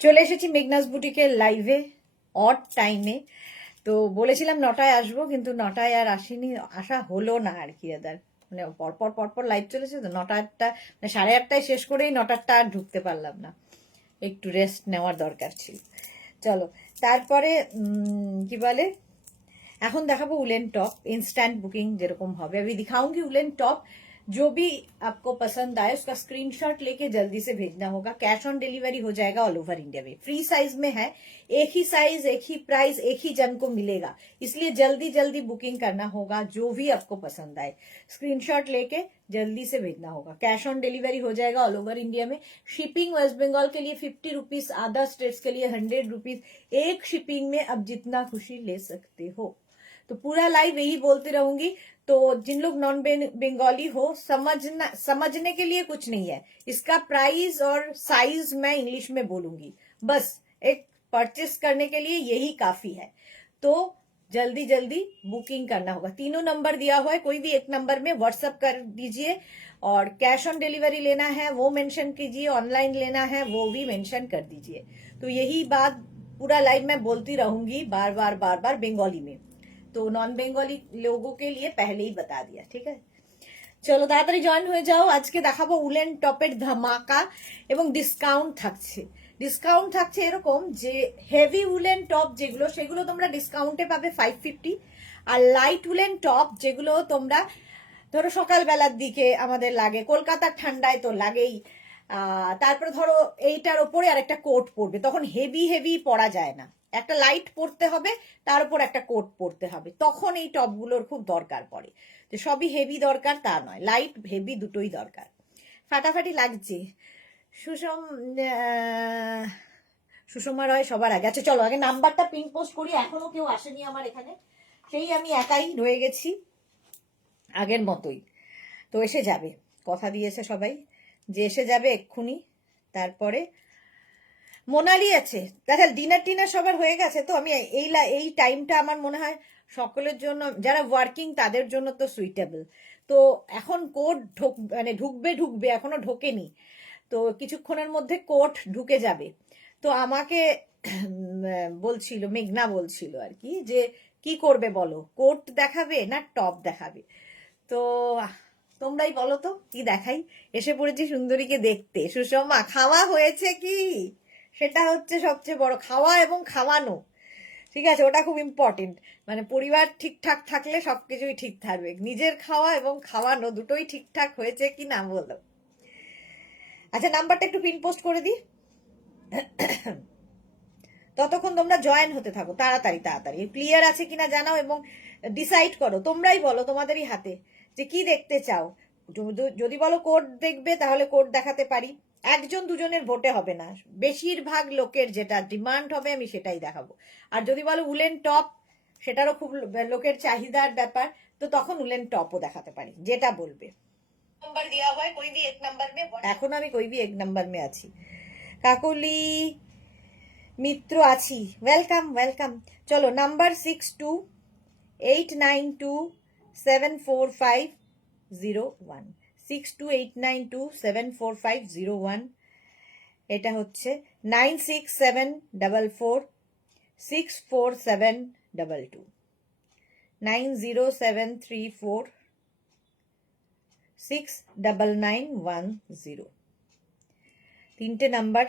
চলে এসেছি মেঘনাস বুটিকের লাইভে অড টাইমে। তো বলেছিলাম 9টায় আসবো, কিন্তু 9টায় আর আসিনি, আসা হলো না আর কি। আদার মানে পরপর পরপর লাইভ চলেছে তো 9টা মানে 8:30টায় শেষ করেই 9টারটা আর ঢুকতে পারলাম না, একটু রেস্ট নেওয়ার দরকার ছিল। চলো তারপরে কি বলে, এখন দেখাবো उलेन टॉप। इंस्टेंट बुकिंग जेरकम হবে अभी दिखाऊंगी उलेन टॉप। जो भी आपको पसंद आए उसका स्क्रीनशॉट लेके जल्दी से भेजना होगा। कैश ऑन डिलीवरी हो जाएगा ऑल ओवर इंडिया में, फ्री साइज में है। एक ही साइज, एक ही प्राइस, एक ही जन को मिलेगा, इसलिए जल्दी जल्दी बुकिंग करना होगा। जो भी आपको पसंद आए स्क्रीनशॉट लेके जल्दी से भेजना होगा। कैश ऑन डिलीवरी हो जाएगा ऑल ओवर इंडिया में। शिपिंग वेस्ट बंगाल के लिए 50 रुपीज, अदर स्टेट्स के लिए 100 रुपीज। एक शिपिंग में अब जितना खुशी ले सकते हो। तो पूरा लाइव यही बोलती रहूंगी। तो जिन लोग नॉन बंगाली हो, समझने के लिए कुछ नहीं है। इसका प्राइस और साइज मैं इंग्लिश में बोलूंगी, बस एक परचेस करने के लिए यही काफी है। तो जल्दी जल्दी बुकिंग करना होगा। तीनों नंबर दिया हुआ है, कोई भी एक नंबर में व्हाट्सएप कर दीजिए। और कैश ऑन डिलीवरी लेना है वो मेंशन कीजिए, ऑनलाइन लेना है वो भी मेंशन कर दीजिए। तो यही बात पूरा लाइव में बोलती रहूंगी, बार बार बार बार बंगाली में। तो नॉन बेंगली लोगों के लिए पहले ही बता दिया, ठीक है। চলো তাড়াতাড়ি জয়েন হয়ে যাও। আজকে দেখাবো উলেন টপের ধামাকা এবং ডিসকাউন্ট থাকছে। ডিসকাউন্ট থাকছে এরকম যে হেভি উলেন টপ যেগুলো, সেগুলো তোমরা ডিসকাউন্টে পাবে 550। আর লাইট উলেন টপ যেগুলো তোমরা ধরো সকালবেলার দিকে আমাদের লাগে, কলকাতার ঠান্ডায় তো লাগেই। তারপরে ধরো এইটার ওপরে আর একটা কোট পরবে, তখন হেভি হেভি পরা যায় না, একটা লাইট পরতে হবে, তার উপর একটা কোট পরতে হবে, তখন এই টপগুলোর খুব দরকার পড়ে। তো সবই হেভি দরকার তা নয়, লাইট হেভি দুটোই দরকার। ফাটাফাটি লাগছে। সুষম সুষমা রয় সবার আগে। আচ্ছা চলো আগে নাম্বারটা পিন পোস্ট করি, এখনো কেউ আসেনি আমার এখানে, সেই আমি একাই রয়ে গেছি আগের মতোই। তো এসে যাবে, কথা দিয়েছে সবাই যে এসে যাবে এক্ষুনি। তারপরে মোনালি আছে, দেখা ডিনার টিনার সবার হয়ে গেছে। তো আমি এই টাইমটা আমার মনে হয় সকলের জন্য, যারা ওয়ার্কিং তাদের জন্য তো সুইটেবল। তো এখন কোড মানে ঢুকবে, এখনো ঢোকেনি, তো কিছুক্ষণের মধ্যে কোট ঢুকে যাবে। তো আমাকে বলছিল, মেঘনা বলছিল আর কি, যে কি করবে বলো, কোট দেখাবে না টপ দেখাবে। তো তোমরাই বলো তো কি দেখাই। এসে পড়েছি সুন্দরীকে দেখতে। সুষমা খাওয়া হয়েছে কি, সেটা হচ্ছে সবচেয়ে বড়, খাওয়া এবং খাওয়ানো, ঠিক আছে, ওটা খুব ইম্পর্টেন্ট। মানে পরিবার ঠিকঠাক থাকলে সবকিছুই ঠিক থাকবে। নিজের খাওয়া এবং খাওয়ানো দুটোই ঠিকঠাক হয়েছে কি না বলো। আচ্ছা নাম্বারটা একটু পিন পোস্ট করে দিই, ততক্ষণ তোমরা জয়েন হতে থাকো তাড়াতাড়ি তাড়াতাড়ি। ক্লিয়ার আছে কিনা জানাও এবং ডিসাইড করো, তোমরাই বলো, তোমাদেরই হাতে যে কি দেখতে চাও। যদি বলো কোড দেখবে তাহলে কোড দেখাতে পারি, একজন দুজনের ভোটে হবে না, বেশিরভাগ লোকের যেটা ডিমান্ড হবে আমি সেটাই দেখাবো। আর যদি বলো উলেন টপ, সেটারও খুব লোকের চাহিদার ব্যাপার, তো তখন উলেন টপও দেখাতে পারি, যেটা বলবে। নাম্বার দেওয়া হয় कोई भी एक नंबर में, এখন আমি कोई भी एक नंबर में আছি। কাকলি মিত্র আছি, ওয়েলকাম ওয়েলকাম। চলো নাম্বার 6289274501, 6289274501। এটা হচ্ছে 9674464722, 9073469910, তিনটে নাম্বার।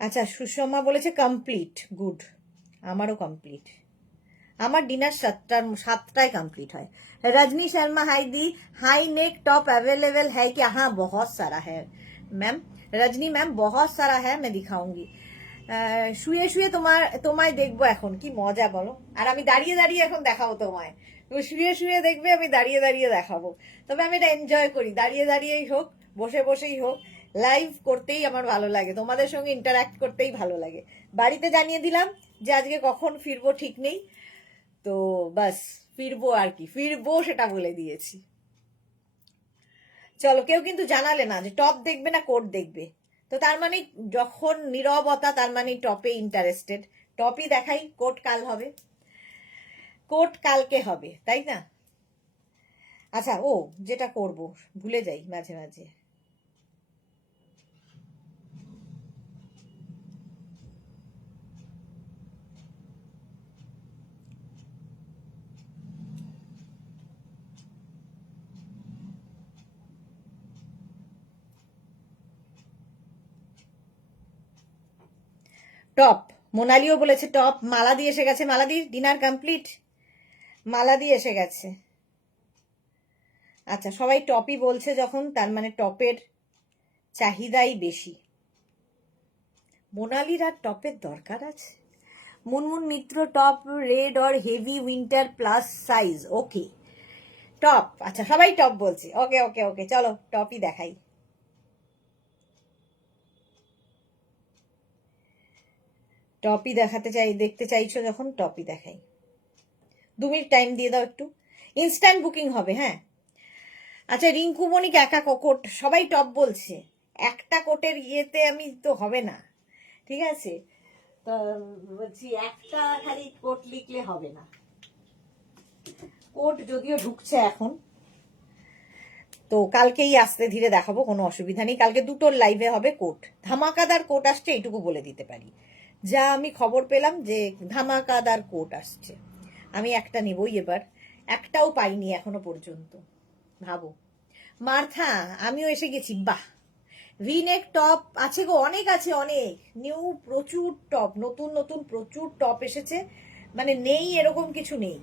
আচ্ছা সুষমা বলেছে কমপ্লিট, গুড, আমারও কমপ্লিট, আমার ডিনার 7টায় कम्प्लीट है। रजनी शर्मा हाई दी, हाई नेक टॉप अवेलेबल है क्या? हाँ बहुत सारा है मैम, रजनी मैम बहुत सारा है, मैं दिखाऊंगी। শুয়ে শুয়ে তোমায় দেখবো এখন, কি মজা বলো। আর আমি দাঁড়িয়ে দাঁড়িয়ে এখন দেখাবো তোমায়, তুমি শুয়ে শুয়ে দেখবে, আমি দাঁড়িয়ে দাঁড়িয়ে দেখাবো। তবে আমি এটা এনজয় করি, দাঁড়িয়ে দাঁড়িয়েই হোক বসে বসেই হোক, লাইভ করতেই আমার ভালো লাগে, তোমাদের সঙ্গে ইন্টারাক্ট করতেই ভালো লাগে। বাড়িতে জানিয়ে দিলাম যে আজকে কখন ফিরবো ঠিক নেই, তো বাস ফিরবো আর কি, ফিরবো সেটা বলে দিয়েছি। চলো কেউ কিন্তু জানালে না যে টপ দেখবে না কোট দেখবে, তো তার মানে যখন নীরবতা তার মানে টপে ইন্টারেস্টেড। টপই দেখাই, কোট কাল হবে, কোট কালকে হবে, তাই না? আচ্ছা ও যেটা করব ভুলে যাই মাঝে মাঝে, টপ, মোনালিও বলেছে টপ। মালাদি এসে গেছে, মালাদির ডিনার কমপ্লিট, মালাদি এসে গেছে। আচ্ছা, সবাই টপই বলছে যখন, তার মানে টপের চাহিদাই বেশি। মোনালির আর টপের দরকার আছে? Munmun Mitra top red or heavy winter plus size, okay top. আচ্ছা, সবাই টপ বলছে, ওকে ওকে ওকে, চলো টপই দেখাই। টপই দেখাতে চাই, দেখতে চাইছো যখন টপই দেখাই। 2 মিনিট টাইম দিয়ে দাও একটু, ইনস্ট্যান্ট বুকিং হবে। হ্যাঁ, আচ্ছা, রিঙ্কু মনিক একা কোট, সবাই টপ বলছে। একটা কোটের ইয়েতে আমি তো হবে না, ঠিক আছে? তো বলছি একটা খালি কোট লিখলে হবে না। কোট যদিও ঢুকছে এখন, তো কালকেই আস্তে ধীরে দেখাবো, কোনো অসুবিধা নেই। কালকে দুটোর লাইভে হবে কোট, ধামাকাদার কোট আসছে, এইটুকু বলে দিতে পারি। যা আমি খবর পেলাম যে ধামাকাদার কোট আসছে, আমি একটা নেবই এবার, একটাও পাইনি এখনো পর্যন্ত, ভাবো। মার্থা, আমিও এসে গেছি, বাহ। ভিনেক টপ আছে গো, অনেক আছে, অনেক নিউ, প্রচুর টপ, নতুন নতুন প্রচুর টপ এসেছে, মানে নেই এরকম কিছু নেই।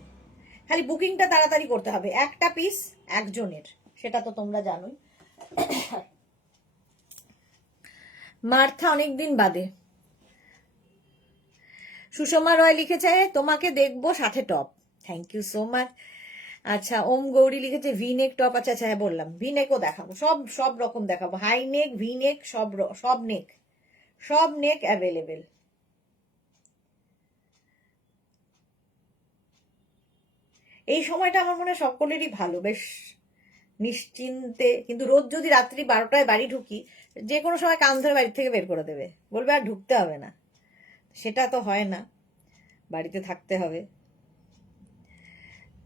খালি বুকিংটা তাড়াতাড়ি করতে হবে, একটা পিস একজনের, সেটা তো তোমরা জানোই। মার্থা অনেকদিন বাদে। সুষমা রয় লিখেছে তোমাকে দেখবো সাথে top, thank you so much. আচ্ছা, ওম গৌরী লিখেছে ভিনেক টপ, আচ্ছা আচ্ছা, হ্যাঁ বললাম, ভিনেকও দেখাবো, সব সব রকম দেখাবো, হাই নেক ভিনেক সব নেক, সব নেক অ্যাভেলেবেল। এই সময়টা আমার মনে হয় সকলেরই ভালো, বেশ নিশ্চিন্তে। কিন্তু রোজ যদি রাত্রি 12টায় বাড়ি ঢুকি, যে কোনো সময় কান ধরে বাড়ি থেকে বের করে দেবে, বলবে আর ঢুকতে হবে না, সেটা তো হয় না, বাড়িতে থাকতে হবে,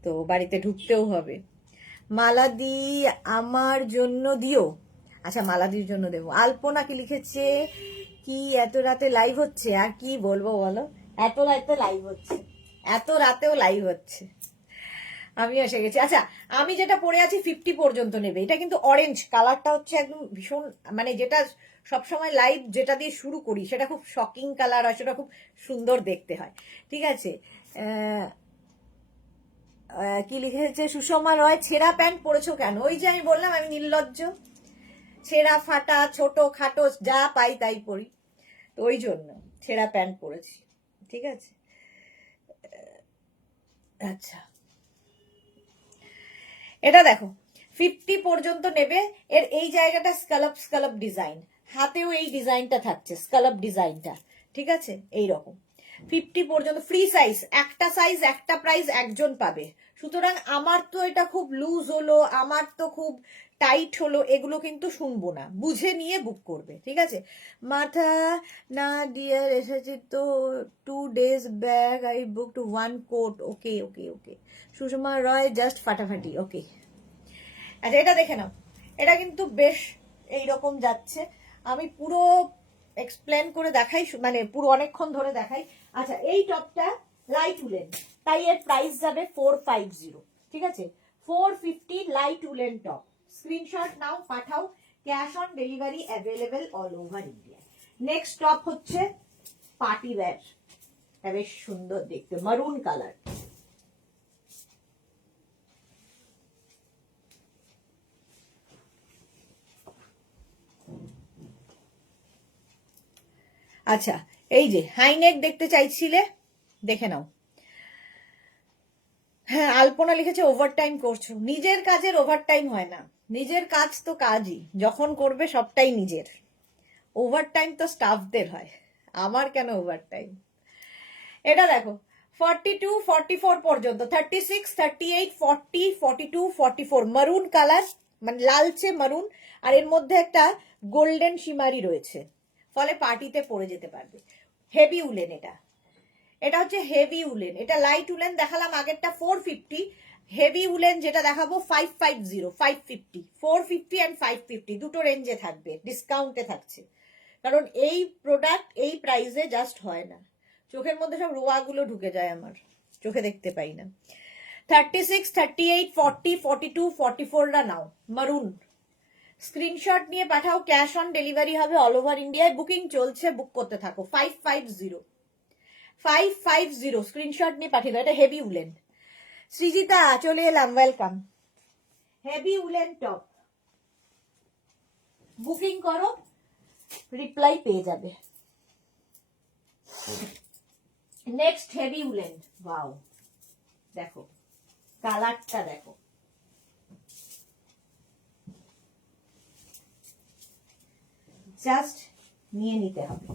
তো বাড়িতে ঢুকতেও হবে। মালাদি আমার জন্য দিও, আচ্ছা মালাদির জন্য দেবো। আলপনা কি লিখেছে, কি এত রাতে লাইভ হচ্ছে? আর কি বলবো বলো, এত রাতে লাইভ হচ্ছে, এত রাতেও লাইভ হচ্ছে, আমি এসে গেছি। আচ্ছা, আমি যেটা পরে আছি 50 পর্যন্ত নেবে, এটা কিন্তু অরেঞ্জ কালারটা হচ্ছে একদম ভীষণ, মানে যেটা সবসময় লাইভ যেটা দিয়ে শুরু করি সেটা খুব শকিং কালার হয়, সেটা খুব সুন্দর দেখতে হয়, ঠিক আছে? কি লিখেছে সুষমা রয়, ছেঁড়া প্যান্ট পরেছো কেন? ওই যে আমি বললাম আমি নির্লজ্জ, ছেঁড়া ফাটা ছোট খাটো যা পাই তাই পরি, তো ওই জন্য ছেঁড়া প্যান্ট পরেছি, ঠিক আছে? আচ্ছা, এটা দেখো 50 পর্যন্ত নেবে, এর এই জায়গাটা স্কালপ স্কালপ ডিজাইন, হাতেও এই ডিজাইনটা থাকছে, স্কালপ ডিজাইনটা, ঠিক আছে? এই রকম 50 পর্যন্ত, ফ্রি সাইজ, একটা সাইজ একটা প্রাইস একজন পাবে। সুতরাং আমার তো এটা খুব লুজ হলো, আমার তো খুব টাইট হলো, এগুলো কিন্তু শুনবো না, বুঝে নিয়ে বুক করবে, ঠিক আছে? মাথা না ডিয়ার এসেছি তো 2 days back I booked 1 coat, okay okay okay. Sushma Roy just ফাটাফাটি, ওকে। আচ্ছা, এটা দেখে নাও, এটা কিন্তু বেশ এইরকম যাচ্ছে, আমি পুরো এক্সপ্লেন করে দেখাই, মানে পুরো অনেকক্ষণ ধরে দেখাই। আচ্ছা, এই টপটা লাইট উলেন, তাই এর প্রাইস যাবে 450, ঠিক আছে? 450 লাইট উলেন টপ, স্ক্রিনশট নাও, পাঠাও, cash on delivery available all over India. Next top হচ্ছে পার্টি ওয়্যার, বেশ সুন্দর দেখতে, মারুন কালার। আচ্ছা, এই যে হাইনেক দেখতে চাইছিলে, দেখে নাও। হ্যাঁ, আলপনা লিখেছে ওভারটাইম করছো, নিজের কাজের ওভারটাইম হয় না, নিজের কাজ তো কাজই, যখন করবে সবটাই নিজের, ওভারটাইম তো স্টাফদের হয়, আমার কেন ওভারটাইম? এটা দেখো 42 44 পর্যন্ত, 36 38 40 42 44, মারুন কালার, মানে লালচে মারুন, আর এর মধ্যে একটা গোল্ডেন শিমারি রয়েছে, ফলে পার্টিতে পরে যেতে পারবে। হেভি উলেন এটা, এটা হচ্ছে হেভি উলেন, এটা লাইট উলেন দেখালাম আগেরটা 450, হেভি উলেন যেটা দেখাবো 550 550, 450 অ্যান্ড 550 দুটো রেঞ্জে থাকবে, ডিসকাউন্টে থাকছে, কারণ এই প্রোডাক্ট এই প্রাইসে জাস্ট হয় না, চোখের মধ্যে সব রোয়াগুলো ঢুকে যায়, আমার চোখে দেখতে পাই না। 36 38 40 42 44টা নাও, মারুন স্ক্রিনশট নিয়ে পাঠাও, ক্যাশ অন ডেলিভারি হবে অল ওভার ইন্ডিয়ায়। বুকিং চলছে, বুক করতে থাকো। 550 স্ক্রিনশট নিয়ে পাঠিয়ে দাও। এটা হেভি উলেন। সৃজিতা চলে এলাম, welcome. Heavy woollen top, booking করো, রিপ্লাই পেয়ে যাবে। Next heavy woollen. ওয়াও, দেখো কালারটা দেখো, জাস্ট নিয়ে নিতে হবে।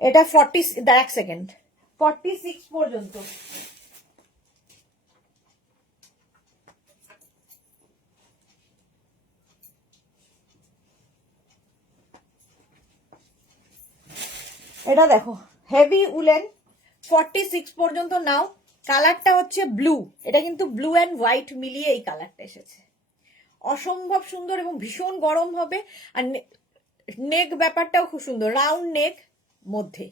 এটা 40, এক সেকেন্ড, 46 পর্যন্ত। এটা দেখো হেভি উলেন, 46 পর্যন্ত নাও। কালারটা হচ্ছে ব্লু, এটা কিন্তু ব্লু অ্যান্ড হোয়াইট মিলিয়ে এই কালারটা এসেছে। অসম্ভব সুন্দর এবং ভীষণ গরম হবে। আর নেক ব্যাপারটাও খুব সুন্দর, রাউন্ড নেক মধ্যে।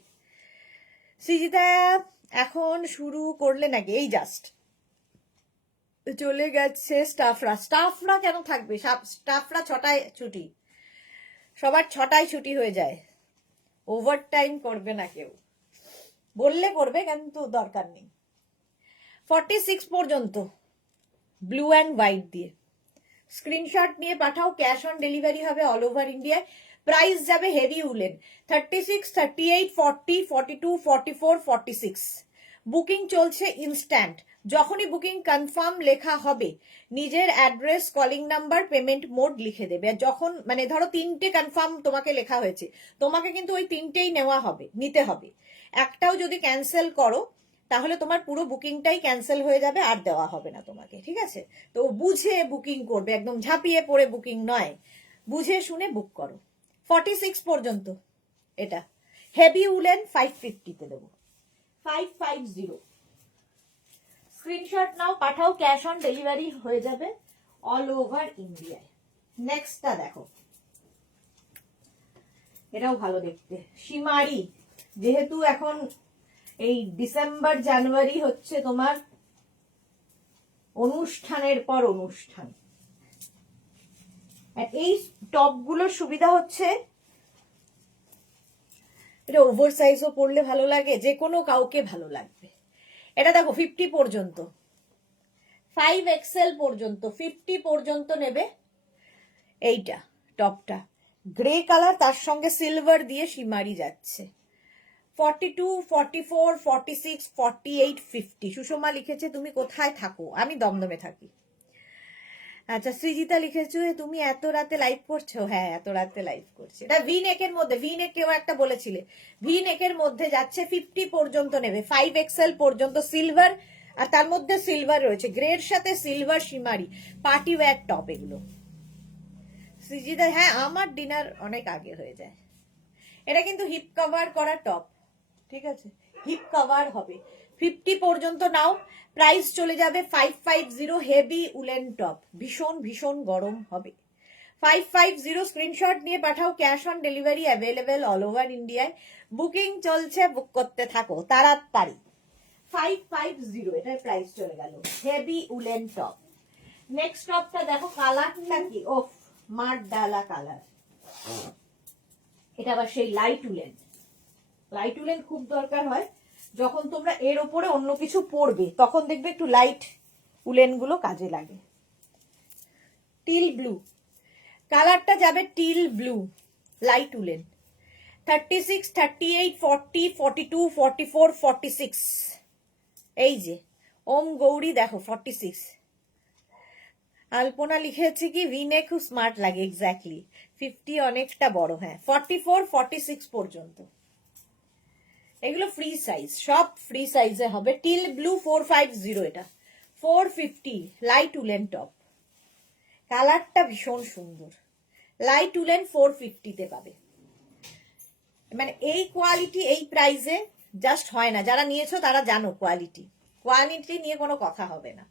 সৃজিতা এখন শুরু করলে নাকি? এই জাস্ট চলে গেছে স্টাফরা। স্টাফরা কেন থাকবে? স্টাফরা 6টায় ছুটি, সবার 6টায় ছুটি হয়ে যায়। ওভার টাইম করবে না কেউ, বললে করবে কিন্তু দরকার নেই। 46 পর্যন্ত ব্লু অ্যান্ড হোয়াইট দিয়ে। স্ক্রিনশট নিয়ে পাঠাও, ক্যাশ অন ডেলিভারি হবে অল ওভার ইন্ডিয়ায়। প্রাইস যাবে হেভি উলেন 36, 38, 40, 42, 44, 46। বুকিং চলছে ইনস্ট্যান্ট। যখনই বুকিং কনফার্ম লেখা হবে নিজের address, calling number, payment mode লিখে দেবে। আর যখন মানে ধরো 3টে কনফার্ম তোমাকে লেখা হয়েছে, তোমাকে কিন্তু ওই 3টেই নেওয়া হবে, নিতে হবে। একটাও যদি ক্যান্সেল করো তাহলে তোমার পুরো বুকিংটাই ক্যান্সেল হয়ে যাবে, আর দেওয়া হবে না তোমাকে, ঠিক আছে? তো বুঝে বুকিং করবে, একদম ঝাঁপিয়ে পড়ে বুকিং নয়, বুঝে শুনে বুক করো। 46 পর্যন্ত এটা হেভি উলেন 550-তে দেবো। 550 স্ক্রিনশট নাও, পাঠাও, ক্যাশ অন ডেলিভারি হয়ে যাবে অল ওভার ইন্ডিয়ায়। নেক্সটটা দেখো, এটাও ভালো দেখতে, শিমারি। যেহেতু এখন এই ডিসেম্বর জানুয়ারি হচ্ছে তোমার অনুষ্ঠানের পর অনুষ্ঠান, এই টপ গুলোর সুবিধা হচ্ছে এটা ওভার সাইজও পরলে ভালো লাগে, যে কোনো কাউকে ভালো লাগবে। এটা দেখো 50 পর্যন্ত, 5XL পর্যন্ত, 50 পর্যন্ত নেবে। এইটা টপটা গ্রে কালার, তার সঙ্গে সিলভার দিয়ে শিমারি যাচ্ছে। 42, 44, 46, 48, 50। সুষমা লিখেছে তুমি কোথায় থাকো? আমি দমদমে থাকি। আচ্ছা, সৃজিতা লিখেছো তুমি এত রাতে লাইভ করছো? হ্যাঁ, এত রাতে লাইভ করছি। এটা ভি নেকের মধ্যে, ভি নেক কেউ একটা বলেছিলে, ভি নেকের মধ্যে যাচ্ছে। 50 পর্যন্ত নেবে, 5XL পর্যন্ত, সিলভার, আর তার মধ্যে সিলভার রয়েছে, গ্রের সাথে সিলভার শিমারি, পার্টি ওয়্যার টপ এগুলো। সৃজিতা হ্যাঁ, আমার ডিনার অনেক আগে হয়ে যায়। এটা কিন্তু হিপ কভার করা টপ, ঠিক আছে, হিপ কভার হবে। 50 পর্যন্ত নাও, প্রাইস চলে যাবে 550। হেভি উলেন টপ, ভীষণ ভীষণ গরম হবে। 550 স্ক্রিনশট নিয়ে পাঠাও, cash on delivery available all over ইন্ডিয়ায়। বুকিং চলছে, বুক করতে থাকো তাড়াতাড়ি। 550 এটার প্রাইস চলে গেল, হেভি উলেন টপ। নেক্সট টপটা দেখো, কালারটা কি, ওফ, মার ডালা কালার। এটা আবার সেই লাইট উলেন। লাইট উলেন খুব দরকার হয় যখন তোমরা এর ওপরে অন্য কিছু পরবে, তখন দেখবে একটু লাইট উলেন গুলো কাজে লাগে। টিল ব্লু কালারটা যাবে, টিল ব্লু, লাইট উলেন। 36, 38, 40, 42, 44, 46। এই যে ওম গৌরী দেখো 46। আলপনা লিখেছে কি ভিনে খুব স্মার্ট লাগে, এক্স্যাক্টলি। 50 অনেকটা বড়, হ্যাঁ। 44, 46 পর্যন্ত এগুলো ফ্রি সাইজ, সব ফ্রি সাইজে হবে। টিল ব্লু 450, এটা 450, লাইট উলেন টপ। কালারটা ভীষণ সুন্দর, লাইট উলেন 450-তে পাবে। মানে এই কোয়ালিটি এই প্রাইসে জাস্ট হয় না, যারা নিয়েছো তারা জানো কোয়ালিটি, কোয়ালিটি নিয়ে কোনো কথা হবে না।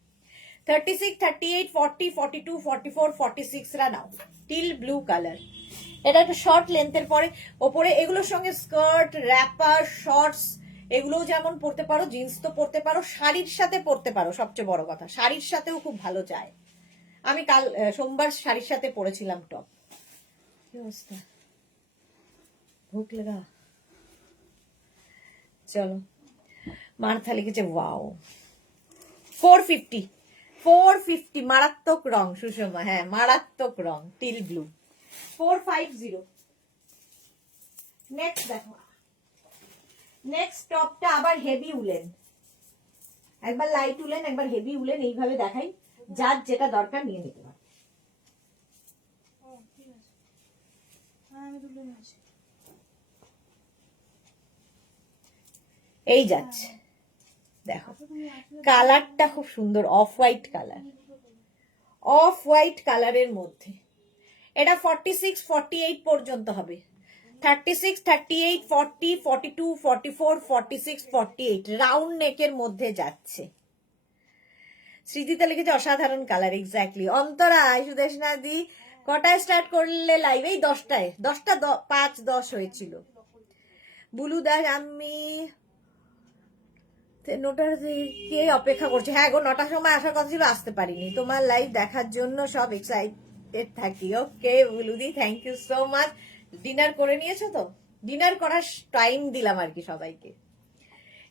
36, 38, 40, 42, 44, 46 রা নাও, টিল ব্লু কালার। এটা একটা শর্ট লেন্থের পরে ওপরে, এগুলোর সঙ্গে স্কার্ট, র্যাপার, শর্টস এগুলো যেমন পরতে পারো, জিন্স তো পরতে পারো, শাড়ির সাথে পরতে পারো, সবচেয়ে বড় কথা শাড়ির সাথেও খুব ভালো যায়। আমি কাল সোমবার শাড়ির সাথে পরেছিলাম টপ। কি অবস্থা, ভুক লাগা। চলো, মার্থা লিখেছে ওয়াও 450, 450 মারাত্মক রং সুষমা, হ্যাঁ মারাত্মক রং টিল ব্লু 450। নেক্সট দেখো, নেক্সট টপটা আবার হেভি উলেন, একবার লাইট উলেন একবার হেভি উলেন, এইভাবে দেখাই, যার যেটা দরকার নিয়ে নিতে পারে। এই যাচ্ছে, দেখো কালারটা খুব সুন্দর, of white colour, off white কালারের মধ্যে। এটা 46, 48 পর্যন্ত হবে, 36, 38, 40, 42, 44, 46, 48 রাউন্ড নেকের মধ্যে যাচ্ছে। স্মৃতিতে লিখেছে অসাধারণ কালার, এক্স্যাক্টলি। অন্তরা সুদেশনা দি কটায় স্টার্ট করলে লাইভ? এই 10টায়, 10টা 5, 10 হয়েছিল। বুলু দাস আমি নোটার দিকে অপেক্ষা করছি। হ্যাঁ গো, 9টার সময় আসার কথা ছিল, আসতে পারিনি, তোমার লাইভ দেখার জন্য সব এক্সাইটেড থাকি। ওকে বুলুদি, thank you so much. Dinner করে নিয়েছো তো? ডিনার করার টাইম দিলাম আর কি সবাইকে।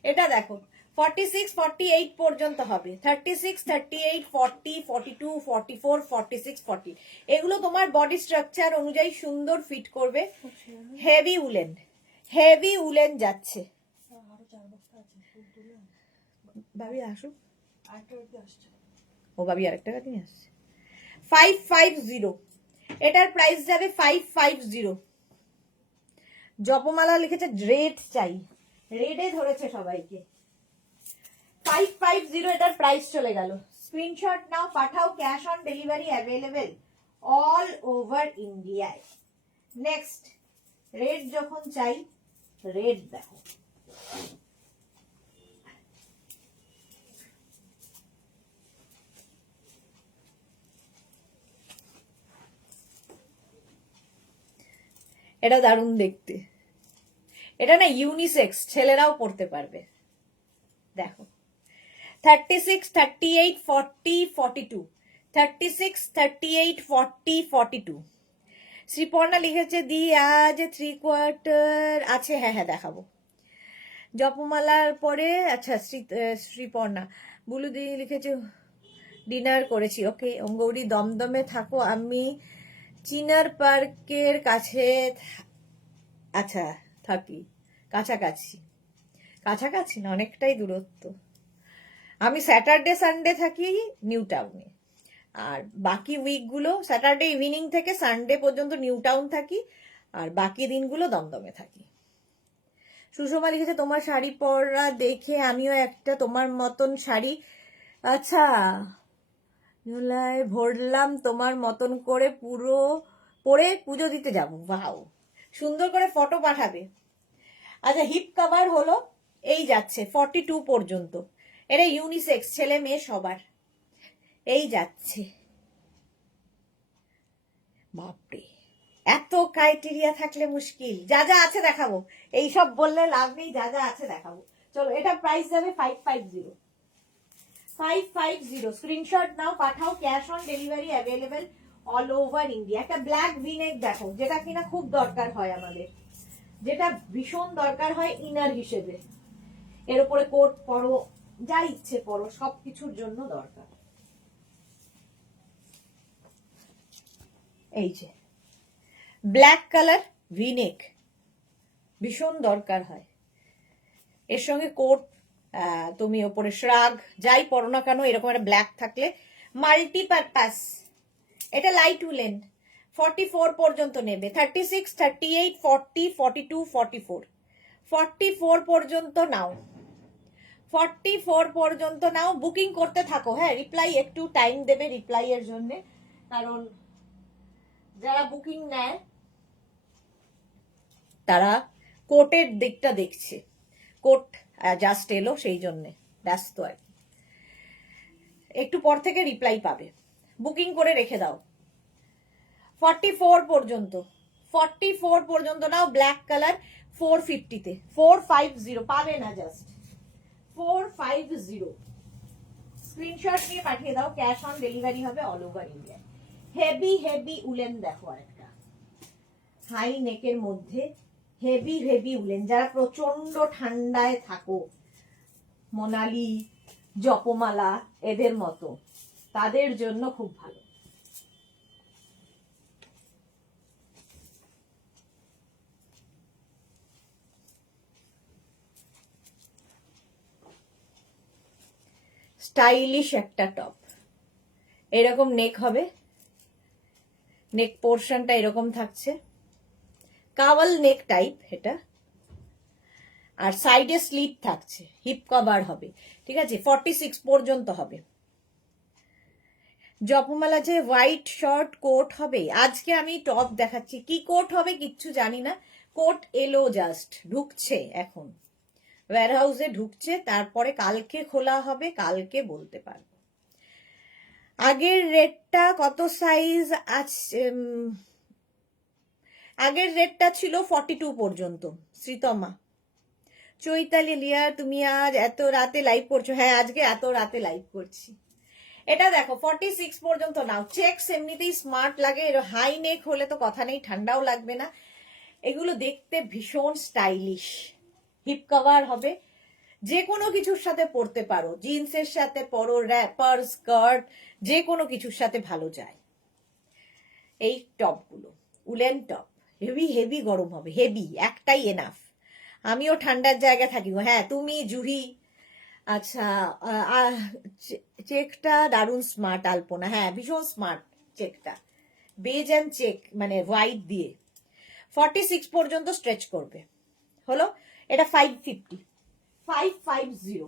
এটা দেখো 46, 48 পর্যন্ত হবে, 36, 38, 40, 42, 44, 46, 40 এগুলো তোমার বডি স্ট্রাকচার অনুযায়ী সুন্দর ফিট করবে। হেভি উলেন, হেভি উলেন যাচ্ছে। ভাবি আসুক, ও ভাবি আরেকটা কাটি আসছে। 550, এটার প্রাইস যাবে 550। জপমালা লিখেছে রেড চাই, রেডে ধরেছে সবাইকে। 550 এটার প্রাইস চলে গেল। স্ক্রিনশট নাও, পাঠাও, cash on delivery available all over ইন্ডিয়ায়। নেক্সট রেড যখন চাই, রেড দেখো, এটা দারুণ দেখতে। এটা না ইউনিসেক্স, ছেলেরাও পড়তে পারবে। দেখো 36, 38, 40, 42, 36, 38, 40, 42। শ্রীপর্ণা লিখেছে দি আজ 3/4 আছে, হ্যাঁ হ্যাঁ দেখাবো। জপমালার পরে, আচ্ছা শ্রীপর্ণা। বুলু দি লিখেছে ডিনার করেছি। ওকে অঙ্গৌরি, দমদমে থাকো? আমি চিনার পার্কের কাছে, আচ্ছা থাকি, কাছাকাছি, কাছাকাছি না অনেকটাই দূরত্ব। আমি স্যাটারডে সানডে থাকি নিউ টাউনে, আর বাকি উইকগুলো স্যাটারডে ইভিনিং থেকে সানডে পর্যন্ত নিউ টাউন থাকি, আর বাকি দিনগুলো দমদমে থাকি। সুষমা লিখেছে তোমার শাড়ি পরা দেখে আমিও একটা তোমার মতন শাড়ি, আচ্ছা ঝুলায় ভরলাম তোমার মতন করে, পুরো পরে পুজো দিতে যাবো। ভাও, সুন্দর করে ফটো পাঠাবে। আচ্ছা হিপ কভার হলো, এই যাচ্ছে 42 পর্যন্ত। এটা ইউনিসেক্স, ছেলে মেয়ে সবার। এই যাচ্ছে, বাপরে এত ক্রাইটেরিয়া থাকলে মুশকিল। যা যা আছে দেখাবো, এইসব বললে লাভ নেই, যা যা আছে দেখাবো। চলো, এটা প্রাইস যাবে 550, 550। স্ক্রিনশট নাও, পাঠাও, cash on delivery available all over India. একটা ব্ল্যাক ভিনেক দেখো, যেটা কিনা খুব দরকার হয় আমাদের, যেটা ভীষণ দরকার হয় ইনার হিসেবে। এর উপরে কোট পরো, যা ইচ্ছে পরো, সবকিছুর জন্য দরকার। এই যে ব্ল্যাক কালার ভিনেক ভীষণ দরকার হয়, এর সঙ্গে কোট, তুমি ওপরে শ্রাগ যাই পরো না কেন, এরকম একটা ব্ল্যাক থাকলে মাল্টিপারপাস। এটা লাইট উলেন, 44 পর্যন্ত নেবে, 36, 38, 40, 42, 44, 44 পর্যন্ত নাও, 44 পর্যন্ত নাও। বুকিং করতে থাকো, হ্যাঁ রিপ্লাই একটু টাইম দেবে রিপ্লাই এর জন্য, কারণ যারা বুকিং নেয় তারা কোটের দিকটা দেখছে, কোট জাস্ট এলো সেই জন্য ব্যস্ত আর কি। একটু পর থেকে রিপ্লাই পাবে, বুকিং করে রেখে দাও। 44 পর্যন্ত, 44 পর্যন্ত নাও। ব্ল্যাক কালার 450-তে, 450 পাবে না, জাস্ট 450। স্ক্রিনশট নিয়ে পাঠিয়ে দাও, ক্যাশ অন ডেলিভারি হবে all over India. Heavy heavy woollen দেখো আরেকটা হাই নেকের মধ্যে, হেভি হেভি উলেন। যারা প্রচন্ড ঠান্ডায় থাকো, মোনালি, জপমালা এদের মতো, তাদের জন্য খুব ভালো। স্টাইলিশ একটা টপ, এরকম নেক হবে, নেক পোর্শনটা এরকম থাকছে, কাওয়াল নেক টাইপ এটা, আর সাইডে স্লিট থাকছে, হিপ কভার হবে, ঠিক আছে, 46 পর্যন্ত হবে। জপমালা যে হোয়াইট শর্ট কোট হবে, আজকে আমি টপ দেখাচ্ছি, কি কোট হবে কিচ্ছু জানি না, কোট এলো জাস্ট, ঢুকছে এখন ওয়্যার হাউসে ঢুকছে, তারপরে কালকে খোলা হবে, কালকে বলতে পারবো। আগের রেটটা কত সাইজ আছে, আগের রেটটা ছিল 42 পর্যন্ত। শ্রীতমা, চৈতালি লিয়া তুমি আজ এত রাতে লাইভ করছো? হ্যাঁ আজকে এত রাতে লাইভ করছি। এটা দেখো 46 পর্যন্ত নাও, চেকস এমনিতেই স্মার্ট লাগে, এর হাই নেক হলে তো কথা নেই, ঠান্ডাও লাগবে না, এগুলো দেখতে ভীষণ স্টাইলিশ, হিপ কভার হবে, যে কোনো কিছুর সাথে পরতে পারো, জিন্সের সাথে পরো, র্যাপার, স্কার্ট, যে কোনো কিছুর সাথে ভালো যায়। এই টপগুলো উলেন টপ, হেভি হেভি গরম হবে, হেভি, একটাই এনাফ। আমিও ঠান্ডার জায়গায় থাকি, হ্যাঁ তুমি জুহি, আচ্ছা চেকটা দারুণ স্মার্ট, আলপনা, হ্যাঁ ভীষণ স্মার্ট চেকটা, বেজ অ্যান্ড চেক মানে হোয়াইট দিয়ে 46 পর্যন্ত স্ট্রেচ করবে। হলো, এটা 550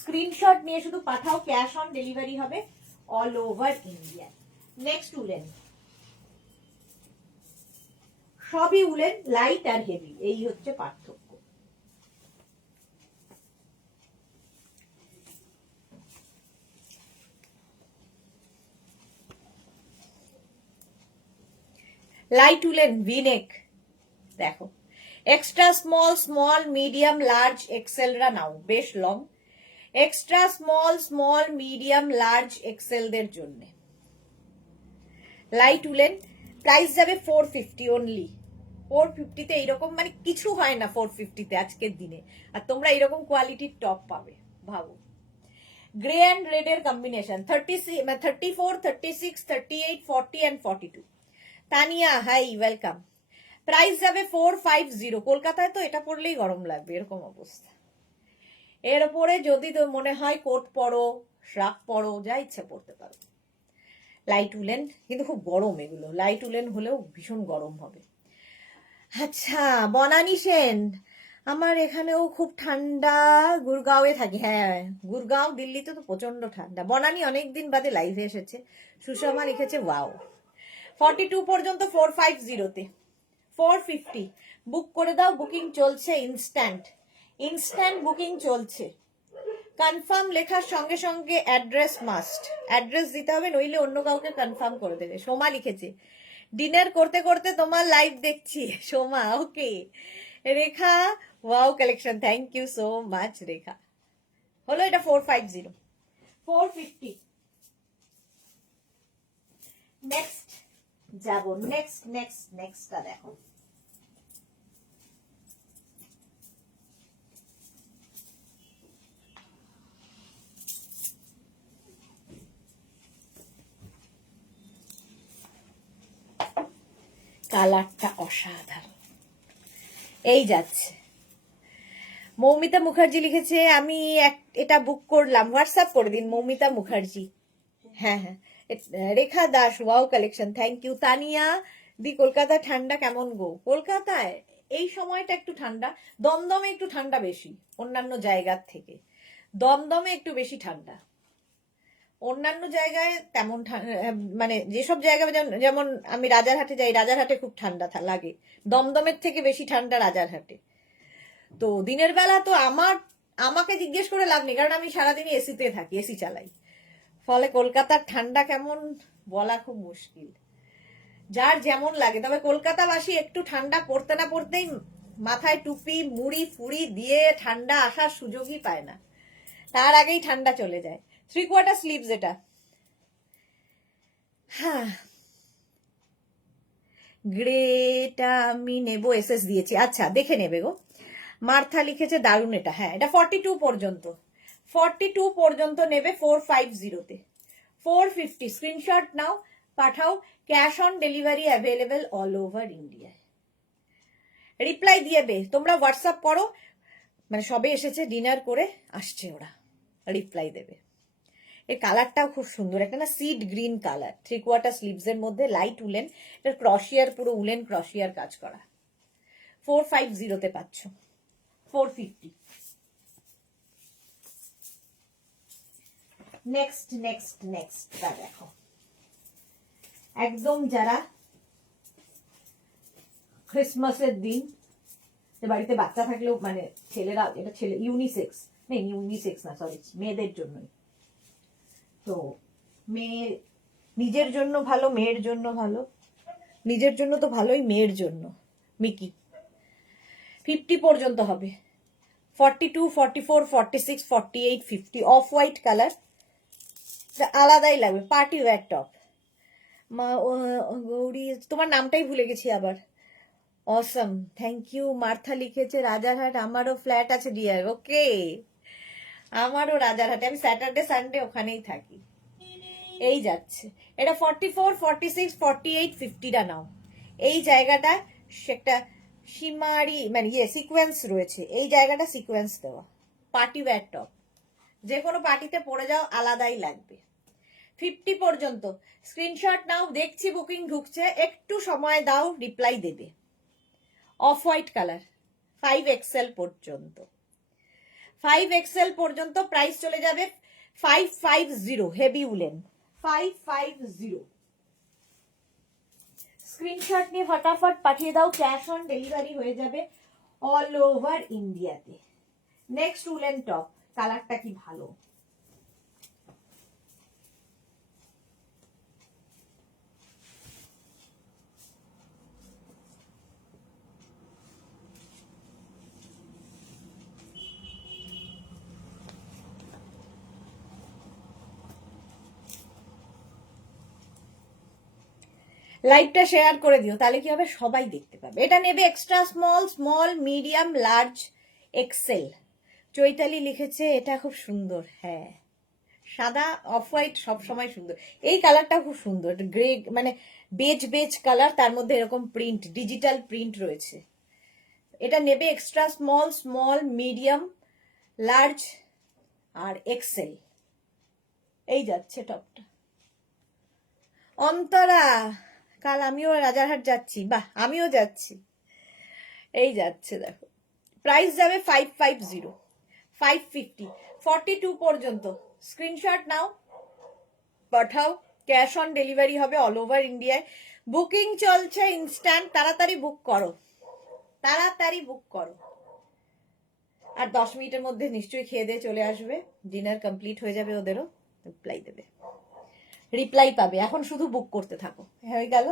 স্ক্রিনশট নিয়ে শুধু পাঠাও, ক্যাশ অন ডেলিভারি হবে all over India. Next woollen, সবই উলেন, লাইট আর হেভি, এই হচ্ছে পার্থক্য। লাইট উলেন ভিনেক দেখো, extra small, small, medium, large, এক্সেলরা নাও, বেশ long, extra small, small, medium, large, এক্সেলদের জন্য লাইট উলেন। প্রাইস যাবে 450 অনলি, 450-তে এইরকম মানে কিছু হয় না 450-তে আজকের দিনে, আর তোমরা এইরকম কোয়ালিটির টপ পাবে, ভাবো। গ্রে অ্যান্ড রেড এর combination, 34, 36, 38, 40 and 42। Tania hi, welcome. Price যাবে 450, কলকাতায় তো এটা পরলেই গরম লাগবে, এরকম অবস্থা। এর উপরে যদি তো মনে হয় কোট পরো, শ্রাক পরো, যা ইচ্ছে পরতে পারো। লাইট উলেন, কিন্তু খুব গরম এগুলো, লাইট উলেন হলেও ভীষণ গরম হবে। আচ্ছা বনানী সেন, আমার এখানেও খুব ঠান্ডা, গুরগাঁওয়ে থাকি, হ্যাঁ গুরগাঁও দিল্লিতে তো প্রচন্ড ঠান্ডা। বনানী অনেকদিন বাদে লাইভে এসেছে, সুষমা লিখেছে ওয়াও। 42 পর্যন্ত 450-তে, 450 বুক করে দাও, বুকিং চলছে, ইনস্ট্যান্ট, ইনস্ট্যান্ট বুকিং চলছে। কনফার্ম লেখার সঙ্গে সঙ্গে অ্যাড্রেস মাস্ট, অ্যাড্রেস দিতে হবে, নইলে অন্য কাউকে কনফার্ম করে দেবে। সোমা লিখেছে ডিনার করতে করতে তোমার লাইভ দেখছি, Soma okay. Rekha wow collection, thank you so much Rekha. হলো এটা 450, 450। নেক্সট যাব, নেক্সটটা দেখো, কালারটা অসাধারণ, এই যাচ্ছে। মৌমিতা মুখার্জি লিখেছে আমি এটা বুক করলাম, হোয়াটসঅ্যাপ করে দিন মৌমিতা মুখার্জি। হ্যাঁ হ্যাঁ, Rekha Das wow collection, thank you. Tania দি, কলকাতা ঠান্ডা কেমন গো? কলকাতায় এই সময়টা একটু ঠান্ডা, দমদমে একটু ঠান্ডা বেশি অন্যান্য জায়গার থেকে, দমদমে একটু বেশি ঠান্ডা, অন্যান্য জায়গায় তেমন মানে যেসব জায়গায় যেমন আমি রাজারহাটে যাই, রাজারহাটে খুব ঠান্ডা লাগে, দমদমের থেকে বেশি ঠান্ডা রাজারহাটে। তো দিনের বেলা তো আমাকে জিজ্ঞেস করে লাভ নেই, কারণ আমি সারাদিনই এসিতে থাকি, এসি চালাই, ফলে কলকাতার ঠান্ডা কেমন বলা খুব মুশকিল, যার যেমন লাগে। তবে কলকাতাবাসী একটু ঠান্ডা পড়তে না পড়তেই মাথায় টুপি মুড়ি ফুড়ি দিয়ে ঠান্ডা আসার সুযোগই পায় না, তার আগেই ঠান্ডা চলে যায়। 3/4 স্লিভস এটা। হ্যাঁ, গ্রেটা আমি নেব, এসএস দিয়েছি, আচ্ছা দেখে নেবে গো। মার্থা লিখেছে দারুণ এটা। হ্যাঁ, এটা 42 পর্যন্ত, 42 পর্যন্ত নেবে 450-তে। 450 স্ক্রিনশট নাও, পাঠাও। Cash on delivery available all over ইন্ডিয়ায়। রিপ্লাই দিয়েবে, তোমরা হোয়াটসঅ্যাপ করো, মানে সবে এসেছে ডিনার করে আসছে ওরা, রিপ্লাই দেবে। এর কালারটাও খুব সুন্দর, একটা না সিড গ্রিন কালার, 3/4 স্লিভস এর মধ্যে লাইট উলেন, এটা ক্রশিয়ার, পুরো উলেন ক্রশিয়ার কাজ করা। 450-তে পাচ্ছ, 450। নেক্সট নেক্সট নেক্সট দেখো, একদম যারা ক্রিসমাসের দিন বাড়িতে বাচ্চা থাকলেও, মানে ছেলেরা, এটা ছেলে ইউনিসেক্স নেই, ইউনিসেক্স না সরি, মেয়েদের জন্যই। তো মেয়ে নিজের জন্য ভালো, মেয়ের জন্য ভালো, নিজের জন্য তো ভালোই, মেয়ের জন্য মিকি 50 পর্যন্ত হবে। 42, 44, 46, 48, 50 অফ হোয়াইট কালার, আলাদাই লাগবে। Party wear top. গৌরী, তোমার নামটাই ভুলে গেছি আবার। অসম, থ্যাংক ইউ। মার্থা লিখেছে রাজারহাট, আমারও ফ্ল্যাট আছে ডিয়ার। ওকে, আমারও রাজারহাটে, আমি স্যাটারডে সানডে ওখানেই থাকি। এই যাচ্ছে এটা 44, 46, 48, 50টা নাও। এই জায়গাটা একটা সীমারি, মানে সিকোয়েন্স রয়েছে, এই জায়গাটা সিকোয়েন্স দেওয়া। পার্টি ওয়্যার টপ, যে কোনো পার্টিতে পরে যাও, আলাদাই লাগবে। 50 পর্যন্ত স্ক্রিনশট নাও, দেখছি বুকিং ঢুকছে, একটু সময় দাও, রিপ্লাই দেবে। অফ হোয়াইট কালার, 5XL পর্যন্ত, 5XL পর্যন্ত প্রাইস চলে যাবে 550, হেভি উলেন 550। স্ক্রিনশট নিয়ে ফটাফট পাঠিয়ে দাও, ক্যাশ অন ডেলিভারি হয়ে যাবে অল ওভার ইন্ডিয়াতে। নেক্সট উলেন টপ, কালারটা কি ভালো। লাইভটা শেয়ার করে দিও, তাহলে কি হবে, সবাই দেখতে পাবে। এটা নেবে extra small, small, medium, large, XL. Chaitali লিখেছে এটা খুব সুন্দর। হ্যাঁ, সাদা অফ হোয়াইট সব সময় সুন্দর। এই কালারটা খুব সুন্দর, গ্রে, মানে বেজ বেজ কালার, তার মধ্যে এরকম প্রিন্ট, ডিজিটাল প্রিন্ট রয়েছে। এটা নেবে extra small, small, medium, large আর এক্সেল। এই যাচ্ছে টপটা। অন্তরা, কাল আমিও রাজারহাট যাচ্ছি, বাহ আমিও যাচ্ছি। এই যাচ্ছে দেখো, প্রাইস যাবে 550, 550, 42 পর্যন্ত। স্ক্রিনশট নাও, পাঠাও, ক্যাশ অন ডেলিভারি হবে অল ওভার ইন্ডিয়ায়। বুকিং চলছে ইনস্ট্যান্ট, তাড়াতাড়ি বুক করো, তাড়াতাড়ি বুক করো। আর 10 মিনিটের মধ্যে নিশ্চয়ই খেয়ে দিয়ে চলে আসবে, ডিনার কমপ্লিট হয়ে যাবে, ওদেরও রিপ্লাই দেবে, রিপ্লাই পাবে। এখন শুধু বুক করতে থাকো, হয়ে গেল।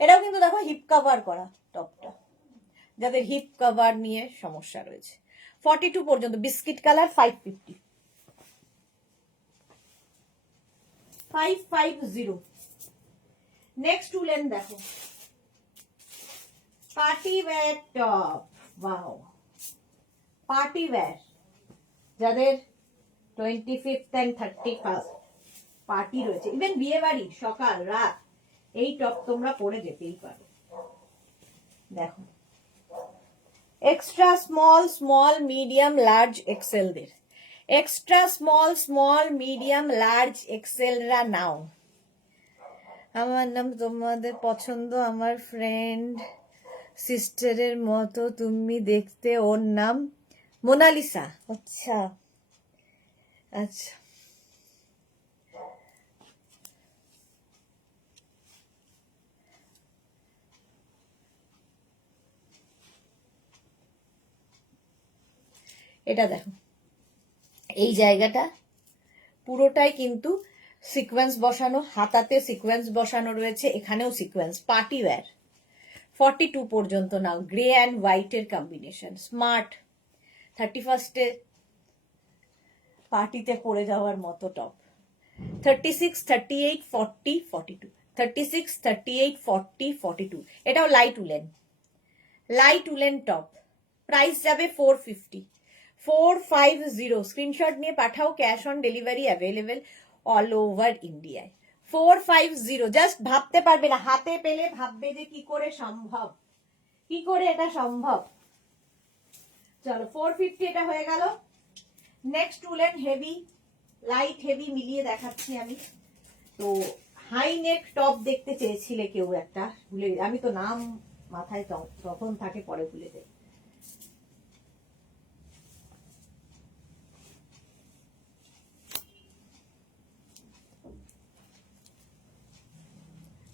এটাও কিন্তু দেখো হিপ কভার করা টপটা, যাদের হিপ কভার নিয়ে সমস্যা রয়েছে। 42 পর্যন্ত, বিস্কিট কালার, 550, 550। নেক্সট উলেন দেখো, party wear top, wow, party wear, যাদের 25th and 31st পার্টি রয়েছে, ইভেন বিয়ে বাড়ি, সকাল রাত, এই টপ তোমরা পরে যেতেই পারো। দেখো, extra small, small, medium, large, XL দের, extra small, small, medium, large, XL রা নাও। আমার নাম তোমাদের পছন্দ, আমার ফ্রেন্ড সিস্টারের মতো তুমি দেখতে, ওর নাম মোনালিসা। আচ্ছা আচ্ছা, এটা দেখো, এই জায়গাটা পুরোটাই কিন্তু সিকোয়েন্স বসানো, হাতাতে সিকোয়েন্স বসানো রয়েছে, এখানেও সিকোয়েন্স। পার্টি ওয়্যার, 42 পর্যন্ত নাও, গ্রে অ্যান্ড হোয়াইটের কম্বিনেশন, স্মার্ট। 31st পার্টিতে পরে যাওয়ার মতো টপ। 36, 38, 40, 42, 36, 38, 40, 42। এটাও লাইট উলেন টপ। প্রাইস যাবে 450, 450। স্ক্রিনশট নিয়ে পাঠাও, cash on delivery available all over ইন্ডিয়ায়। 450, জাস্ট ভাবতে পারবে না, হাতে পেলে ভাববে যে কি করে সম্ভব, কি করে এটা সম্ভব। চলো 450 এটা হয়ে গেল। Next woollen heavy, light heavy মিলিয়ে দেখাচ্ছি আমি। তো হাই নেক টপ দেখতে চেয়েছিলে কেউ একটা, ভুলে আমি তো নাম মাথায় তখন থাকে, পরে ভুলে যাই।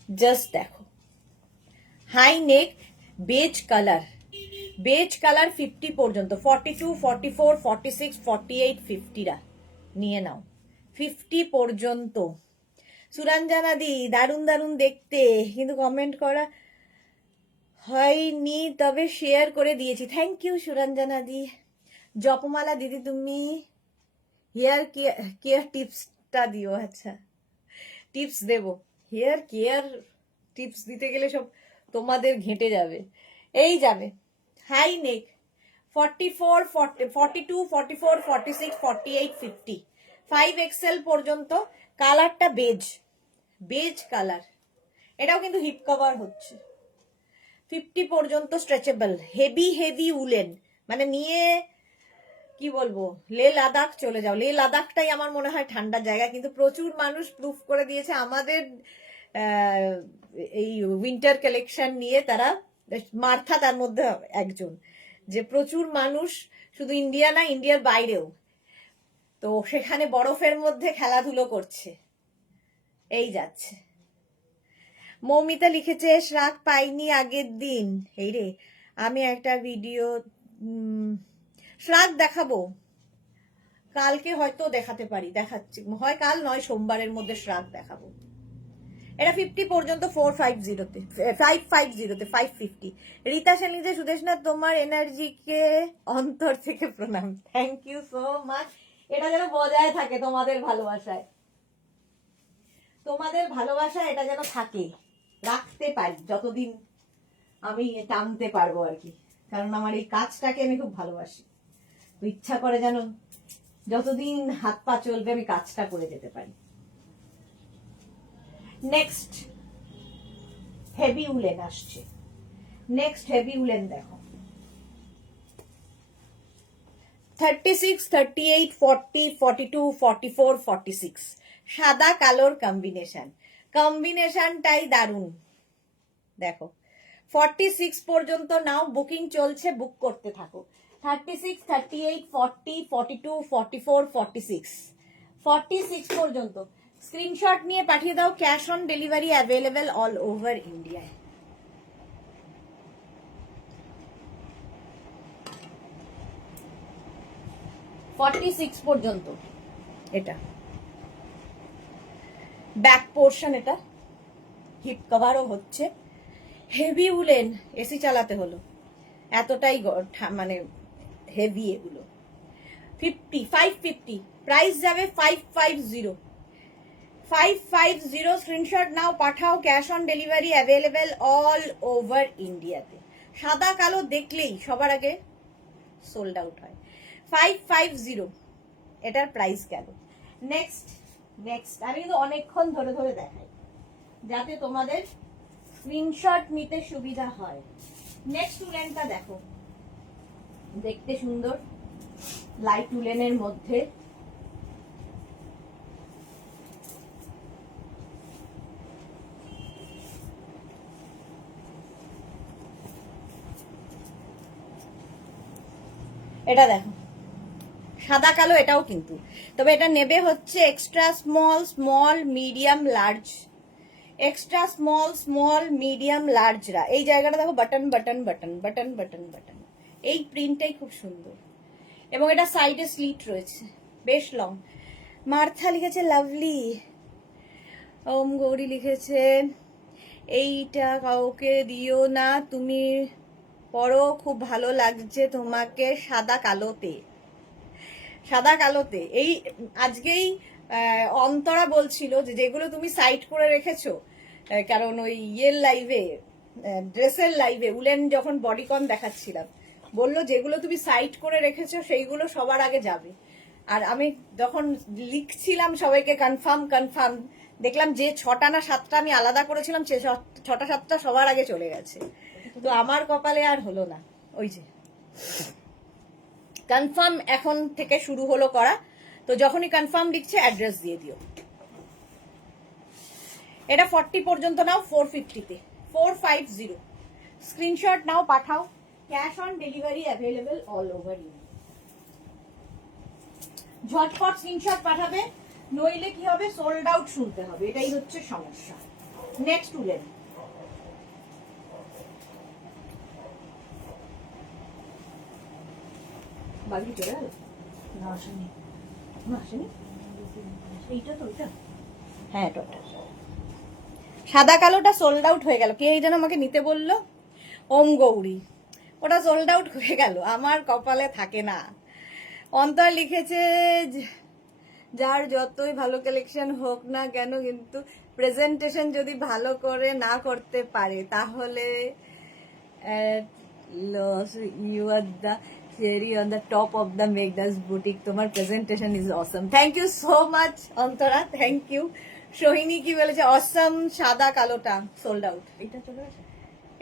জাস্ট দেখো, হাই নেক বেজ কালার, 50 পর্যন্ত, 42, 44, 46, 48, 50রা নিয়ে নাও, 50 পর্যন্ত। সুরঞ্জনা দি দারুন দারুন দেখতে, কিন্তু কমেন্ট করা হয়নি, তবে শেয়ার করে দিয়েছি। থ্যাংক ইউ সুরঞ্জনা দি। জপমালা দিদি তুমি হেয়ার কেয়ার টিপসটা দিও। আচ্ছা, টিপস দেব, হেয়ার কেয়ার টিপস দিতে গেলে সব তোমাদের ঘেঁটে যাবে। এই যাবে হাই নেক 44, 42, 44, 46, 48, 50, 5XL পর্যন্ত। কালারটা বেজ কালার, এটাও কিন্তু হিপ কভার হচ্ছে। 50 পর্যন্ত স্ট্রেচেবল, হেভি উলেন, মানে নিয়ে কি বলবো, লে লাদাখ চলে যাও। লে লাদাখটাই আমার মনে হয় ঠান্ডার জায়গা, কিন্তু প্রচুর মানুষ প্রুফ করে দিয়েছে আমাদের এই উইন্টার কালেকশন নিয়ে, তারা মার্থা তার মধ্যে একজন, যে প্রচুর মানুষ শুধু ইন্ডিয়া না, ইন্ডিয়ার বাইরেও, তো সেখানে বরফের মধ্যে খেলাধুলো করছে। এই যাচ্ছে। মৌমিতা লিখেছে শ্রাগ পাইনি আগের দিন। এই রে, আমি একটা ভিডিও শ্রাগ দেখাবো কালকে, হয়তো দেখাতে পারি, দেখাচ্ছি, হয় কাল নয় সোমবারের মধ্যে শ্রাগ দেখাবো। এটা 50 পর্যন্ত, 450-তে, 550-তে, 550। রীতা সেন লিখেছে সুদেশনা তোমার এনার্জিকে অন্তর থেকে প্রণাম। Thank you so much. এটা যেন বজায় থাকে তোমাদের ভালোবাসায়, তোমাদের ভালোবাসা এটা যেন থাকে, রাখতে পারি যতদিন আমি টানতে পারবো আর কি, কারণ আমার এই কাজটাকে আমি খুব ভালোবাসি। তো ইচ্ছা করে যেন যতদিন হাত পা চলবে আমি কাজটা করে যেতে পারি। নেক্সট হেভি উলেন আসছে, নেক্সট হেভি উলেন দেখো, 36, 38, 40, 42, 44, 46, সাদা কালোর কম্বিনেশনটাই দারুণ। দেখো 46 পর্যন্ত নাও, বুকিং চলছে, বুক করতে থাকো। 36, 38, 40, 42, 44, 46, 46 পর্যন্ত স্ক্রিনশট নিয়ে পাঠিয়ে দাও, cash on delivery available all over ইন্ডিয়ায়। পর্যন্ত এটা ব্যাক পোর্শন, এটা হিপ কভারও হচ্ছে, হেভি উলেন, এসি চালাতে হলো, এতটাই মানে হেভি এগুলো। 550, প্রাইস যাবে 550, 550। স্ক্রিনশট নাও, পাঠাও, cash on delivery available all over ইন্ডিয়াতে। সাদা কালো দেখলেই সবার আগে সোল্ড আউট হয়। 550 এটার প্রাইস গেল। নেক্সট আমি কিন্তু অনেকক্ষণ ধরে ধরে দেখাই যাতে তোমাদের স্ক্রিনশট নিতে সুবিধা হয়। নেক্সট উলেনটা দেখো, দেখতে সুন্দর, লাইট উলেনের মধ্যে, এটা দেখো সাদা কালো, এটাও কিন্তু, তবে এটা নেবে হচ্ছে extra small medium large, extra small medium লার্জরা। এই জায়গাটা দেখো, button button button button button button, এই প্রিন্টটাই খুব সুন্দর, এবং এটা সাইডে স্লিট রয়েছে, বেশ লং। মার্থা লিখেছে লাভলি, ওম গৌরী লিখেছে এইটা কাউকে দিও না, তুমি পরো, খুব ভালো লাগছে তোমাকে সাদা কালোতে। সাদা কালোতে। এই আজকেই অন্তরা বলছিল যে যেগুলো তুমি সাইড করে রেখেছো, কারণ ওই ইয়ের লাইভে, ড্রেসের লাইভে উলেন যখন বডিকন দেখাচ্ছিলাম, বললো যেগুলো তুমি সাইড করে রেখেছো সেইগুলো সবার আগে যাবে। আর আমি যখন লিখছিলাম সবাইকে কনফার্ম কনফার্ম, দেখলাম যে 6টা না 7টা আমি আলাদা করেছিলাম, সে 6টা 7টা সবার আগে চলে গেছে। তো আমার কপালে আর হলো না। ওই যে কনফার্ম এখন থেকে শুরু হলো করা। তো যখনই কনফার্ম লিখছে অ্যাড্রেস দিয়ে দিও। এটা 40 পর্যন্ত নাও, 450-তে 450। স্ক্রিনশট নাও, পাঠাও। Cash on delivery available all over India. ঝটপট স্ক্রিনশট পাঠাবে, নইলে কি হবে, সোল্ড আউট শুনতে হবে, এটাই হচ্ছে সমস্যা। Next woollen. বাড়ি চলে গেল না? আসেনি, আসেনি। এইটা তো ওইটা, হ্যাঁ এটা সাদা কালোটা সোল্ড আউট হয়ে গেল। কে এই যেন আমাকে নিতে বললো, ওম গৌরী, ওটা সোল্ড আউট হয়ে গেল, আমার কপালে থাকে না। অন্তর লিখেছে যার যতই ভালো কালেকশন হোক না কেন, কিন্তু প্রেজেন্টেশন যদি ভালো করে না করতে পারে তাহলে you are the cherry on the top of the Megdas boutique. তোমার presentation is awesome. Thank you so much Antara, thank you. Sohini কি বলেছে, অসম সাদা কালোটা সোল্ড আউট। এটা চলে গেছে,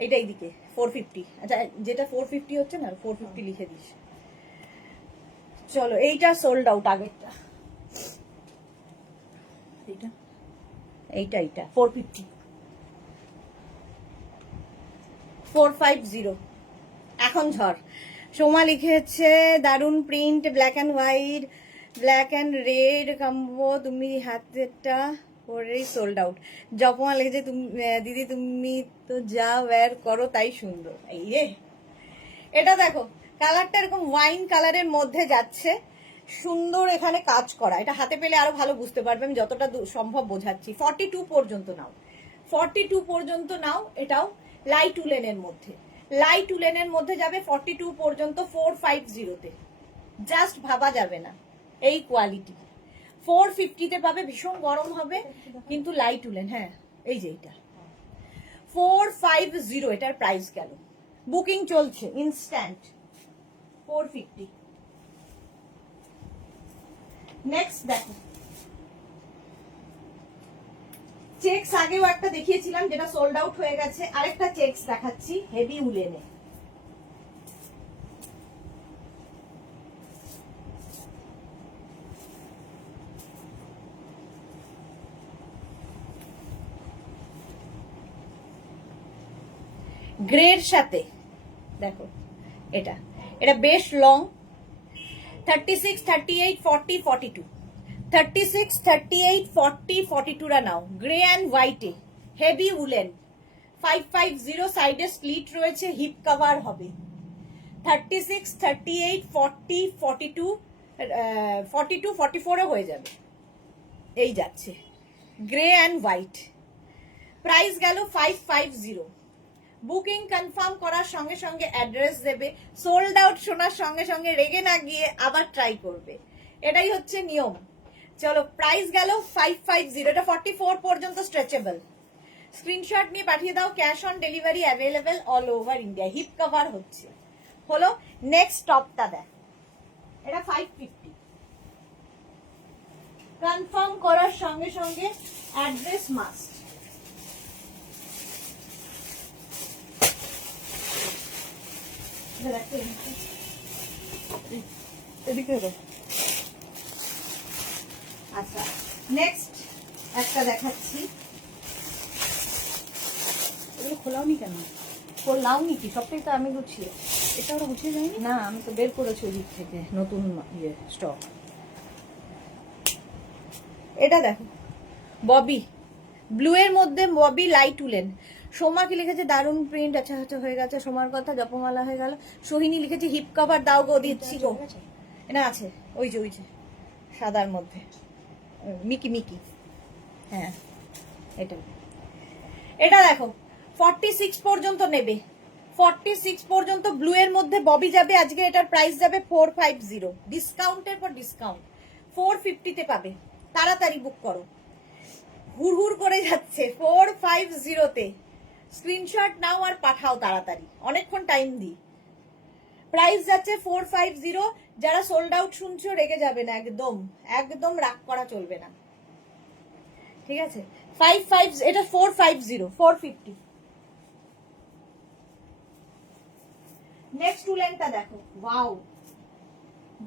এইটা এইদিকে 450। আচ্ছা যেটা 450 হচ্ছে না, 450 লিখে দিস। চলো এইটা সোল্ড আউট, আগেরটা এইটা, এইটা এইটা 450, 450। এখন ঝড়। সোমা লিখেছে দারুন print, black and white, black and red combo, তুমি হাতেরটা পরেই সোল্ড আউট। জপমা লিখেছে তুমি দিদি তুমি তো যা ওয়্যার করো তাই সুন্দর। এই রে, এটা দেখো কালারটা এরকম ওয়াইন কালারের মধ্যে যাচ্ছে, সুন্দর এখানে কাজ করা। এটা হাতে পেলে আরো ভালো বুঝতে পারবে, আমি যতটা সম্ভব বোঝাচ্ছি। 42 পর্যন্ত নাও, 42 পর্যন্ত নাও। এটাও লাইট উলেনের মধ্যে, লাইট উলেনের মধ্যে যাবে 42 পর্যন্ত 450-তে। জাস্ট ভাবা যাবে না এই কোয়ালিটি। 450-তে পাবে, ভীষণ গরম হবে কিন্তু লাইট উলেন। হ্যাঁ এই যে এটা 450, এটার প্রাইস গেল। বুকিং চলছে ইনস্ট্যান্ট, 450। নেক্সট দেখো, চেকস আগেও একটা দেখিয়েছিলাম যেটা সোল্ড আউট হয়ে গেছে, আরেকটা চেকস দেখাচ্ছি হেভি উলেনে। গ্রের সাথে দেখো, এটা এটা বেশ লং, 36, 38, 40, 42, 36, 38, 40, 42 রা নাও। গ্রে অ্যান্ড হোয়াইটে হেভি উলেন, 550 সাইডে স্লিট রয়েছে, হিপ কভার হবে। 36, 38, 40, 42, 42, 44 হয়ে যাবে। এই যাচ্ছে গ্রে অ্যান্ড হোয়াইট। প্রাইস গেল 550। বুকিং কনফার্ম করার সঙ্গে সঙ্গে অ্যাড্রেস দেবে, সোল্ড আউট শোনার সঙ্গে সঙ্গে রেগে না গিয়ে আবার ট্রাই করবে, এটাই হচ্ছে নিয়ম। চলো প্রাইস গেল 550। এটা 44 পর্যন্ত স্ট্রেচেবল। স্ক্রিনশট নিয়ে পাঠিয়ে দাও, cash on delivery available all over India. Hip cover হচ্ছে, হলো। নেক্সট টপটা দেখ, এটা 550। কনফার্ম করার সঙ্গে সঙ্গে অ্যাড্রেস মাস্ট। আচ্ছা নেক্সট একটা দেখাচ্ছি। এগুলো খোলাওনি কেন? খোলাওনি কি? সবটাই তো আমি গুছিয়ে, এটা ওরা গুছিয়ে যায়নি না, আমি তো বের করেছি ওই দিক থেকে নতুন ইয়ে স্টক। এটা দেখো ববি, ব্লু এর মধ্যে ববি লাইট উলেন। সোমা কি লিখেছে দারুন প্রিন্ট, আচ্ছা আচ্ছা হয়ে গেছে সোমার কথা, জপমালা হয়ে গেল। সোহিনী লিখেছে হিপ কভার দাও গো, দিচ্ছি গো। এটা আছে ওই যে সাদার মধ্যে মিকি মিকি, হ্যাঁ এটা। এটা দেখো 46 পর্যন্ত নেবে, 46 পর্যন্ত ব্লু এর মধ্যে ববি যাবে। আজকে এটার প্রাইস যাবে 450, ডিসকাউন্টের পর ডিসকাউন্ট 450 তে পাবে। তাড়াতাড়ি বুক করো, হুড় করে যাচ্ছে 450 তে। স্ক্রিনশট নাও আর পাঠাও তাড়াতাড়ি, অনেকক্ষণ টাইম দিই। প্রাইস যাচ্ছে 450। যারা সোল্ড আউট শুনছো রেগে যাবে না, একদম একদম রাগ করা চলবে না, ঠিক আছে? 55, এটা 450, 450। নেক্সট উলেনটা দেখো, ওয়াও,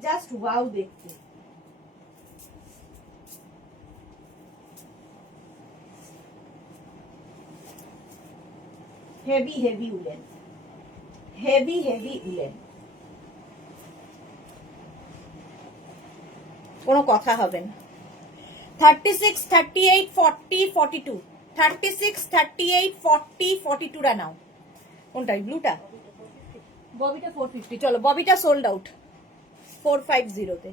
জাস্ট ওয়াও দেখতে। Heavy heavy woollen, heavy heavy woollen, কোনো কথা হবে না। 36, 38, 40, 42, 36, 38, 40, 42 টা নাও। কোনটা? ব্লুটা? ববিটা 450। চলো, ববিটা সোল্ড আউট 450 তে।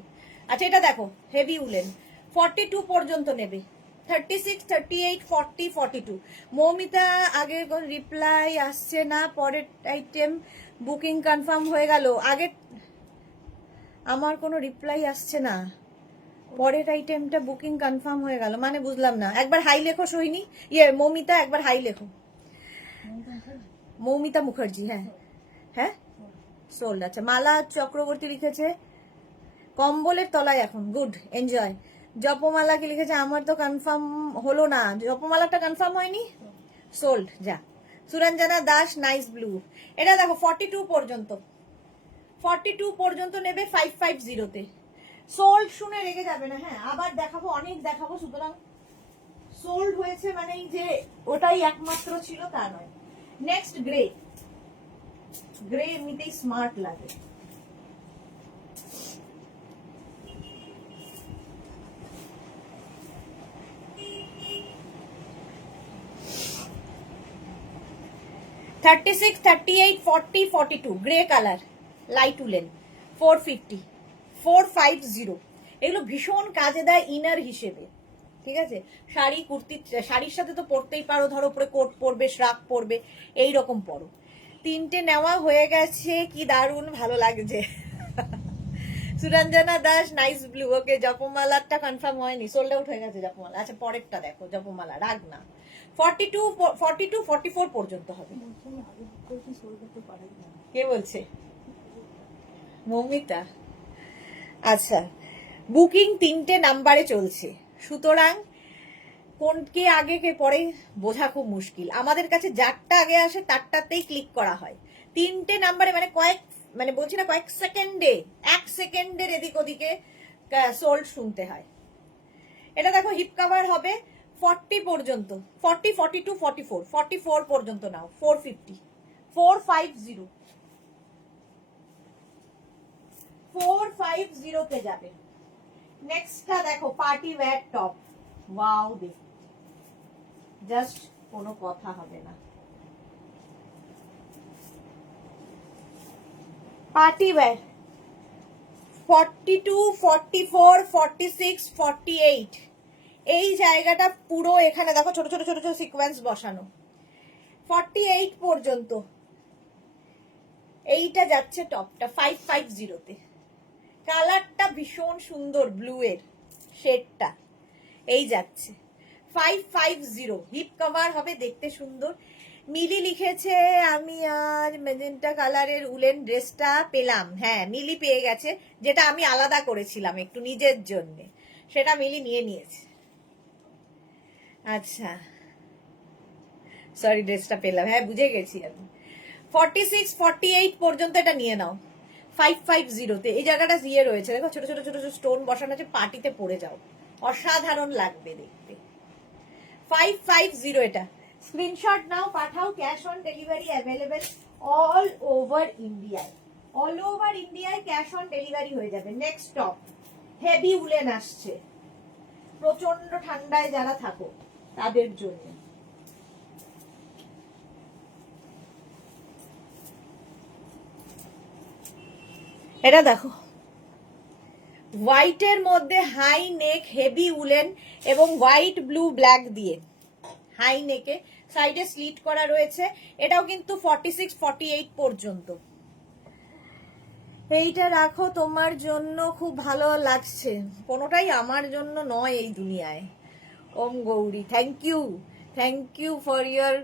আচ্ছা, এটা দেখো, হেভি উলেন, 42 পর্যন্ত নেবে। 36, 38, 40, 42। মৌমিতা, আগে রিপ্লাই আসছে না, পরের আইটেম বুকিং কনফার্ম হয়ে গেল। আগে আমার কোনো রিপ্লাই আসছে না, পরের আইটেমটা বুকিং কনফার্ম হয়ে গেল মানে বুঝলাম না। একবার হাই লেখো সোহিনী, মৌমিতা, একবার হাই লেখো। মৌমিতা মুখার্জি, হ্যাঁ হ্যাঁ, সোল্ড। আচ্ছা, মালা চক্রবর্তী লিখেছে কম্বলের তলায় এখন, গুড, এনজয়। জপমালা কি লিখেছে, আমার তো কনফার্ম হলো না। জপমালাটা কনফার্ম হয়নি, সোল্ড, যা। Suranjana Das, nice blue. এটা দেখো 42 পর্যন্ত, 42 পর্যন্ত নেবে 550 তে। সোল্ড শুনে রেগে যাবে না, হ্যাঁ, আবার দেখাবো, অনেক দেখাবো, সুতরাং সোল্ড হয়েছে মানেই যে ওটাই একমাত্র ছিল তা নয়। নেক্সট গ্রে, গ্রে এমনিতেই স্মার্ট লাগে। $36, $38, $40, $42, গ্রে কালার, লাইট উলেন, 450, 450। এগুলো ভীষণ কাজে দেয় ইনার হিসেবে, ঠিক আছে? শাড়ি কুর্তি, শাড়ির সাথে তো পরতেই পারো, ধরো উপরে কোট পরবে, শ্রাক পরবে, এইরকম পরো। 3টে নেওয়া হয়ে গেছে, কি দারুণ ভালো লাগছে। Suranjana Das, nice blue. Okay, জপমালাটা কনফার্ম হয়নি, সোল্ড আউট হয়ে গেছে জপমালা। আচ্ছা, পরেরটা দেখো, জপমালা, রাগ না। 42, 42, 44 পর্যন্ত হবে। কে বলছে? মৌমিতা। আচ্ছা, বুকিং 3টে নাম্বারে চলছে, সুতরাং কোন কে আগে কে পরে বোঝা খুব মুশকিল। আমাদের কাছে যারটা আগে আসে তারটাতেই ক্লিক করা হয়। 3টে নাম্বারে মানে মানে বলছি না, কয়েক সেকেন্ডে, 1 সেকেন্ডের এদিক ওদিকে সোল্ড শুনতে হয়। এটা দেখো, হিপ কভার হবে 40 পর্যন্ত, 40, 42, 44, 44 পর্যন্ত নাও, 450, 450, 450 তে যাবে। নেক্সটটা দেখো, পার্টি ওয়্যার টপ, ওয়াও দেখ, জাস্ট কোনো কথা হবে না। পার্টি ওয়্যার 42, 44, 46, 48, এই জায়গাটা পুরো এখানে দেখো ছোট ছোট ছোট ছোট সিকোয়েন্স বসানো। 48 পর্যন্ত এইটা যাচ্ছে টপটা 550 তে। কালারটা ভীষণ সুন্দর, ব্লু এর শেডটা, এই যাচ্ছে 550। হিপ কভার হবে, দেখতে সুন্দর। মিলি লিখেছে, আমি আজ মেজেন্টা কালারের উলেন ড্রেসটা পেলাম। হ্যাঁ, মিলি পেয়ে গেছে, যেটা আমি আলাদা করেছিলাম একটু নিজের জন্য, সেটা মিলি নিয়ে নিয়েছে। আচ্ছা, সরি, ড্রেসটা পেলাম, হ্যাঁ বুঝে গেছি আমি। 46, 48 পর্যন্ত এটা নিয়ে নাও 550 তে। এই জায়গাটা দিয়ে রয়েছে, দেখো ছোট ছোট ছোট ছোট স্টোন বসানো আছে, পার্টিতে পরে যাও, অসাধারণ লাগবে দেখতে। 550 এটা। স্ক্রিনশট নাও, পাঠাও। Cash on delivery available all over ইন্ডিয়ায়, অল ওভার ইন্ডিয়ায় ক্যাশ অন ডেলিভারি হয়ে যাবে। নেক্সট টপ, হেভি উলেন আসছে, প্রচন্ড ঠান্ডায় যারা থাকো তাদের জন্য। এটা দেখো, হোয়াইটের মধ্যে হাই নেক, হেভি উলেন এবং হোয়াইট ব্লু ব্ল্যাক দিয়ে হাই নেকে সাইডে স্লিট করা রয়েছে। এটাও কিন্তু 46 48 পর্যন্ত। এইটা রাখো তোমার জন্য, খুব ভালো লাগছে। কোনোটাই আমার জন্য নয় এই দুনিয়ায়। Om Gauri, thank you for your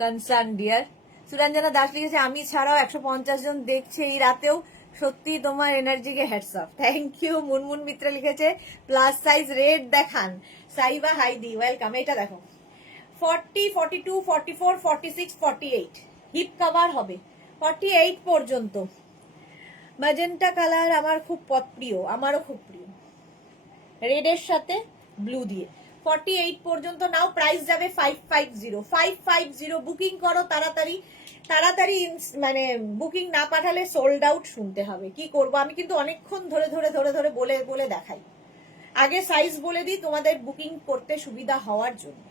concern dear. Suranjana Das লিখেছে আমি ছাড়াও 150 জন দেখছে এই রাতেও, সত্যি তোমার এনার্জিকে hats off. Thank you. Munmun Mitra লিখেছে প্লাস সাইজ রেড দেখান। সাইবা হাইদি ওয়েলকাম। এটা দেখো 40 42 44 46 48 হিপ কভার হবে 48 পর্যন্ত। ম্যাজেন্টা কালার আমার খুব প্রিয়, আমারও খুব প্রিয়, রেডের সাথে ব্লু দিয়ে। 48 পর্যন্ত নাও, প্রাইস যাবে 550। বুকিং করো তাড়াতাড়ি তাড়াতাড়ি, মানে বুকিং না পাঠালে সোল্ড আউট শুনতে হবে। কি করব, আমি কিন্তু অনেকক্ষণ ধরে ধরে ধরে ধরে বলে বলে দেখাই। আগে সাইজ বলে দিই তোমাদের বুকিং করতে সুবিধা হওয়ার জন্য।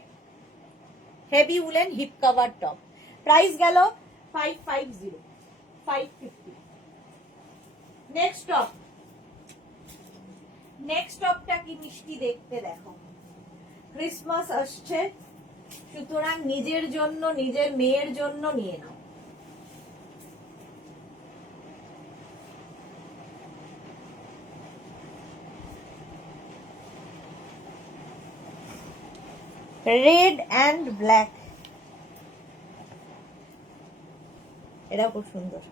Heavy woollen hip cover top, price গেল 550 550। নেক্সট টপটা কি মিষ্টি দেখতে দেখো। ক্রিসমাস আসছে, সুতরাং নিজের জন্য নিজের মেয়ের জন্য নিয়ে নাও। রেড অ্যান্ড ব্ল্যাক, এটাও খুব সুন্দর।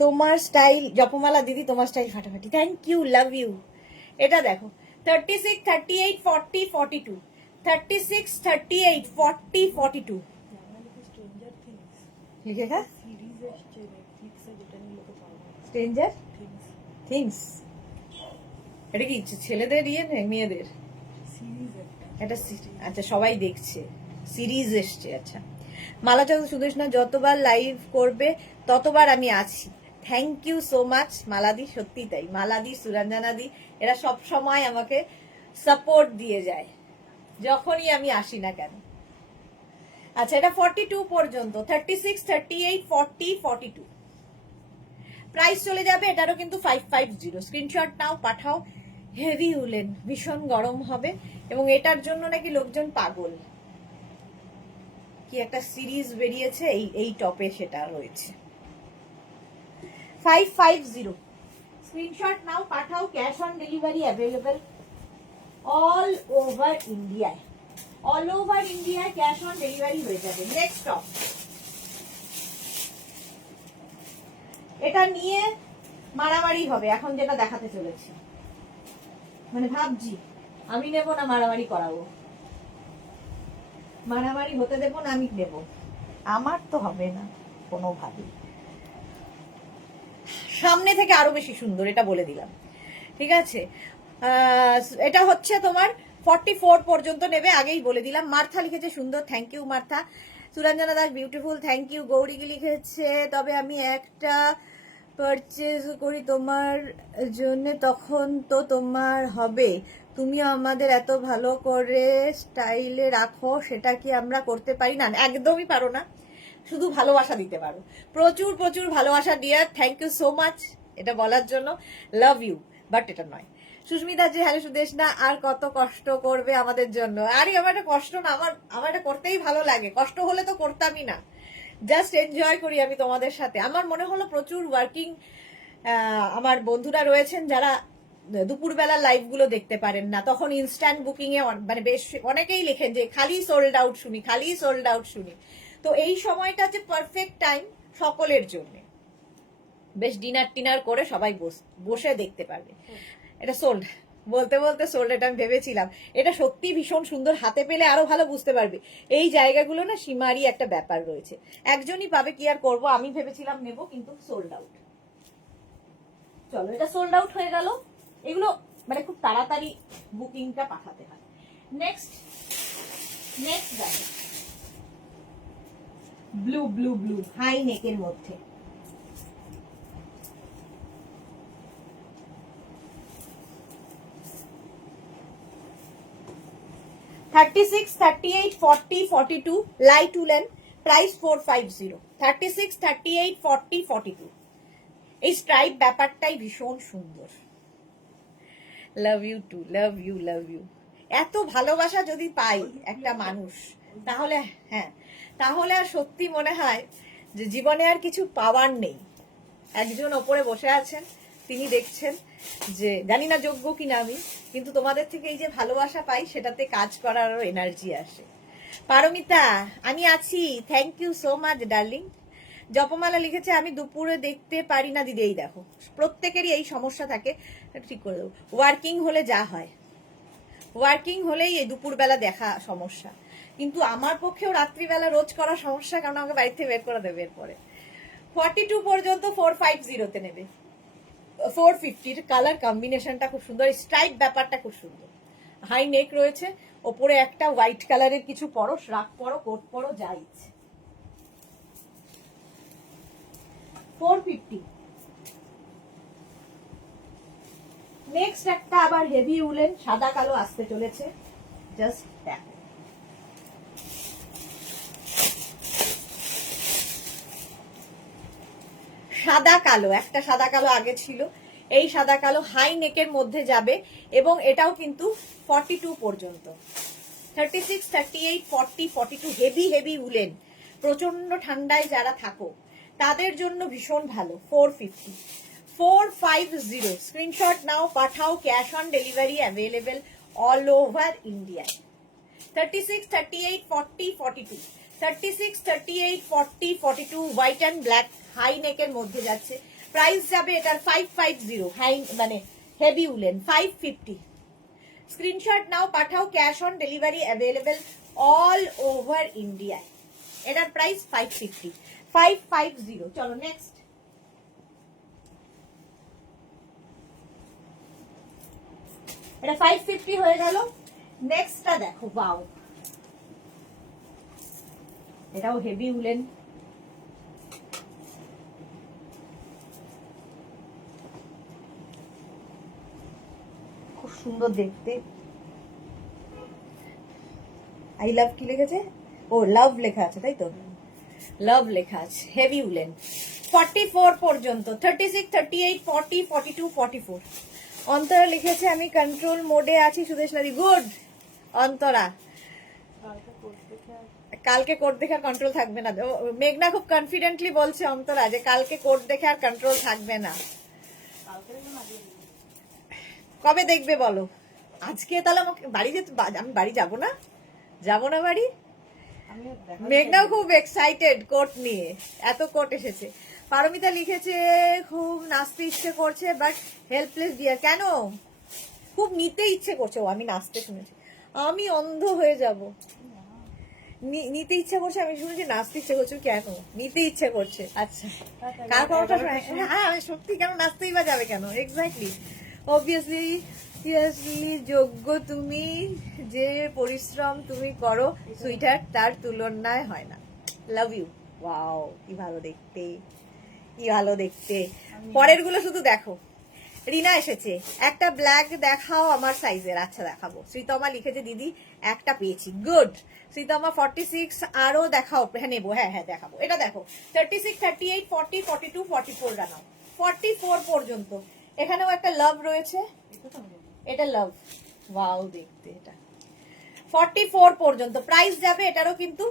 তোমার স্টাইল জপমালা দিদি, তোমার স্টাইল ফাটাফাটি, থ্যাংক ইউ, লাভ ইউ। এটা দেখো 36 38 40 42, 36 38 40 42 লিখেছে স্ট্রেঞ্জার থিংস। এটা কি ছেলেদের ইয়ে নেই মেয়েদের? এটা আচ্ছা সবাই দেখছে, সিরিজ এসছে। আচ্ছা মালা সুদেশনা, যতবার লাইভ করবে ততবার আমি আছি। থ্যাংক ইউ সো মাচ মালাদি, সত্যি তাই। মালাদি, সুরঞ্জনা দি, এরা সব সময় আমাকে সাপোর্ট দিয়ে যায় যখনই আমি আসি না কেন। আচ্ছা এটা 42 পর্যন্ত, 36 38 40 42 প্রাইস চলে যাবে। এটারও কিন্তু 550। স্ক্রিনশট নাও, পাঠাও। হেভি উলেন, ভীষণ গরম হবে এবং এটার জন্য নাকি লোকজন পাগল। কি একটা সিরিজ বেরিয়েছে এই টপে, সেটা রয়েছে 550। স্ক্রিনশট নাও, পাঠাও। Cash on delivery available all over ইন্ডিয়ায়। অল ওভার ইন্ডিয়ায় ক্যাশ অন ডেলিভারি হয়ে যাবে। নেক্সট টপ, এটা নিয়ে মারামারি হবে এখন, যেটা দেখাতে চলেছি। মানে ভাবছি আমি নেব না মারামারি করাবো, মারামারি হতে দেবো না, আমি নেব, আমার তো হবে না কোনোভাবে। সামনে থেকে আরো বেশি সুন্দর, এটা বলে দিলাম, ঠিক আছে। এটা হচ্ছে তোমার 44 পর্যন্ত নেবে, আগেই বলে দিলাম। মার্থা লিখেছে সুন্দর, thank you Martha. Suranjana Das beautiful, thank you. গৌরীকে লিখেছে তবে আমি একটা পারচেজ করি তোমার জন্য, তখন তো তোমার হবে। তুমিও আমাদের এত ভালো করে স্টাইলে রাখো, সেটা কি আমরা করতে পারি না? একদমই পারো না, শুধু ভালোবাসা দিতে পারো। প্রচুর প্রচুর ভালোবাসা dear, thank you so much এটা বলার জন্য, লাভ ইউ। বাট এটা নয়। সুস্মিতা যে হ্যালো সুদেশ না, আর কত কষ্ট করবে আমাদের জন্য? আরে আমার এটা কষ্ট না, আমার এটা করতেই ভালো লাগে। কষ্ট হলে তো করতামই না, জাস্ট এনজয় করি আমি তোমাদের সাথে। আমার মনে হলো প্রচুর ওয়ার্কিং আমার বন্ধুরা রয়েছেন যারা দুপুরবেলা লাইভ গুলো দেখতে পারেন না, তখন ইনস্ট্যান্ট বুকিং এ মানে বেশ অনেকেই লেখেন যে খালি সোল্ড আউট শুনি, খালি সোল্ড আউট শুনি। তো এই সময়টা যে পারফেক্ট টাইম সকলের জন্য, বেশ ডিনার টিনার করে সবাই বসে দেখতে পারবে। এটা সোল্ড, বলতে বলতে সোল্ড, এটা আমি ভেবেছিলাম। এটা সত্যি ভীষণ সুন্দর, হাতে পেলে আরো ভালো বুঝতে পারবে। এই জায়গাগুলো না সীমারই একটা ব্যাপার রয়েছে, একজনই পাবে, কি আর করবো। আমি ভেবেছিলাম নেব, কিন্তু সোল্ড আউট। চলো এটা সোল্ড আউট হয়ে গেল। এগুলো মানে খুব তাড়াতাড়ি বুকিংটা পাঠাতে হয়। নেক্সট দেখো ব্লু ব্লু ব্লু হাই নেকের মধ্যে, $36, $38, $40, $42 লাইট উলেন, প্রাইস 450। 36, $38, $40, $42 এই স্ট্রাইপ ব্যাপারটাই ভীষণ সুন্দর। Love you too, love you, love you. এত ভালোবাসা যদি পাই একটা মানুষ, তাহলে হ্যাঁ তাহলে আর সত্যি মনে হয় যে জীবনে আর কিছু পাওয়ার নেই। একজন ওপরে বসে আছেন, তিনি দেখছেন যে জানি না যোগ্য কিনা আমি, কিন্তু তোমাদের থেকে এই যে ভালোবাসা পাই সেটাতে কাজ করারও এনার্জি আসে। পারমিতা, আমি আছি, thank you so much darling. Japamala লিখেছে আমি দুপুরে দেখতে পারি না দিদি। এই দেখো, প্রত্যেকেরই এই সমস্যা থাকে, ঠিক করে দেবো। ওয়ার্কিং হলে যা হয়, ওয়ার্কিং হলেই এই দুপুরবেলা দেখা সমস্যা, কিন্তু আমার পক্ষেও রাত্রিবেলা রোজ করা সমস্যা, কারণ আমাকে বাড়ি থেকে বের করে দেবে এরপরে। 42 পর্যন্ত 450-তে নেবে। 450 কালার কম্বিনেশনটা খুব সুন্দর, স্ট্রাইপ ব্যাপারটা খুব সুন্দর। হাই নেক রয়েছে, ওপরে একটা হোয়াইট কালারের কিছু পরো, শ্রাক পরো, কোট পরো, যা ইচ্ছে। 450। নেক্সট একটা আবার হেভি উলেন সাদা কালো আসতে চলেছে, জাস্ট দেখো। সাদা কালো, একটা সাদা কালো আগে ছিল, এই সাদা কালো হাই নেকের মধ্যে যাবে, এবং এটাও কিন্তু 42 পর্যন্ত। 36, 38, 40, 42 হেভি হেভি উলেন। প্রচন্ড ঠান্ডায় যারা থাকো তাদের জন্য ভীষণ ভালো। 450, 450 স্ক্রিনশট নাও, পাঠাও, cash on delivery available all over India. 36, 38, 40, 42, 36, 38, 40, 42 white and black high নেকের মধ্যে যাচ্ছে। প্রাইস যাবে এটার 550, হাই মানে হেভি উলেন 550। স্ক্রিনশট নাও, পাঠাও, cash on delivery available all over India. এটার প্রাইস 550, 550। চলো নেক্সট। এটা 550 হয়ে গেল। নেক্সটটা দেখো, বাও, এটাও হেভি উলেন। খুব সুন্দর দেখতে। আই লাভ কি লিখেছে? ও লাভ লেখা আছে, তাই তো, লাভ লেখা আছে। হেভি উলেন 44 পর্যন্ত। 36, 38, 40, 42, 44। অন্তরা লিখেছে আমি কন্ট্রোল মোডে আছি সুদেশ নাদি। গুড অন্তরা, কালকে কোড দেখে আর কন্ট্রোল থাকবে না। মেঘনা খুব কনফিডেন্টলি বলছে অন্তরা যে কালকে কোড দেখে আর কন্ট্রোল থাকবে না। কবে দেখবে বলো? আজকে তাহলে আমাকে বাড়ি যেতে, আমি বাড়ি যাবো না, যাবো না বাড়ি। মেঘনাও খুব এক্সাইটেড কোট নিয়ে, এত কোট এসেছে। পারমিতা লিখেছে খুব নাচতে ইচ্ছে করছে বাট হেল্পলেস ডিয়ার। কেন? খুব নিতে ইচ্ছে করছে। ও, আমি নাচতে শুনেছি, আমি অন্ধ হয়ে যাব। নিতে ইচ্ছে করছে, আমি শুনেছি নাচতে ইচ্ছে করছে। কেন নিতে ইচ্ছে করছে? আচ্ছা, কার কোনটা? হ্যাঁ, সত্যি, কেন নাচতেই বা যাবে কেন? এক্স্যাক্টলি, অবভিয়াসলি যোগ্য তুমি, যে পরিশ্রম তুমি করো সুইটার, তার তুলনায় হয় না। Love you. ওয়াও, কি ভালো দেখতে, কি ভালো দেখতে। পরের গুলো শুধু দেখো। রিনা এসেছে, একটা ব্ল্যাক দেখাও আমার সাইজের। আচ্ছা দেখাবো। শ্রীতমা লিখেছে দিদি একটা পেয়েছি। গুড। শ্রীতমা 46 আরো দেখাও। হ্যাঁ নেবো, হ্যাঁ হ্যাঁ দেখাবো। এটা দেখো 36, 38, 40, 42, 44 রানাও 44 পর্যন্ত। এখানেও একটা লাভ রয়েছে, এটা লাভ। ওয়াও দেখতে, এটা 44 পর্যন্ত প্রাইস যাবে এটারও কিন্তু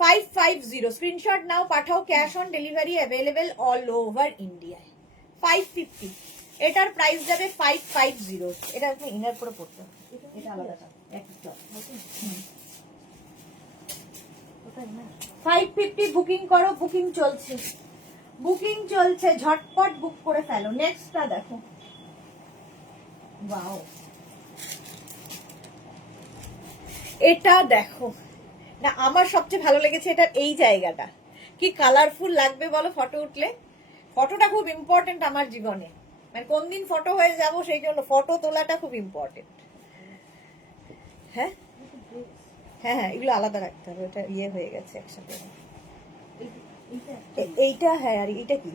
550। স্ক্রিনশট নাও, পাঠাও, cash on delivery available all over India. 550, এটার প্রাইস যাবে 550। এটা আপনি ইনার করে পড়তে হবে, এটা আলাদা। 550 বুকিং করো, বুকিং চলছে, বুকিং চলছে, ঝটপট বুক করে ফেলো। নেক্সটটা দেখো। ওয়াও, এটা দেখো না, আমার সবচেয়ে ভালো লেগেছে এটার এই জায়গাটা। কি কালারফুল লাগবে বলো ফটো উঠলে। ফটোটা খুব ইম্পর্টেন্ট আমার জীবনে, মানে কোন দিন ফটো হয়ে যাব সেই জন্য ফটো তোলাটা খুব ইম্পর্টেন্ট। হ্যাঁ হ্যাঁ হ্যাঁ, এগুলো আলাদা রাখতে হবে, ওটা ইয়ে হয়ে গেছে একসাথে। এইটা হ্যাঁ, আর এইটা কি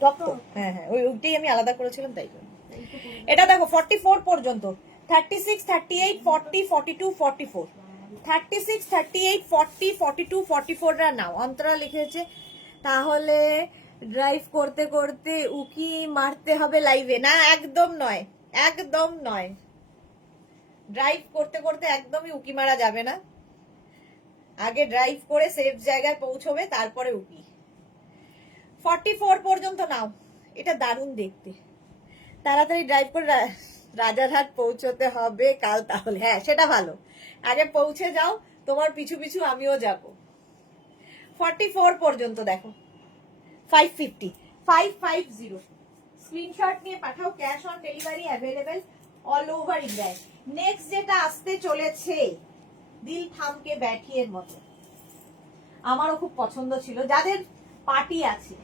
টপ তো? হ্যাঁ হ্যাঁ, ওইটাই আমি আলাদা করেছিলাম তাই জন্য। এটা দেখো 44 পর্যন্ত। 36, 38, 40, 42, 44। 36, 38, 40, 42, 44 রা নাও। অন্তরা লিখেছে তাহলে ড্রাইভ করতে করতে উকি মারতে হবে লাইভে। না, একদম নয়, একদম নয়। ড্রাইভ করতে করতে একদমই উকি মারা যাবে না। আগে ড্রাইভ করে সেফ জায়গায় পৌঁছবে, তারপরে উঠি। 44 পর্যন্ত নাও, এটা দারুণ দেখতে। তাড়াতাড়ি ড্রাইভ করে রাজারহাট পৌঁছতে হবে কাল, তাহলে হ্যাঁ সেটা ভালো, আগে পৌঁছে যাও, তোমার পিছু পিছু আমিও যাব। 44 পর্যন্ত দেখো, 550, 550 স্ক্রিনশট নিয়ে পাঠাও, cash on delivery available all over India. Next যেটা আসতে চলেছে দিল থামকে ব্যাঠিয়ের মতো, আমারও খুব পছন্দ ছিল, যাদের পার্টি আছে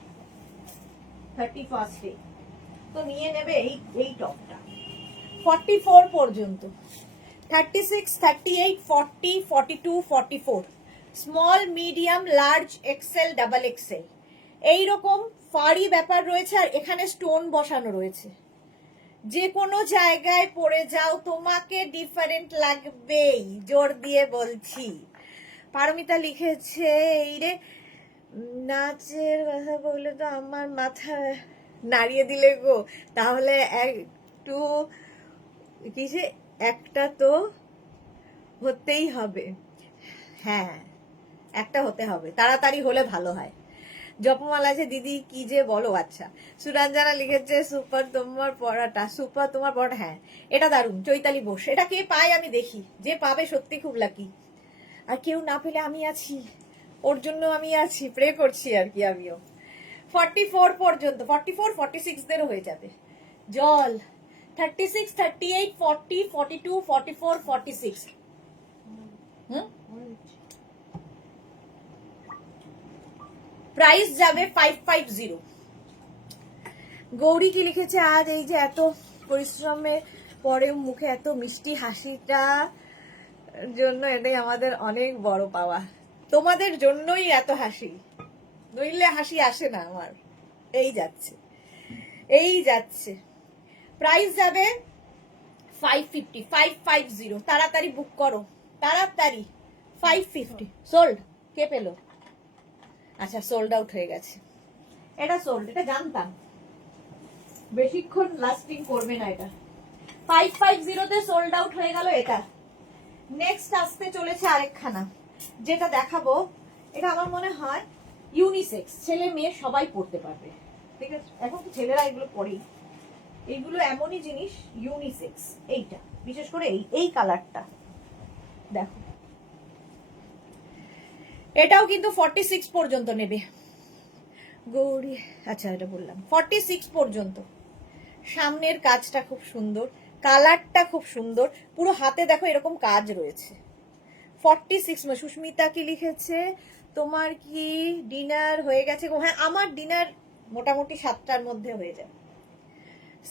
31 তো নিয়ে নেবে এই টপটা। 44 পর্যন্ত, 36, 38, 40, 42, 44, small, medium, large, XL, double XL, এইরকম ফাড়ি ব্যাপার রয়েছে। আর এখানে স্টোন বসানো রয়েছে, যে কোনো জায়গায় পরে যাও তোমাকে ডিফারেন্ট লাগবেই, জোর দিয়ে বলছি। পারমিতা লিখেছে, এই রে নাচের কথা বলে তো আমার মাথা নাড়িয়ে দিলে গো, তাহলে একটু কিসে একটা তো হতেই হবে। হ্যাঁ একটা হতে হবে, তাড়াতাড়ি হলে ভালো হয়। জপমালা আছে দিদি কি যে বলো। আচ্ছা, সুরঞ্জনা লিখেছে সুপার তোমার পড়াটা, সুপার তোমার পড়াটা, হ্যাঁ এটা দারুণ। চৈতালি বোস, এটা কে পায় আমি দেখি, যে পাবে সত্যি খুব লাকি, আর কেউ না পেলে আমি আছি, ওর জন্য আমি আছি, প্রে করছি আর কি আমিও। 44 পর্যন্ত, 44, 46 দেরও হয়ে যাবে জল। 36, 38, 40, 42, 44, 46। প্রাইস যাবে 550। গৌরী কি লিখেছে, আজ এই যে এত পরিশ্রমের পরে মুখে এত মিষ্টি হাসিটা জন্য, এটাই আমাদের অনেক বড় পাওয়া। তোমাদের জন্যই এত হাসি, নইলে হাসি আসে না আমার। এই যাচ্ছে, এই যাচ্ছে। প্রাইস যাবে 550, 550, তাড়াতাড়ি বুক করো, তাড়াতাড়ি। 550 সোল্ড, কে পেলো? আচ্ছা সোল্ড আউট হয়ে গেছে, এটা সোল্ড, এটা জানতাম বেশিক্ষণ লাস্টিং করবে না এটা। 550 তে সোল্ড আউট হয়ে গেল এটা। নেক্সট আসতে চলেছে আরেকখানা, যেটা দেখাবো, এটা আমার মনে হয় ইউনিসেক্স, ছেলে মেয়ে সবাই পড়তে পারবে। ঠিক আছে, এখন তো ছেলেরা এগুলো পড়েই, এইগুলো এমনই জিনিস ইউনিসেক্স। এইটা বিশেষ করে এই কালারটা দেখো, এটাও কিন্তু 46 পর্যন্ত নেবে গৌরী। আচ্ছা এটা বললাম 46 পর্যন্ত। সামনের কাজটা খুব সুন্দর, কালারটা খুব সুন্দর, পুরো হাতে দেখো এরকম কাজ রয়েছে। 46। সুস্মিতা কি লিখেছে, তোমার কি ডিনার হয়ে গেছে? হ্যাঁ আমার ডিনার মোটামুটি 7টার মধ্যে হয়ে যায়,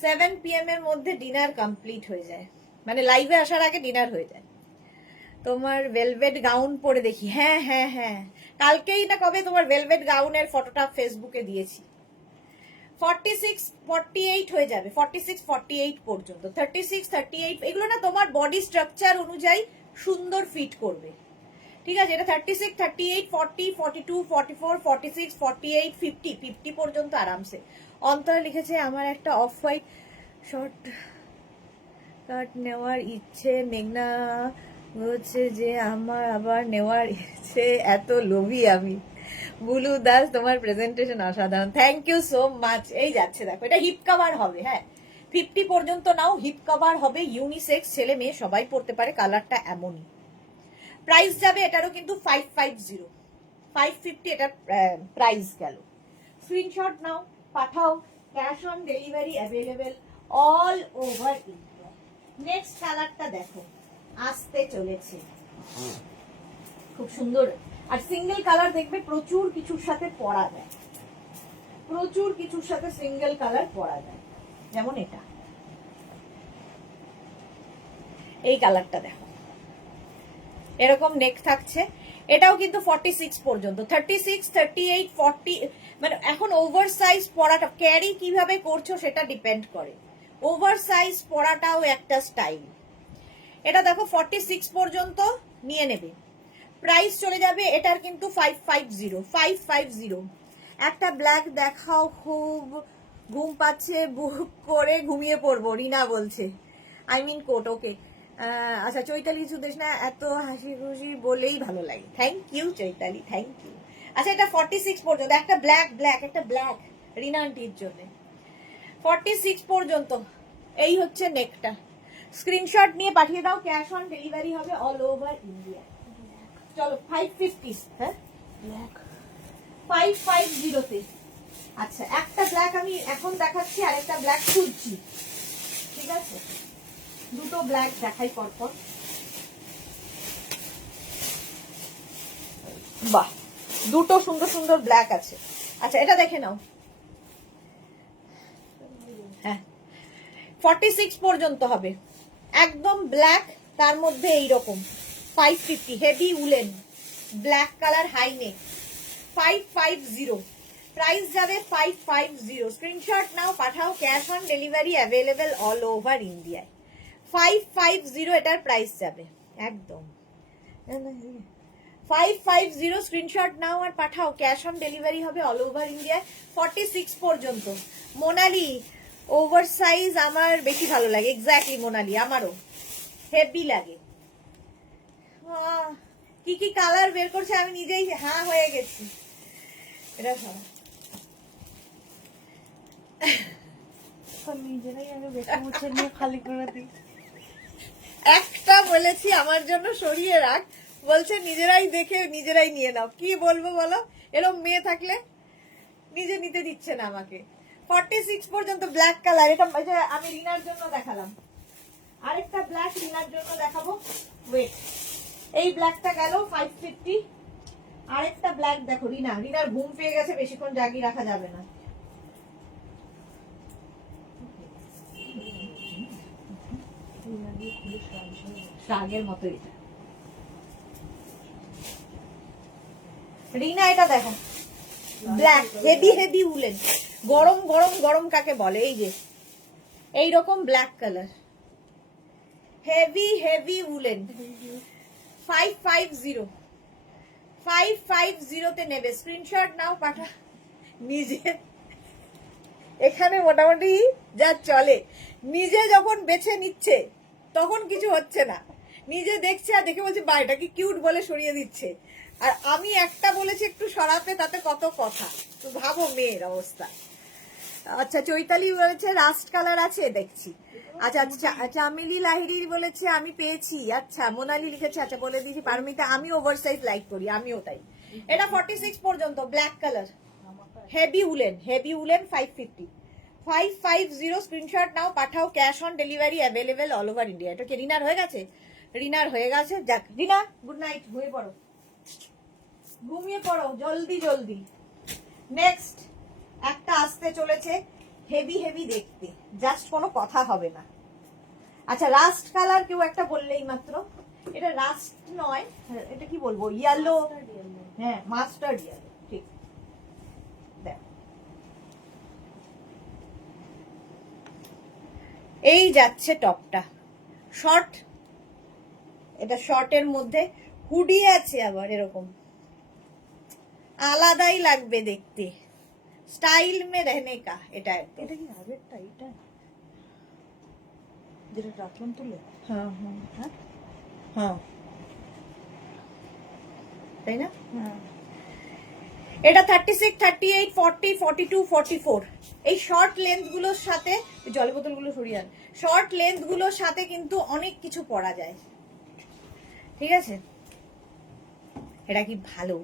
7 PM এর মধ্যে ডিনার কমপ্লিট হয়ে যায়, মানে লাইভে আসার আগে ডিনার হয়ে যায়। তোমার ভেলভেট গাউন পরে দেখি, হ্যাঁ হ্যাঁ হ্যাঁ, কালকেই না কবে তোমার ভেলভেট গাউনের ফটোটা ফেসবুকে দিয়েছি। 46, 48 হয়ে যাবে, 46, 48 পর্যন্ত। 36, 38 এগুলো না তোমার বডি স্ট্রাকচার অনুযায়ী সুন্দর ফিট করবে, ঠিক আছে। এটা 36, 38, 40, 42, 44, 46, 48, 50, 50 পর্যন্ত আরামসে। অন্তর লিখেছে, আমার একটা অফ হোয়াইট শর্ট কাট নেওয়ার ইচ্ছে। মেঘনা বলছে যে আমার আবার নেওয়ার ইচ্ছে, এত লোভী আমি। বুলু দাস, তোমার প্রেজেন্টেশন অসাধারণ, থ্যাংক ইউ সো মাচ। এই যাচ্ছে দেখো, এটা হিপ কভার হবে, হ্যাঁ 50 পর্যন্ত নাও, হিপ কভার হবে, ইউনিসেক্স, ছেলে মেয়ে সবাই পড়তে পারে, কালারটা এমনই। প্রাইস যাবে এটারও কিন্তু 550, 550 এটা প্রাইস গেল। স্ক্রিনশট নাও, পাঠাও, cash on delivery available all over India. Next কালারটা দেখো, আসতে চলেছে, খুব সুন্দর। আর সিঙ্গেল কালার দেখবে প্রচুর কিছুর সাথে পরা যায়, প্রচুর কিছুর সাথে সিঙ্গেল কালার পরা যায়, যেমন এটা, এই কালারটা দেখো, এরকম নেক থাকছে। এটাও কিন্তু 46 পর্যন্ত, 36, 38, 40, মানে এখন ওভার সাইজ পরাটা ক্যারি কিভাবে করছো সেটা ডিপেন্ড করে, ওভার সাইজ পরাটাও একটা স্টাইল। এটা দেখো 46 পর্যন্ত নিয়ে নেবে, প্রাইস চলে যাবে এটার কিন্তু 550, 550। একটা ব্ল্যাক দেখাও, খুব ঘুম পাচ্ছে, বুক করে ঘুমিয়ে পড়বো, রিনা বলছে, আই মিন কোট, ওকে আচ্ছা, চৈতালি সুদেশ না এত হাসি খুশি বলেই ভালো লাগে। Thank you Chaitali, thank you. আচ্ছা, এটা 46 পর্যন্ত, একটা একটা ব্ল্যাক রিনা আন্টির জন্য 46 পর্যন্ত। এই হচ্ছে নেকটা। স্ক্রিনশট নিয়ে পাঠিয়ে দাও, ক্যাশ অন ডেলিভারি হবে অল ওভার ইন্ডিয়া। চলো 550, হ্যাঁ 550 তে। আচ্ছা, একটা ব্ল্যাক আমি এখন দেখাচ্ছি, আর একটা ব্ল্যাক খুঁজছি, ঠিক আছে? দুটো ব্ল্যাক দেখাই পরপর। বাহ, দুটো সুন্দর সুন্দর ব্ল্যাক আছে। আচ্ছা, এটা দেখে নাও। হ্যাঁ, 46 পর্যন্ত হবে, একদম ব্ল্যাক, তার মধ্যে এইরকম 550, heavy woollen, black colour, high neck, 550, price যাবে 550। স্ক্রিনশট নাও, পাঠাও, cash on delivery available all over ইন্ডিয়ায়। 550 এটার প্রাইস যাবে একদম। 550 স্ক্রিনশট নাও আর পাঠাও, ক্যাশ অন ডেলিভারি হবে অল ওভার ইন্ডিয়ায়। 46 পর্যন্ত। মোনালি ওভার সাইজ আমার বেশি ভালো লাগে। এক্স্যাক্টলি মোনালি, আমারও হেভি লাগে। কি কি কালার বের করছে আমি নিজেই হ্যাঁ হয়ে গেছি। এটা নিজেরাই আগে বেশি মুছে নিয়ে খালি করে দিই। একটা বলেছি আমার জন্য সরিয়ে রাখ, বলছে নিজেরাই দেখে নিজেরাই নিয়ে নাও। কি বলবো বলো, এরকম মেয়ে থাকলে নিজে নিতে দিচ্ছে না আমাকে। 46 পর্যন্ত ব্ল্যাক কালার, এটা আমি রিনার জন্য দেখালাম। আরেকটা ব্ল্যাক রিনার জন্য দেখাবো, ওয়েট। এই ব্ল্যাকটা গেল 550। আরেকটা ব্ল্যাক দেখো, রিনার ঘুম পেয়ে গেছে, বেশিক্ষণ জাগিয়ে রাখা যাবে না। রাগের মতো এটা রিনা, এটা দেখো ব্ল্যাক, হেভি হেভি উলেন, গরম গরম গরম কাকে বলে, এই যে এইরকম black colour, heavy heavy woollen. 550 তে নেবে, স্ক্রিনশট নাও, পাঠা। নিজে এখানে মোটামুটি যা চলে, নিজে যখন বেছে নিচ্ছে তখন কিছু হচ্ছে না, নিজে দেখছে আর দেখে বলছে বা এটা কি কিউট বলে সরিয়ে দিচ্ছে, আর আমি একটা বলেছি একটু সরাতে, তাতে কত কথা। তো ভাবো মেয়ের অবস্থা। আচ্ছা, চৈতালি বলেছে রাস্ট কালার আছে, দেখছি। আচ্ছা আচ্ছা, চামেলি লাহিড়ি বলেছে আমি পেয়েছি। আচ্ছা, মোনালি লিখেছে, আচ্ছা বলে দিয়েছি। পারমিতা, আমি ওভার সাইজ লাইক করি, আমিও তাই। এটা 46 পর্যন্ত, black colour, heavy woollen, 550 screenshot নাও, পাঠাও, cash on delivery available all over India. এটা কি রিনার হয়ে গেছে? রিনার হয়ে গেছে। যাক রিনা, গুড নাইট, ঘুমিয়ে পড়ো, ঘুমিয়ে পড়ো জলদি জলদি। নেক্সট একটা আসতে চলেছে, হেভি হেভি দেখতে, জাস্ট কোনো কথা হবে না। আচ্ছা, রাস্ট কালার কেউ একটা বললেই মাত্র, এটা রাস্ট নয়, এটা কি বলবো, ইয়েলো, হ্যাঁ মাস্টার্ড ইয়েলো, ঠিক। এই যাচ্ছে টপটা, শর্ট, এটা শর্টের মধ্যে হুডি আছে আবার, এরকম আলাদাই লাগবে দেখতে, স্টাইল মে রহনে কা। এটা এটা কি আগেরটা, এটা যেটা রাখলাম তুলে? হ্যাঁ হ্যাঁ হ্যাঁ হ্যাঁ, তাই না? হ্যাঁ, এটা 36, 38, 40, 42, 44। এই শর্ট লেন্থ গুলোর সাথে, জল বোতল গুলো সরিয়ে আন, শর্ট লেন্থ গুলোর সাথে কিন্তু অনেক কিছু পরা যায়, ঠিক আছে? এটা কি ভালো,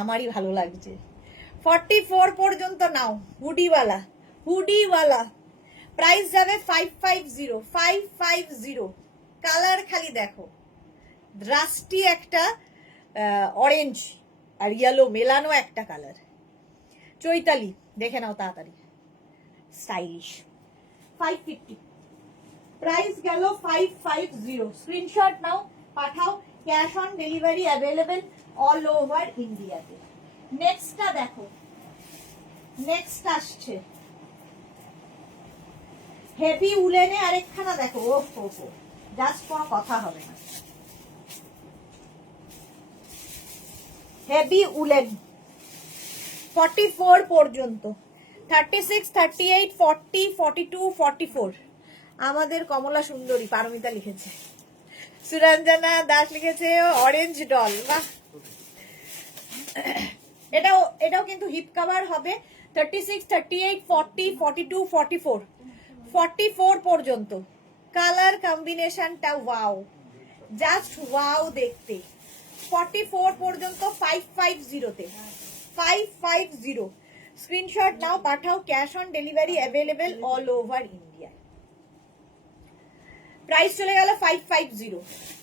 আমারই ভালো লাগছে। 44 পর্যন্ত নাও, হুডিওয়ালা, হুডিওয়ালা, প্রাইস যাবে 550। কালার খালি দেখো, রাস্টি একটা অরেঞ্জ আর ইয়েলো মেলানো একটা কালার। চৈতালি দেখে নাও তাড়াতাড়ি, স্টাইলিশ। 550 প্রাইস গেল 550। স্ক্রিনশট নাও, পাঠাও, cash on delivery available all over ইন্ডিয়াতে। নেক্সটটা দেখো, নেক্সট আসছে হেভি উলেনে আরেকখানা দেখো, ও জাস্ট কোনো কথা হবে না, হেভি উলেন 44 পর্যন্ত, 36, 38, 40, 42, 44। আমাদের কমলা সুন্দরী, পারমিতা লিখেছে। সুরঞ্জনা দাস লিখেছে অরেঞ্জ ডল, বাহ। এটাও কিন্তু হিপ কভার হবে 36, 38, 40, 42, 44, 44 পর্যন্ত। কালার কম্বিনেশনটা ওয়াও, জাস্ট ওয়াও দেখতে। 44 পর্যন্ত 550 তে, 550। স্ক্রিনশট নাও, পাঠাও, cash on delivery available all over India. Price চলে গেল 550।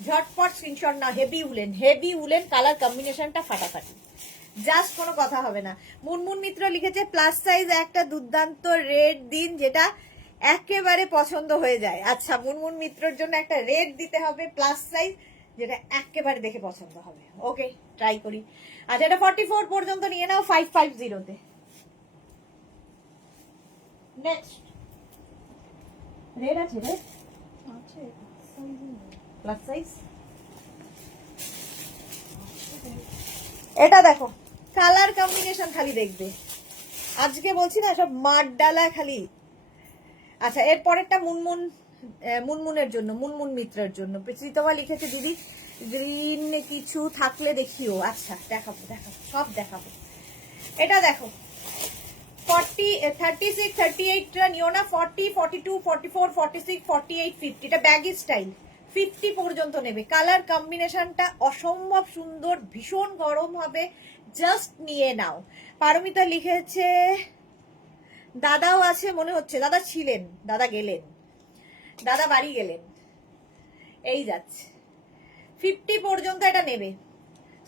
ঝটপট স্ক্রিনশট নাও। হেভি উলেন কালার কম্বিনেশনটা ফাটাফাটি, জাস্ট কোনো কথা হবে না। মুনমুন মিত্র লিখেছে প্লাস সাইজ একটা দুর্দান্ত রেড দিন, যেটা একেবারে পছন্দ হয়ে যায়। আচ্ছা, মুনমুন মিত্রর জন্য একটা রেড দিতে হবে প্লাস সাইজ, যেটা একেবারে দেখে পছন্দ হবে। ওকে, ট্রাই করি। আচ্ছা, এটা 44 পর্যন্ত নিয়ে নাও 550-তে। নেক্সট রেড আছে, রেড আছে প্লাস সাইজ। এটা দেখো, কালার কম্বিনেশন খালি দেখবে, আজকে বলছি না সব মাঠ ডালা খালি। আচ্ছা, এর পরেরটা মুনমুনের জন্য, মুনমুন মিত্রের জন্য। প্রীতমা লিখেছে দিদি গ্রিন কিছু থাকলে দেখিও। আচ্ছা, দেখাবো সব দেখাবো। এটা দেখো 40, 36, 38টা নিও না, 40, 42, 44, 46, 48, 50। এটা ব্যাগি স্টাইল, 50 পর্যন্ত নেবে। কালার কম্বিনেশনটা অসম্ভব সুন্দর, ভীষণ গরম হবে, জাস্ট নিয়ে নাও। পারমিতা লিখেছে দাদাও আছে মনে হচ্ছে, দাদা ছিলেন, দাদা গেলেন, দাদা বাড়ি গেলেন, এই যাচ্ছে। 50 পর্যন্ত এটা নেবে।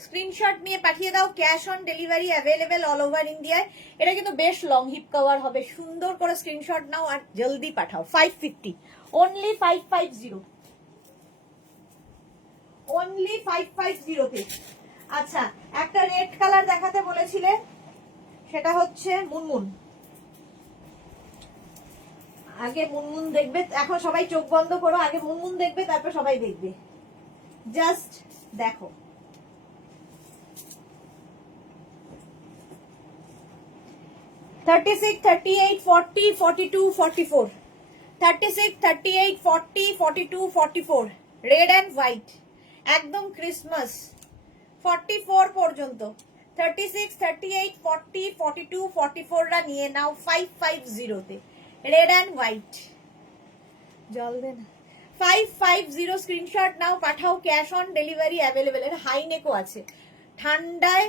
স্ক্রিনশট নিয়ে পাঠিয়ে দাও, cash on delivery available all over ইন্ডিয়ায়। এটা কিন্তু বেশ লং হিপ কভার হবে, সুন্দর করে স্ক্রিনশট নাও আর জলদি পাঠাও। 550, অনলি 550, অনলি 550-তে। আচ্ছা, একটা রেড কালার দেখাতে বলেছিলে, সেটা হচ্ছে মুনমুন। আগে মুনমুন দেখবে, এখন সবাই চোখ বন্ধ করো, আগে মুনমুন দেখবে, তারপর সবাই দেখবে। জাস্ট দেখো, thirty six, 38, 40, 42, 44, 36, 38, 40, 42, 44, red and white, একদম ক্রিসমাস। 44 পর্যন্ত, 36, 38, 40, 42, 44রা নিয়ে নাও 550-তে, রেড অ্যান্ড হোয়াইট। জল দেন। 550 স্ক্রিনশট নাও, পাঠাও, ক্যাশ অন ডেলিভারি অ্যাভেলেবেল। এর হাই নেকও আছে, ঠান্ডায়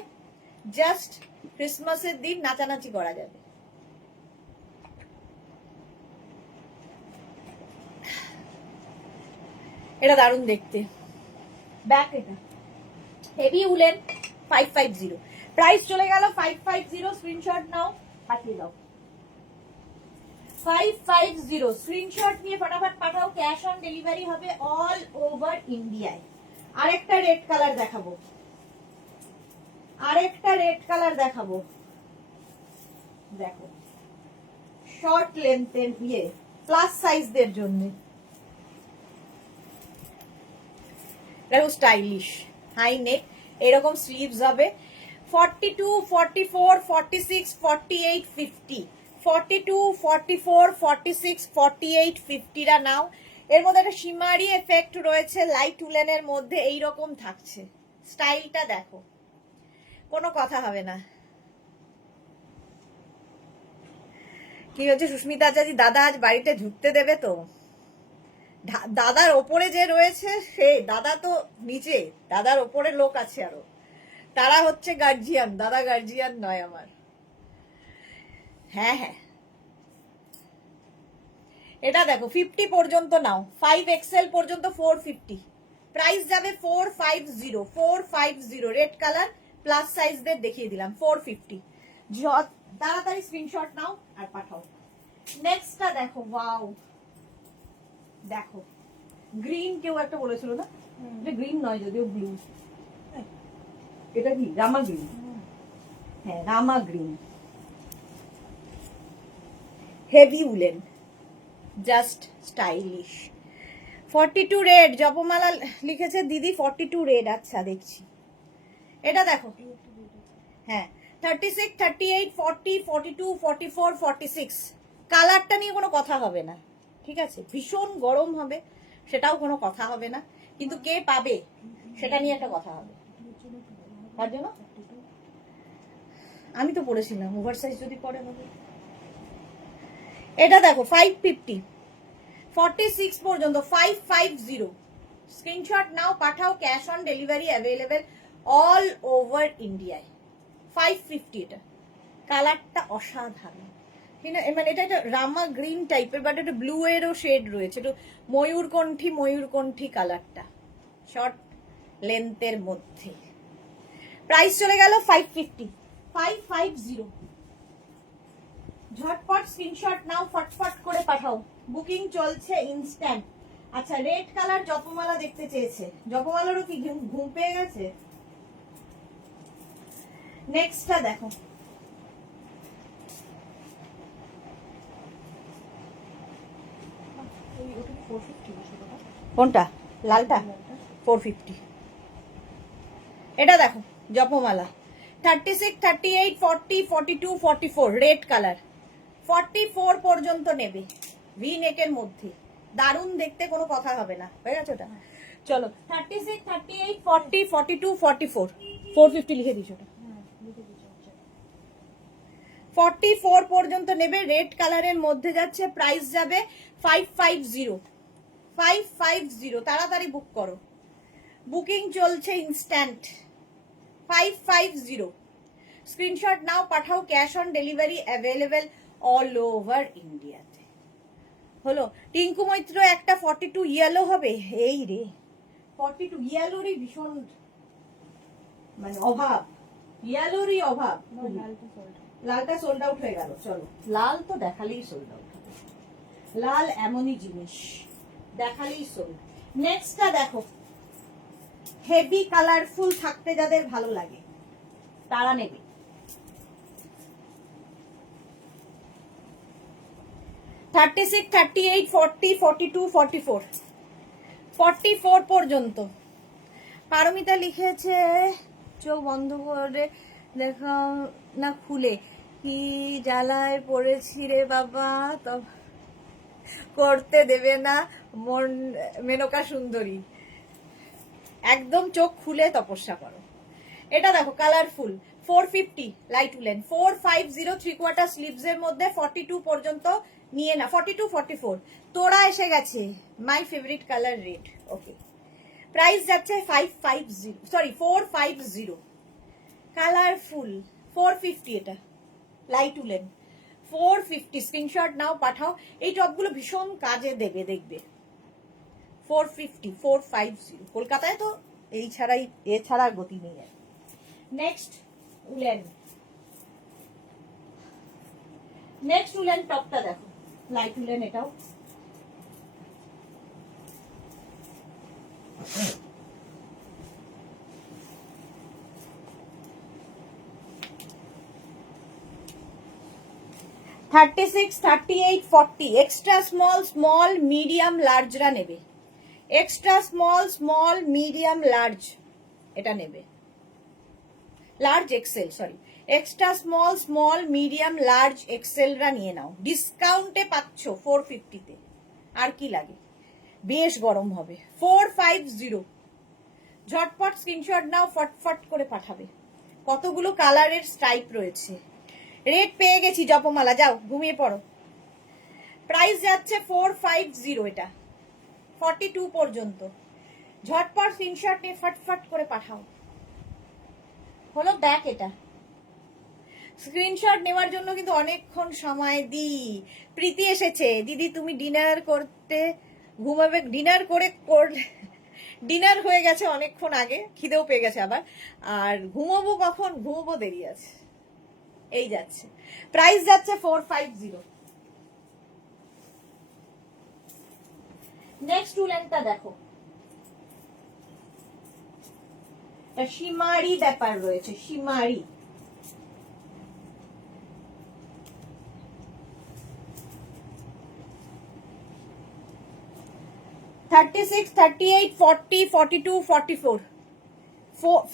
জাস্ট ক্রিসমাসের দিন নাচানাচি করা যাবে। এটা দারুণ দেখতে, ব্যাক এটা হেভি উলেন, 550। প্রাইস চলে গেল 550। স্ক্রিনশট নাও, পাঠিয়ে দাও। 550 স্ক্রিনশট নিয়ে ফটাফট পাঠাও, ক্যাশ অন ডেলিভারি হবে অল ওভার ইন্ডিয়ায়। আরেকটা রেড কালার দেখাবো, দেখো শর্ট লেন্থের প্লাস সাইজদের জন্য। দেখো স্টাইলিশ, হাই নেক, এরকম স্লিভস হবে। 42, 44, 46, 48, 50, 42, 44, 46, 48, 50রা নাও। এর মধ্যে একটা শিমারি এফেক্ট রয়েছে, লাইট উলেনের মধ্যে এইরকম থাকছে। স্টাইলটা দেখো, কোনো কথা হবে না। কি হচ্ছে সুস্মিতা আচার্য, দাদা আজ বাড়িতে ঢুকতে দেবে তো? দাদার ওপরে যে রয়েছে সে দাদা তো নিচে, দাদার ওপরে লোক আছে আরো, তারা হচ্ছে গার্জিয়ান, দাদা গার্জিয়ান নয় আমার। হ্যাঁ হ্যাঁ, এটা দেখো 50 পর্যন্ত নাও, 5XL পর্যন্ত 450। প্রাইস যাবে 450, 450। রেড কালার প্লাস সাইজদের দেখিয়ে দিলাম, 450। তাড়াতাড়ি স্ক্রিনশট নাও আর পাঠাও। নেক্সটটা দেখো, ওয়াও দেখো, গ্রিন কেউ একটা বলেছিল না, এটা গ্রিন নয় যদিও ব্লু। এটা কি রামা গ্রিন? হ্যাঁ, rama green, heavy woollen, just stylish. 42 red, Japamala লিখেছে দিদি 42 রেড। আচ্ছা, দেখছি। এটা দেখো, হ্যাঁ 36, 38, 40, 42, 44, 46। কালারটা নিয়ে কোনো কথা হবে না, ঠিক আছে? ভীষণ গরম হবে, সেটাও কোনো কথা হবে না। কিন্তু কে পাবে সেটা নিয়ে একটা কথা হবে। তার জন্য আমি তো পড়েছিলাম ওভার সাইজ যদি পরে হবে। এটা দেখো 550 46 পর্যন্ত 550 স্ক্রিনশট নাও পাঠাও, cash on delivery available all over ইন্ডিয়ায়। 550 এটা কালারটা অসাধারণ, মানে এটা একটা রামা গ্রিন টাইপের, বাট একটা ব্লু এরও শেড রয়েছে, একটু ময়ূরকণ্ঠী কালারটা, শর্ট লেন্থের মধ্যে। প্রাইস চলে গেল 550 550। ঝটপট স্ক্রিনশট নাও, ফটফট করে পাঠাও, বুকিং চলছে ইনস্ট্যান্ট। আচ্ছা, রেড কালার জপমালা দেখতে চেয়েছে, জপমালারও কি ঘুম পেয়ে গেছে? নেক্সটটা দেখো, কোনটা? লালটা 450। এটা দেখো জপমালা 36 38 40 42 44 রেড কালার, 44 পর্যন্ত নেবে, ভি নেকের মধ্যে, দারুণ দেখতে, কোনো কথা হবে না। হয়ে গেছে ওটা? চলো 36 38 40 42 44 450 লিখে দিস ওটা। 44 পর্যন্ত নেবে, রেড কালারের মধ্যে যাচ্ছে, প্রাইস যাবে 550 550। তাড়াতাড়ি বুক করো, বুকিং চলছে ইনস্ট্যান্ট। 550 স্ক্রিনশট নাও পাঠাও, cash on delivery available all over ইন্ডিয়াতে। হলো টিঙ্কু মৈত্র একটা 42 ইয়েলো হবে, এই রে 42 ইয়েলোরই ভীষণ মানে অভাব, ইয়েলোরই অভাব। লালটা সোল্ড আউট হয়ে গেল। চলো লাল তো দেখালেই সোল্ড আউট হবে, লাল এমনই জিনিস, দেখালেই সোল্ড। নেক্সটটা দেখো, হেভি কালারফুল থাকতে যাদের ভালো লাগে তারা নেবে। 36 38 40 42 44 44 পর্যন্ত। পারমিতা লিখেছে চোখ বন্ধ করে দেখাও না খুলে, কি জ্বালায় পড়েছি রে বাবা, তো করতে দেবে না মন। মেনকা সুন্দরী, একদম চোখ খুলে তপস্যা করো। এটা দেখো কালারফুল 450 লাইট উলেন, 450 3/4 স্লিভস এর মধ্যে 42 পর্যন্ত নিয়ে না, 42 44 তোরা এসে গেছে। My favourite colour red. Okay, price যাচ্ছে 550 সরি 450। কালারফুল 450, এটা লাইট উলেন 450। স্ক্রিনশট নাও পাঠাও, এই টপগুলো ভীষণ কাজে দেবে, দেখবে। 450 450 কলকাতায় তো এই ছাড়াই, এছাড়া গতি নেই। নেক্সট উলেন, নেক্সট উলেন টপটা দেখো, লাইট উলেন, এটাও $36 38 40 এক্সট্রা স্মল মিডিয়াম লার্জরা নেবে, এক্সট্রা স্মল মিডিয়াম লার্জ এটা নেবে, large XL sorry, extra small medium large এক্সেলরা নিয়ে নাও, ডিসকাউন্টে পাচ্ছ 450-তে। আর কি লাগে, বেশ গরম হবে। 450 ঝটপট স্ক্রিনশট নাও, ফটফট করে পাঠাবে। কতগুলো কালারের স্ট্রাইপ রয়েছে। রেট পেয়ে গেছি জপমালা, যাও ঘুমিয়ে পড়ো। প্রাইস যাচ্ছে 450, এটা 42 পর্যন্ত। ঝটপট স্ক্রিনশট নিয়ে ফটফট করে পাঠাও। হলো ব্যাক, এটা স্ক্রিনশট নেওয়ার জন্য কিন্তু অনেকক্ষণ সময় দিই। প্রীতি এসেছে, দিদি তুমি ডিনার করতে ঘুমাবে, ডিনার হয়ে গেছে অনেকক্ষণ আগে, খিদেও পেয়ে গেছে আবার, আর ঘুমাবো কখন, ঘুমাবো দেরি আছে। এই যাচ্ছে, প্রাইস যাচ্ছে 450। নেক্সট উলেনটা দেখো, সীমারি ব্যাপার রয়েছে, সীমারি। $36 38 40 42 44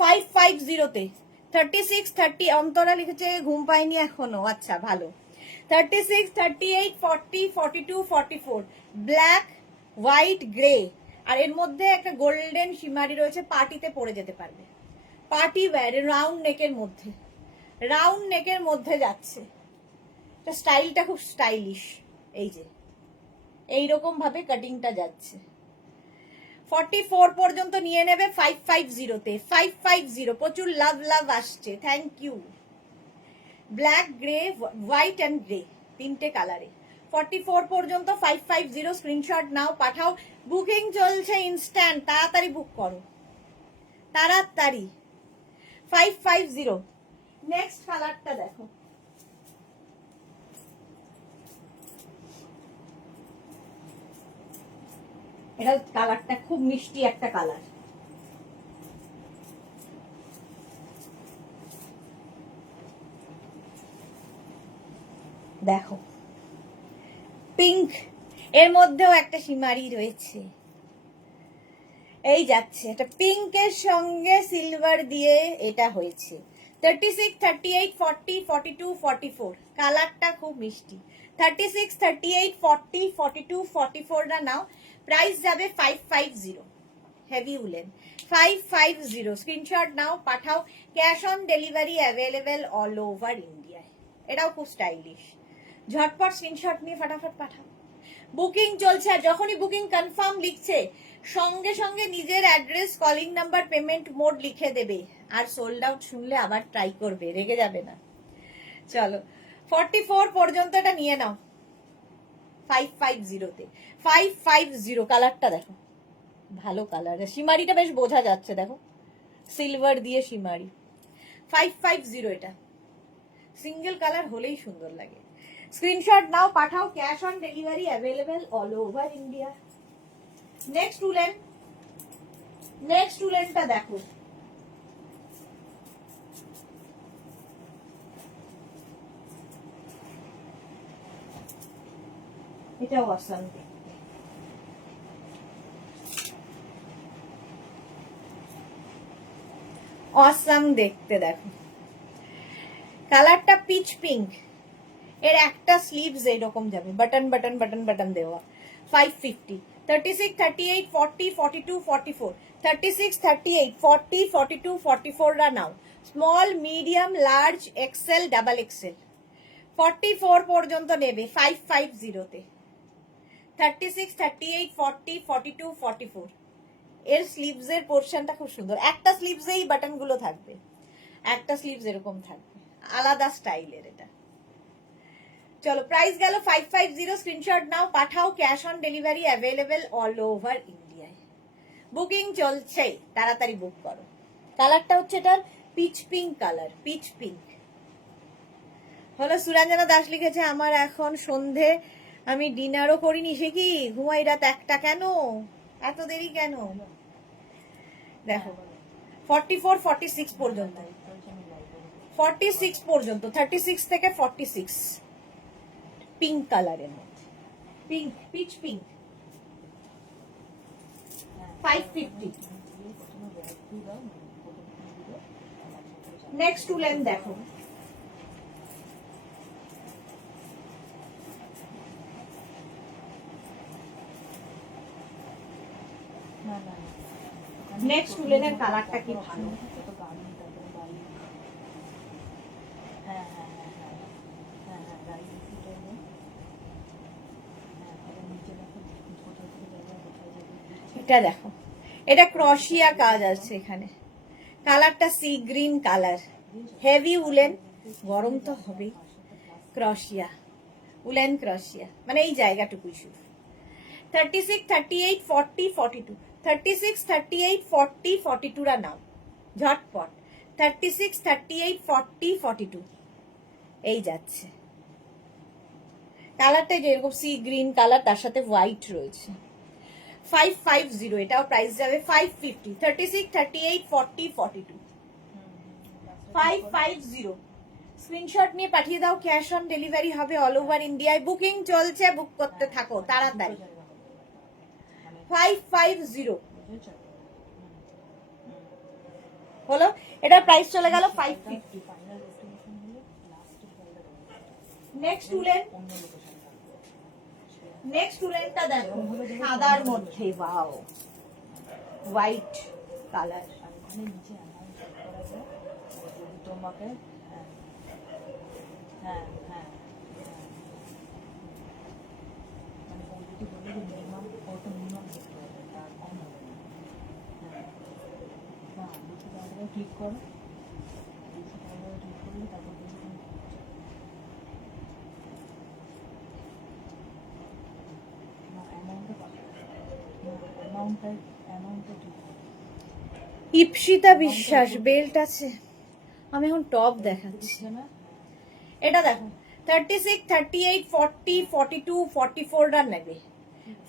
550-তে 36 30 অন্তরা লিখেছে ঘুম পাইনি এখনো, আচ্ছা ভালো। 36 38 40 42 44 ব্ল্যাক হোয়াইট গ্রে আর এর মধ্যে একটা গোল্ডেন শিমারি রয়েছে, পার্টিতে পরে যেতে পারবে, পার্টি ওয়্যার, রাউন্ড নেকের মধ্যে, রাউন্ড নেকের মধ্যে যাচ্ছে। এটা স্টাইলটা খুব স্টাইলিশ, এই যে এইরকম ভাবে কাটিংটা যাচ্ছে। 44 পর্যন্ত নিয়ে নেবে 550-তে, 550। প্রচুর লাভ লাভ আসছে, thank you. Black, grey, white and grey, তিনটে কালারে 44 পর্যন্ত 550। স্ক্রিনশট নাও, পাঠাও, বুকিং চলছে ইনস্ট্যান্ট, তাড়াতাড়ি বুক করো, তাড়াতাড়ি। 550। নেক্সট কালারটা দেখো, এটা কালারটা খুব মিষ্টি একটা কালার। দেখো পিঙ্ক, এর মধ্যেও একটা শিমারি রয়েছে, এই যাচ্ছে, এটা পিঙ্কের সঙ্গে সিলভার দিয়ে এটা হয়েছে। 36, 38, 40, 42, 44, কালারটা খুব মিষ্টি। 36, 38, 40, 42, 44 না নাও, প্রাইস যাবে 550। Heavy woollen 550। স্ক্রিনশট নাও, পাঠাও, cash on delivery available all over ইন্ডিয়ায়। এটাও খুব স্টাইলিশ। ঝটপট স্ক্রিনশট নিয়ে ফাটাফাট পাঠাও, বুকিং চলছে। আর যখনই বুকিং কনফার্ম লিখছে সঙ্গে সঙ্গে নিজের address, calling number, payment mode লিখে দেবে। আর সোল্ড আউট শুনলে আবার ট্রাই করবে, রেগে যাবে না। চলো 44 পর্যন্ত এটা নিয়ে নাও 550-তে। 550 কালারটা দেখো, ভালো কালার, শিমারিটা বেশ বোঝা যাচ্ছে, দেখো সিলভার দিয়ে শিমারি। 550 এটা, সিঙ্গেল কালার হলেই সুন্দর লাগে। স্ক্রিনশট নাও, পাঠাও, cash on delivery available all over India. Next woollen, next উলেনটা দেখো, এটাও অসাম দেখতে। অসাম দেখতে, দেখো কালারটা পিচ পিঙ্ক, এর একটা স্লিভস এরকম যাবে, বাটন বাটন বাটন বাটন দেওয়া। 550। 36, 38, 40, 42, 44, 36, 38, 40, 42, 44 রা নাও। Small, medium, large, XL, double XL 44 পর্যন্ত নেবে 550-তে। 36, 38, 40, 42, 44, এর স্লিভস এর পোর্শনটা খুব সুন্দর। একটা স্লিভসেই বাটন গুলো থাকবে, একটা স্লিভস এরকম থাকবে, আলাদা স্টাইলের এটা। চলো প্রাইস গেল 550। স্ক্রিনশট নাও, পাঠাও, cash on delivery available all over ইন্ডিয়ায়। বুকিং চলছে, তাড়াতাড়ি বুক করো। কালারটা হচ্ছে এটার pitch pink colour, pitch pink হলো। সুরঞ্জনা দাস লিখেছে, আমার এখন সন্ধে, আমি ডিনারও করিনি, সে কি ঘুমাই রাত 1টা, কেন এত দেরি কেন? দেখো 44, 46 পর্যন্ত, 46 পর্যন্ত, 36 থেকে 46, পিঙ্ক কালারের মধ্যে, pink, pitch pink. 550। Next woollen দেখো, নেক্সট উলেনের কালারটা কি ভালো। এটা দেখো, এটা ক্রশিয়া কাজ আছে এখানে, কালারটা sea green colour, heavy woollen, গরম তো হবেই। ক্রশিয়া, উলেন ক্রশিয়া, মানে এই জায়গাটুকুই শুধু। 36, 38, 40, 42, 36, 38, 40, 42 রা নাও ঝটপট। 36, 38, 40, 42 এই যাচ্ছে। কালারটা যেরকম সি গ্রিন কালার, তার সাথে হোয়াইট রয়েছে। 550, এটাও প্রাইস যাবে 550। 36, 38, 40, 42, 550। স্ক্রিনশট নিয়ে পাঠিয়ে দাও, ক্যাশ অন ডেলিভারি হবে অল ওভার ইন্ডিয়ায়। বুকিং চলছে, বুক করতে থাকো তাড়াতাড়ি। 550 হলো, এটার প্রাইস চলে গেল 550। নেক্সট উলেন, নেক্সট উলেনটা দেখো সাদার মধ্যে, ওয়াও হোয়াইট কালার। আর ওখানে নিচে অ্যামাউন্ট করা যায়, যদি তোমাকে হ্যাঁ হ্যাঁ হ্যাঁ হ্যাঁ, মানে ও যদি বলে যে মিনিমাম, ওটা মিনিমাম দেখতে হবে, তার কম হবে না। হ্যাঁ না, 200 টাকা ক্লিক করো, 200 টাকা ক্লিক করলে তারপর দেখুন না অ্যামাউন্টটা পাবে না, অ্যামাউন্টটা ঠিক করো। ইপসিতা বিশ্বাস বেল্ট আছে। আমি এখন টপ দেখাচ্ছি। দিচ্ছে না, এটা দেখো 36, 38, 40, 42, 44টা নেবে।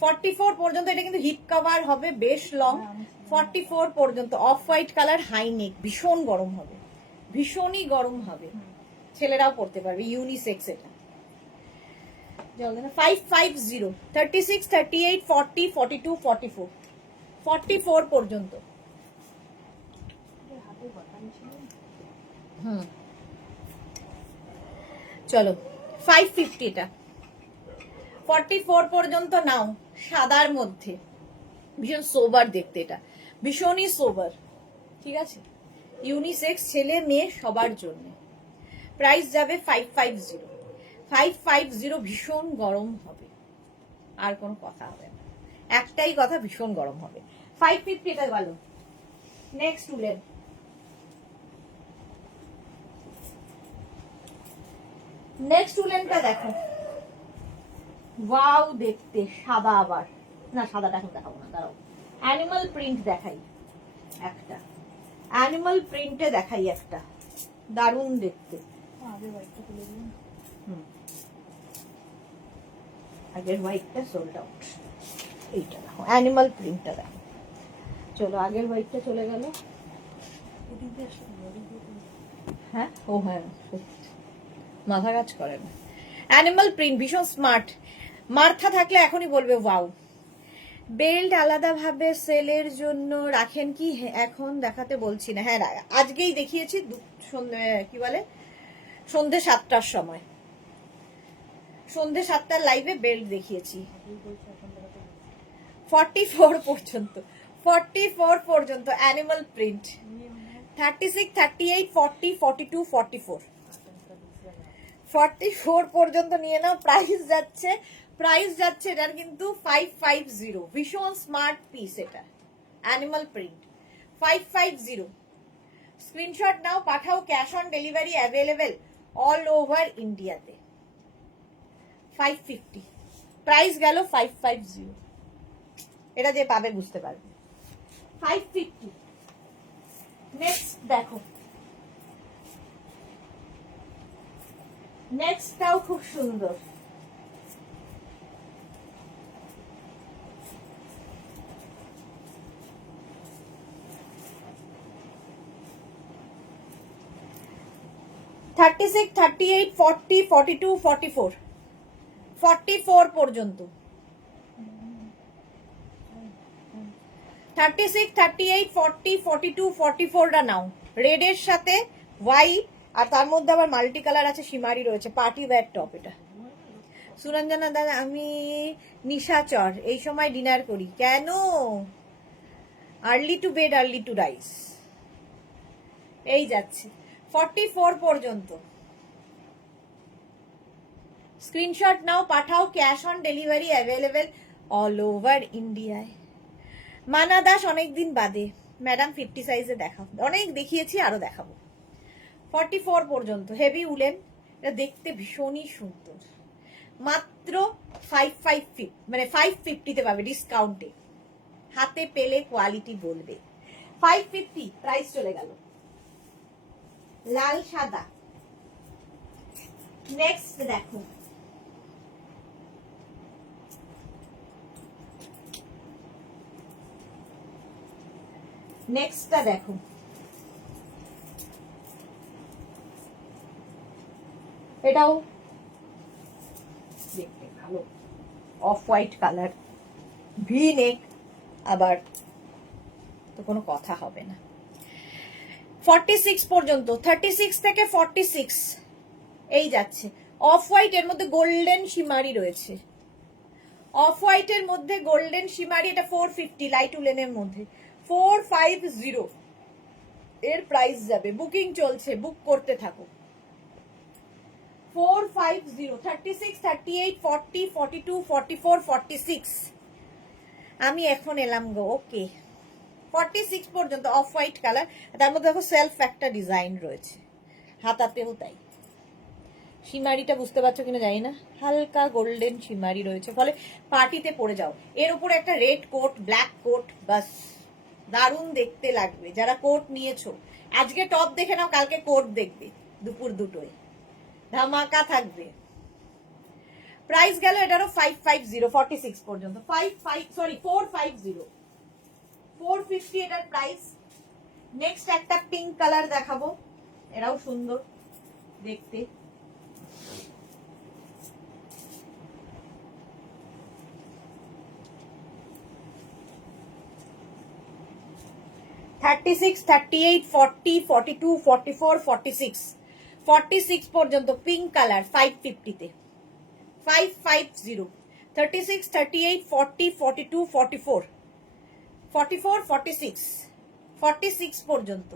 44 পর্যন্ত এটা কিন্তু হিপ কভার হবে, বেশ লং। 44 পর্যন্ত off white colour, high neck, ভীষণ গরম হবে, ভীষণই গরম হবে। ছেলেরাও পড়তে পারবে, ইউনিসেক্স এটা। 550, 36, 38, 40, 42, 44, 44 পর্যন্ত। হাতে বাটাম ছিল। হুম, চলো 550 এটা। 44 পর্যন্ত নাও, সাদার মধ্যে, ভীষণ সোবার দেখতে, এটা ভীষণই সোবার, ঠিক আছে, ইউনিসেক্স, ছেলে মেয়ে সবার জন্য। প্রাইস যাবে 550, 550, ভীষণ গরম হবে, আর কোনো কথা হবে না, একটাই কথা, ভীষণ গরম হবে। 550 এটা গেল। নেক্সট উলেন, নেক্সট উলেনটা দেখো, ওয়াও দেখতে, সাদা, আবার না সাদাটা এখন দেখাবো না, দাঁড়াও, অ্যানিমাল প্রিন্ট দেখাই একটা, অ্যানিমাল প্রিন্টে দেখাই একটা, দারুণ দেখতে। আগে বাইকটা তুলে দিন। আগের হোয়াইটটা সোল্ড আউট, এইটা দেখো, অ্যানিমাল প্রিন্টটা দেখো। চলো, আগের হোয়াইটটা চলে গেল। এদিক দিয়ে আসলে এদিক দিয়ে তুলে। হ্যাঁ, ও হ্যাঁ, মাথা কাজ করে না। অ্যানিমাল প্রিন্ট, ভীষণ স্মার্ট, মার্থা থাকলে এখনই বলবে ওয়াও। বেল্ট আলাদাভাবে সেলের জন্য রাখেন কি? এখন দেখাতে বলছি না, হ্যাঁ আজকেই দেখিয়েছি, কি বলে, সন্ধে 7টার সময়, সন্ধে 7টার লাইভে বেল্ট দেখিয়েছি। 44 পর্যন্ত, 44 পর্যন্ত অ্যানিমাল প্রিন্ট। 36, 38, 40, 42, 44, 44 পর্যন্ত নিয়ে নাও। প্রাইস যাচ্ছে এটার কিন্তু 550, ভীষণ স্মার্ট পিস এটা, অ্যানিমাল প্রিন্ট, 550। স্ক্রিনশট নাও, পাঠাও, cash on delivery available all over ইন্ডিয়াতে। 550 প্রাইস গেল, 550। এটা যে পাবে বুঝতে পারবে। 550। নেক্সট দেখো, নেক্সটটাও খুব সুন্দর। 36, 38, 40, 42, 44, 44 পর্যন্ত। 36, 38, 40, 42, 44টা নাও, রেডের সাথে হোয়াইট, আর তার মধ্যে আবার মাল্টি কালার আছে, সীমারি রয়েছে, পার্টি ওয়্যার টপ এটা। সুরঞ্জনা দাদা, আমি নিশাচর, এই সময় ডিনার করি। কেন? Early to bed, early two rice. এই যাচ্ছে 44 পর্যন্ত। স্ক্রিনশট নাও, পাঠাও, cash on delivery available all over ইন্ডিয়ায়। মানা দাস, অনেকদিন বাদে ম্যাডাম 50 সাইজে দেখাও, অনেক দেখিয়েছি, আরো দেখাবো। 44 পর্যন্ত হেভি উলেন, এটা দেখতে ভীষণই সুন্দর, মাত্র 550, মানে 550তে পাবে ডিসকাউন্টে, হাতে পেলে কোয়ালিটি বলবে। 550 প্রাইস চলে গেল। লাল সাদা। নেক্সট দেখো, নেক্সটটা দেখো, এটাও দেখতে ভালো, অফ হোয়াইট কালার, ভি নেক, আবার তো কোনো কথা হবে না। 46 পর্যন্ত, 36 থেকে 46 এই যাচ্ছে। অফ হোয়াইট, এর মধ্যে গোল্ডেন শিমারি রয়েছে, অফ হোয়াইটের মধ্যে গোল্ডেন শিমারি, এটা 450 লাইট উলেনের মধ্যে, 450 এর প্রাইস যাবে। বুকিং চলছে, বুক করতে থাকো। 450, 36, 38, 40, 42, 44, 46। আমি এখন এলাম গো। ওকে, 46 পর্যন্ত অফ হোয়াইট কালার, তার মধ্যে দেখো সেলফ একটা ডিজাইন রয়েছে, হাতাতেও তাই। সীমারিটা বুঝতে পারছো কিনা জানি না, হালকা গোল্ডেন সীমারি রয়েছে, ফলে পার্টিতে পরে যাও। এর উপরে একটা রেড কোট, ব্ল্যাক কোট, বাস দারুণ দেখতে লাগবে। যারা কোট নিয়েছো, আজকে টপ দেখে নাও, কালকে কোট দেখবে দুপুর দুটোয়, ধামাকা থাকবে। প্রাইস গেল এটারও 550, 46 পর্যন্ত। 450, 450 এটার প্রাইস। নেক্সট একটা পিঙ্ক কালার দেখাবো, এরাও সুন্দর দেখতে। $36, $38, $40, $42, $44, $46, $46 পর্যন্ত পিঙ্ক কালার 550-তে। 550, 36, 38, $40, $42, $44, $44, $46, $46 পর্যন্ত।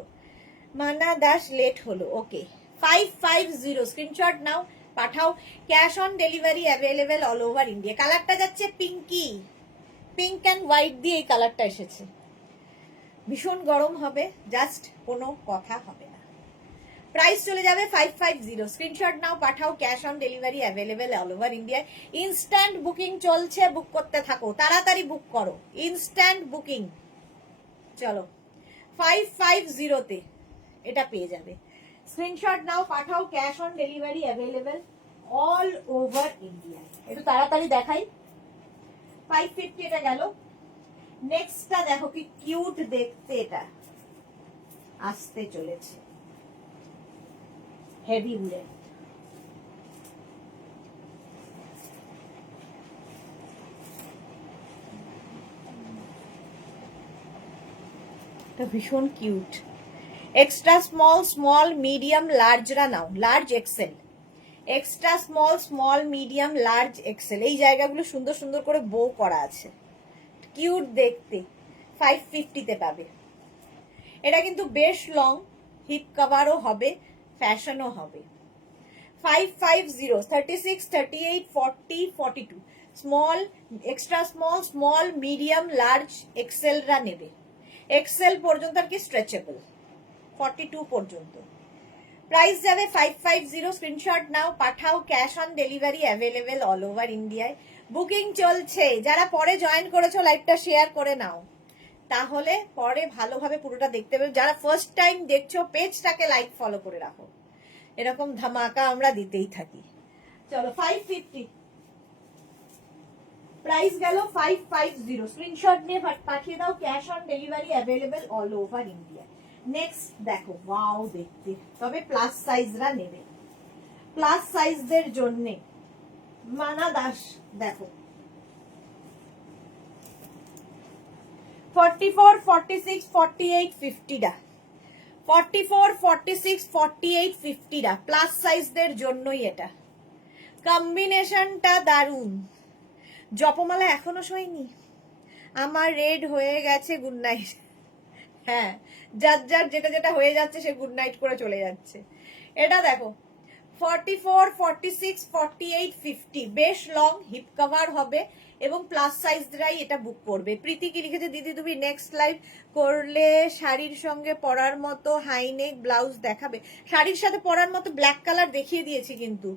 মানা দাস লেট হলো। ওকে, 550 স্ক্রিনশট নাও, পাঠাও। Cash on delivery available all over India. কালারটা যাচ্ছে পিঙ্কি, পিঙ্ক অ্যান্ড হোয়াইট দিয়ে এই কালারটা এসেছে। ভীষণ গরম হবে, জাস্ট কোনো কথা হবে না। প্রাইস চলে যাবে 550, স্ক্রিনশট নাও, পাঠাও। Cash on delivery available all over India. Instant booking চলছে, বুক করতে থাকো, তাড়াতাড়ি বুক করো, ইনস্ট্যান্ট বুকিং। চলো, 550-তে এটা পেয়ে যাবে। স্ক্রিনশট নাও, পাঠাও। Cash on delivery available all over India. একটু তাড়াতাড়ি দেখাই। 550 এটা গেল। নেক্সটটা দেখো কি কিউট দেখতে, এটা আসতে চলেছে হেভি উলেন। এটা ভীষণ cute. Extra small, small, medium, লার্জরা নাও, large XL. Extra small, small, medium, large XL, এই জায়গাগুলো সুন্দর সুন্দর করে বো করা আছে, কিউট দেখতে। 550-তে পাবে। এটা কিন্তু বেশ লং, হিপ কভারও হবে, ফ্যাশনও হবে। 550, 36, 38, 40, 42, small, extra small, small, medium, large, এক্সেলরা নেবে। এক্সেল পর্যন্ত আর কি স্ট্রেচেবল, 42 পর্যন্ত। প্রাইস যাবে 550, স্ক্রিনশট নাও, পাঠাও। Cash on delivery available all over ইন্ডিয়ায়। বুকিং চলছে। যারা পরে জয়েন করেছো, লাইভটা শেয়ার করে নাও, তাহলে পরে ভালোভাবে পুরোটা দেখতে পাবে। যারা ফার্স্ট টাইম দেখছো, পেজটাকে লাইক ফলো করে রাখো, এরকম ধামাকা আমরা দিতেই থাকি। চলো, 550 প্রাইস গেল। 550, স্ক্রিনশট নিয়ে পাঠিয়ে দাও। Cash on delivery available all over India. Next দেখো, ওয়াও দেখতে, তবে প্লাস সাইজরা নেবে, প্লাস সাইজদের জন্য। মানা দাস দেখো, 44, 46, 48, 50 44, 46, 48, 50 প্লাস সাইজদের জন্যই এটা। কম্বিনেশনটা দারুণ। জপমালা এখনো শোয়নি, আমার রেড হয়ে গেছে, গুড নাইট। হ্যাঁ, যার যার যেটা যেটা হয়ে যাচ্ছে সে গুড নাইট করে চলে যাচ্ছে। এটা দেখো, 44, 46, 48, 50 বেশ লং, হিপ কভার হবে এবং প্লাস সাইজরাই এটা বুক করবে। প্রীতি কি লিখেছে, দিদি তুমি নেক্সট লাইভ করলে শাড়ির সঙ্গে পরার মতো হাইনেক ব্লাউজ দেখাবে। শাড়ির সাথে পরার মতো ব্ল্যাক কালার দেখিয়ে দিয়েছি কিন্তু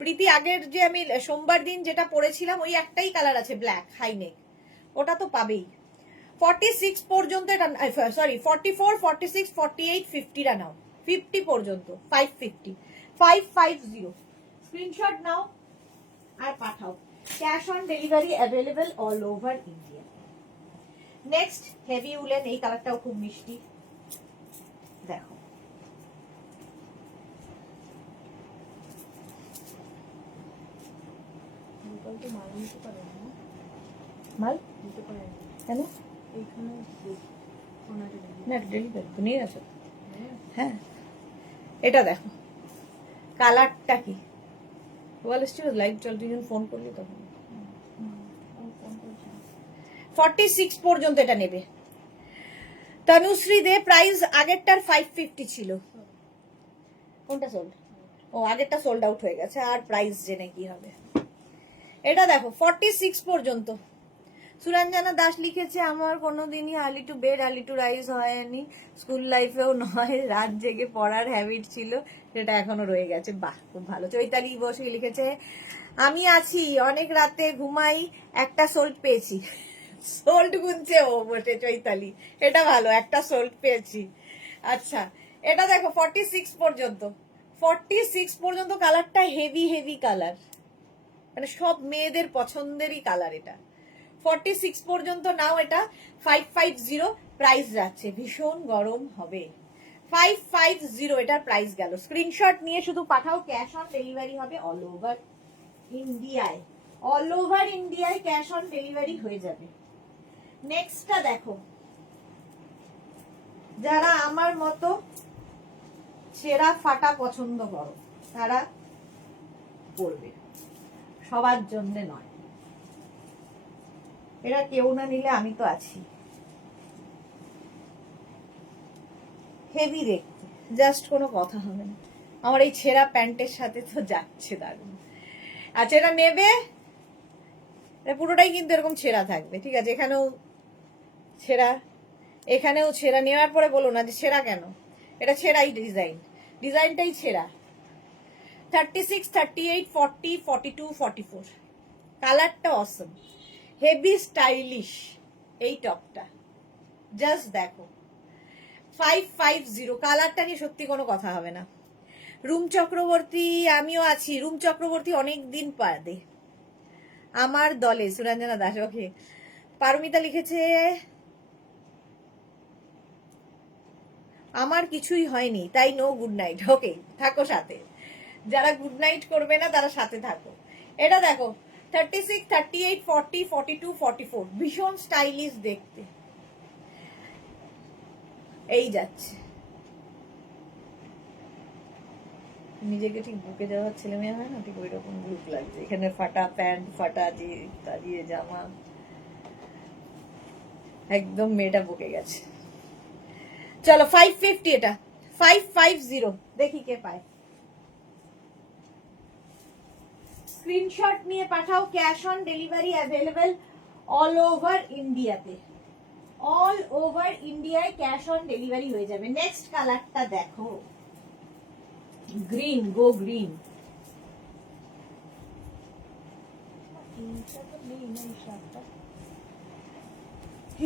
প্রীতি। আগের যে আমি সোমবার দিন যেটা পরেছিলাম, ওই একটাই কালার আছে ব্ল্যাক হাইনেক, ওটা তো পাবেই। 46 পর্যন্ত এটা, সরি 44, 46, 48, 50 নাও, 50 পর্যন্ত 550, 550 স্ক্রিনশট নাও আর পাঠাও। Cash on delivery available all over India. Next heavy woollen, এই কালারটাও খুব মিষ্টি, দেখো। মাল নিতে পারে না, মাল নিতে পারে না কেন? এইখানে না, ডেলিভারি তো নিয়ে আসো। হ্যাঁ, এটা দেখো কালারটা কি বল এসছিল, লাইভ চল, তুই যখন ফোন করলি তখন। 46 পর্যন্ত এটা নেবে। তনুশ্রী দে প্রাইস আগেরটার 550 ছিল। কোনটা সোল্ড? ও আগেরটা সোল্ড আউট হয়ে গেছে, আর প্রাইস জেনে কি হবে। এটা দেখো 46 পর্যন্ত। সুরঞ্জনা দাস লিখেছে আমার কোনোদিনই early to bed early to rise হয়নি, স্কুল লাইফেও নয়, রাত জেগে পড়ার হ্যাবিট ছিল, সেটা এখনো রয়ে গেছে। বাহ, খুব ভালো। চৈতালি বসে লিখেছে আমি আছি অনেক রাতে ঘুমাই, একটা সোল্ড পেয়েছি। সোল্ড গুনছে ও বসে চৈতালি, এটা ভালো, একটা সোল্ড পেয়েছি। আচ্ছা, এটা দেখো 46 পর্যন্ত। 46 পর্যন্ত কালারটা হেভি হেভি কালার, মানে সব মেয়েদের পছন্দেরই কালার এটা। 46 পর্যন্ত নাও, এটা 550 প্রাইস যাচ্ছে, ভীষণ গরম হবে। 550 এটার প্রাইস গেল। স্ক্রিনশট নিয়ে শুধু পাঠাও, ক্যাশ অন ডেলিভারি হবে অল ওভার ইন্ডিয়ায়। অল ওভার ইন্ডিয়ায় ক্যাশ অন ডেলিভারি হয়ে যাবে। নেক্সটটা দেখো, যারা আমার মতো ছেঁড়া ফাটা পছন্দ করো তারা পরবে, সবার জন্য নয়। এটা কেউ না নিলে আমি তো আছি। হেভি দেখতে, জাস্ট কোনো কথা হবে না। আমার এই ছেঁড়া প্যান্টের সাথে তো যাচ্ছে দারুণ। আচ্ছা, এটা নেবে, এটা পুরোটাই কিন্তু এরকম ছেঁড়া থাকবে, ঠিক আছে? এখানেও ছেঁড়া, এখানেও ছেঁড়া। নেওয়ার পরে বলো না যে ছেঁড়া কেন, এটা ছেঁড়াই ডিজাইন, ডিজাইনটাই ছেঁড়া। 36, 38, 40, 42, 44 কালারটা অসম, হেভি স্টাইলিশ এই টপটা, জাস্ট দেখো। 550 কালারটা নিয়ে সত্যি কোনো কথা হবে না। রুম চক্রবর্তী, আমিও আছি। রুম চক্রবর্তী অনেক দিন বাদে আমার দলে। সুরঞ্জনা দাস, ওকে। পারমিতা লিখেছে আমার কিছুই হয়নি তাই নো গুড নাইট। ওকে, থাকো সাথে, যারা গুড নাইট করবে না তারা সাথে থাকো। এটা দেখো 36, 38, 40, 42, 44 ভীষণ স্টাইলিশ দেখতে, এই যাচ্ছে। নিজেকে ঠিক বুকে যাওয়ার ছেলে মেয়ে হয় না, ঠিক ওই রকম লুক লাগছে। এখানে ফাটা প্যান্ট, ফাটা দিয়ে জামা, একদম মেয়েটা বুকে গেছে। চলো 550, এটা 550, দেখি কে পায়। স্ক্রিনশট নিয়ে পাঠাও, cash on delivery available all over ইন্ডিয়াতে। অল ওভার ইন্ডিয়ায় ক্যাশ অন ডেলিভারি হয়ে যাবে। নেক্সট কালারটা দেখো, গ্রিন, গো গ্রিন।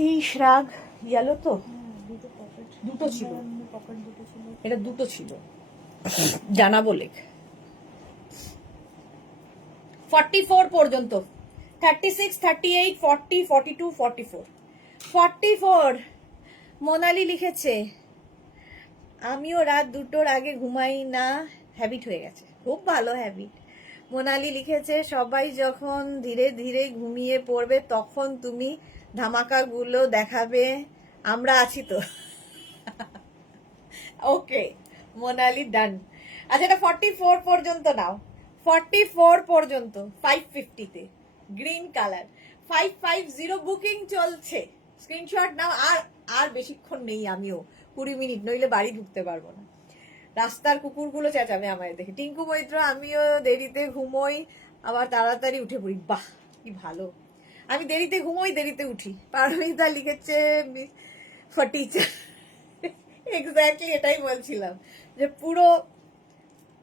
এই শ্রাগ ইয়েলো তো, দুটো ছিল, এটা দুটো ছিল, জানাবো লেখ। 44 পর্যন্ত, 36, 38, 40, 42, 44 44 মোনালি লিখেছে আমিও রাত 2টোর আগে ঘুমাই না, হ্যাবিট হয়ে গেছে। খুব ভালো হ্যাবিট। মোনালি লিখেছে সবাই যখন ধীরে ধীরে ঘুমিয়ে পড়বে তখন তুমি ধামাকাগুলো দেখাবে, আমরা আছি তো। ওকে মোনালি, ডান। আচ্ছা, এটা 44 পর্যন্ত নাও, 44 পর্যন্ত 550-তে গ্রিন কালার। 550 বুকিং চলছে, স্ক্রিনশট নাও। আর আর বেশিক্ষণ নেই, আমিও 20 মিনিট, নইলে বাড়ি ঢুকতে পারবো না। রাস্তার কুকুরগুলো চেঁচাবে আমায় দেখে। টিঙ্কু মৈত্র, আমিও দেরিতে ঘুমোই আবার তাড়াতাড়ি উঠে পড়ি। বাহ, কি ভালো। আমি দেরিতে ঘুমোই, দেরিতে উঠি। পারমিতা লিখেছে ফটিচার, এক্স্যাক্টলি এটাই বলছিলাম, যে পুরো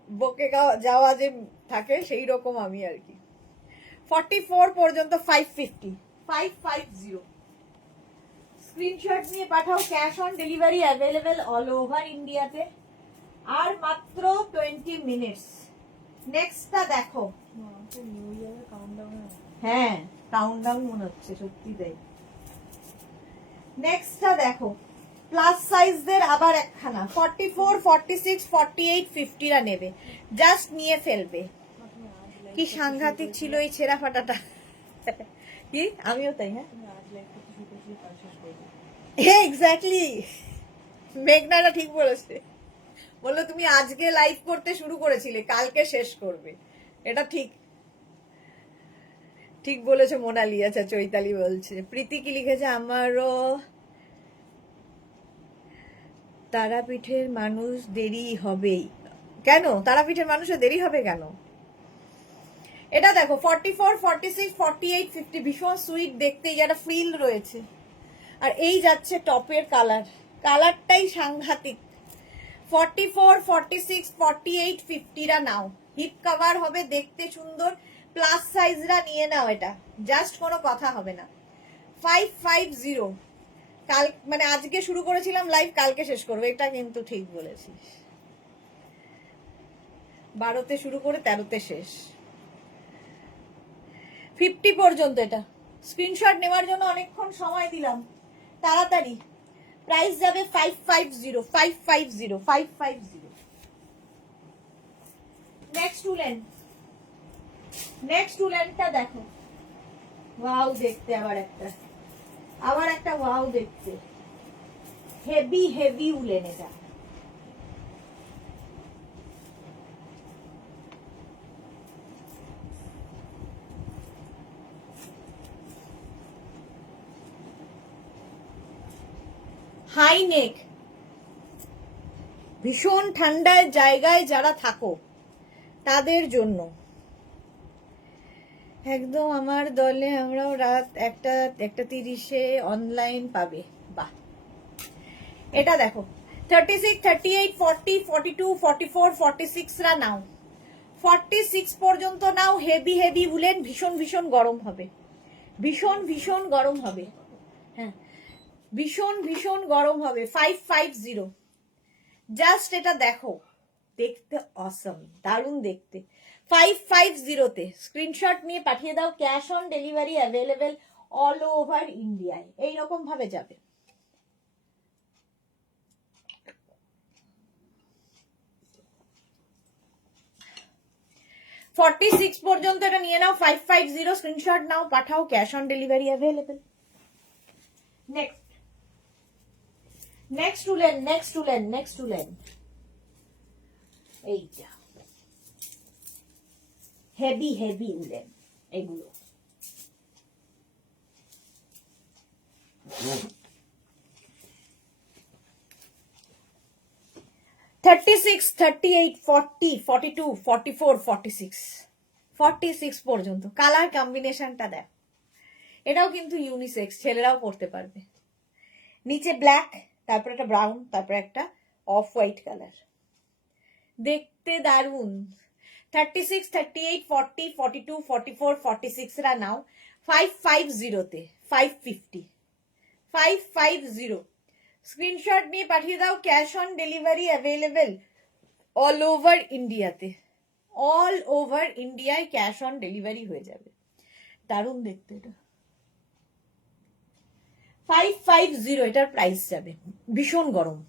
বকে যাওয়া যে থাকে সেই রকম আমি আর কি। 44 পর্যন্ত 550 স্ক্রিনশট নিয়ে পাঠাও, cash on delivery available all over ইন্ডিয়াতে। আর মাত্র 20 মিনিটস। নেক্সটটা দেখো, হ্যাঁ কাউন্টডাউন মনে হচ্ছে, সত্যি তাই। নেক্সটটা দেখো, প্লাস সাইজদের আবার একখানা। 44, 46, 48, 50রা নেবে, জাস্ট নিয়ে ফেলবে। কি সাংঘাতিক ছিল এই ছেঁড়া ফাটাটা। কি আমিও তাই, হ্যাঁ এক্স্যাক্টলি, মেঘনাটা ঠিক বলেছে, বললো তুমি আজকে লাইভ করতে শুরু করেছিলে, কালকে শেষ করবে। এটা ঠিক ঠিক বলেছে মোনালি। আচ্ছা, চৈতালি বলছে। প্রীতি কি লিখেছে আমারও তারাপীঠের মানুষ দেরি হবেই কেন? তারাপীঠের মানুষের দেরি হবে কেন? এটা দেখো 44, 46, 48, 50 ভীষণ সুইট দেখতে, যারা ফ্রিল রয়েছে। আর এই যাচ্ছে টপের কালারটাই সাংঘাতিক। 44, 46, 48, 50রা নাও, হিপ কভার হবে, দেখতে সুন্দর, প্লাস সাইজরা নিয়ে নাও, এটা জাস্ট কোনো কথা হবে না। 550 কাল মানে আজকে শুরু করেছিলাম লাইভ, কালকে শেষ করবো, এটা কিন্তু ঠিক বলেছিস। 12তে শুরু করে 13তে শেষ, 50 পর্যন্ত। এটা স্ক্রিনশট নেওয়ার জন্য অনেকক্ষণ সময় দিলাম, তাড়াতাড়ি। প্রাইস যাবে 550, 550, 550। নেক্সট উলেনটা দেখো, ওয়াও দেখতে, আবার একটা ওয়াও দেখতে, হেভি উলেন। এটা হাই নেক, ভীষণ ঠান্ডার জায়গায় যারা থাকো তাদের জন্য একদম। আমার দলে আমরাও রাত 1:30 অনলাইন পাবে। বাহ, এটা দেখো 36, 38, 40, 42, 44, 46রা নাও, 46 পর্যন্ত নাও। হেভি উলেন, ভীষণ গরম হবে, ভীষণ গরম হবে। হ্যাঁ, ভীষণ গরম হবে। 550 জাস্ট এটা দেখো, দেখতে অসম, দারুণ দেখতে। 550তে স্ক্রিনশট নিয়ে পাঠিয়ে দাও। Cash on delivery available all over ইন্ডিয়ায়। এইরকম ভাবে যাবে। $46 পর্যন্ত এটা নিয়ে নাও। 550 স্ক্রিনশট নাও, পাঠাও, cash on delivery available. Next woollen এইটা হেভি উলেন, এগুলো $36, $38, $40, $42, $44, $46, $46 পর্যন্ত। কালার কম্বিনেশনটা দেখ, এটাও কিন্তু ইউনিসেক্স, ছেলেরাও পরতে পারবে। নিচে ব্ল্যাক, তারপর একটা ব্রাউন, তারপর একটা অফ হোয়াইট কালার, দেখতে দারুন। 36, 38, 40, 42, 44, 46রা নাও 550তে। 550 স্ক্রিনশট নিয়ে পাঠিয়ে দাও। Cash on delivery available all over ইন্ডিয়াতে, অল ওভার ইন্ডিয়ায় ক্যাশ অন ডেলিভারি হয়ে যাবে। দারুণ দেখতে এটা। 550 এটার প্রাইস যাবে। ভীষণ গরম।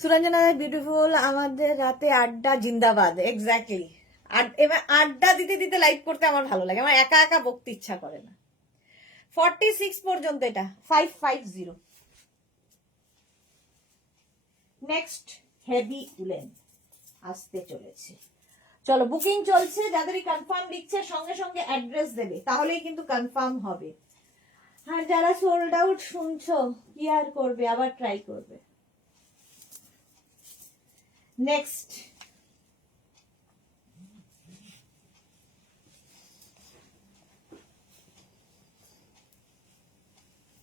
সুরঞ্জনা বিউটিফুল, আমাদের রাতে আড্ডা জিন্দাবাদ। এক্স্যাক্টলি, এবার আড্ডা দিতে লাইভ করতে আমার ভালো লাগে, আমার একা বকতে ইচ্ছা করে না। 46 পর্যন্ত এটা 550। নেক্সট হেভি উলেন আসতে চলেছে। চলো, বুকিং চলছে, যাদেরই কনফার্ম দিচ্ছে সঙ্গে সঙ্গে অ্যাড্রেস দেবে, তাহলেই কিন্তু কনফার্ম হবে। আর যারা সোল্ড আউট শুনছো, কি আর করবে, আবার ট্রাই করবে। নেক্সট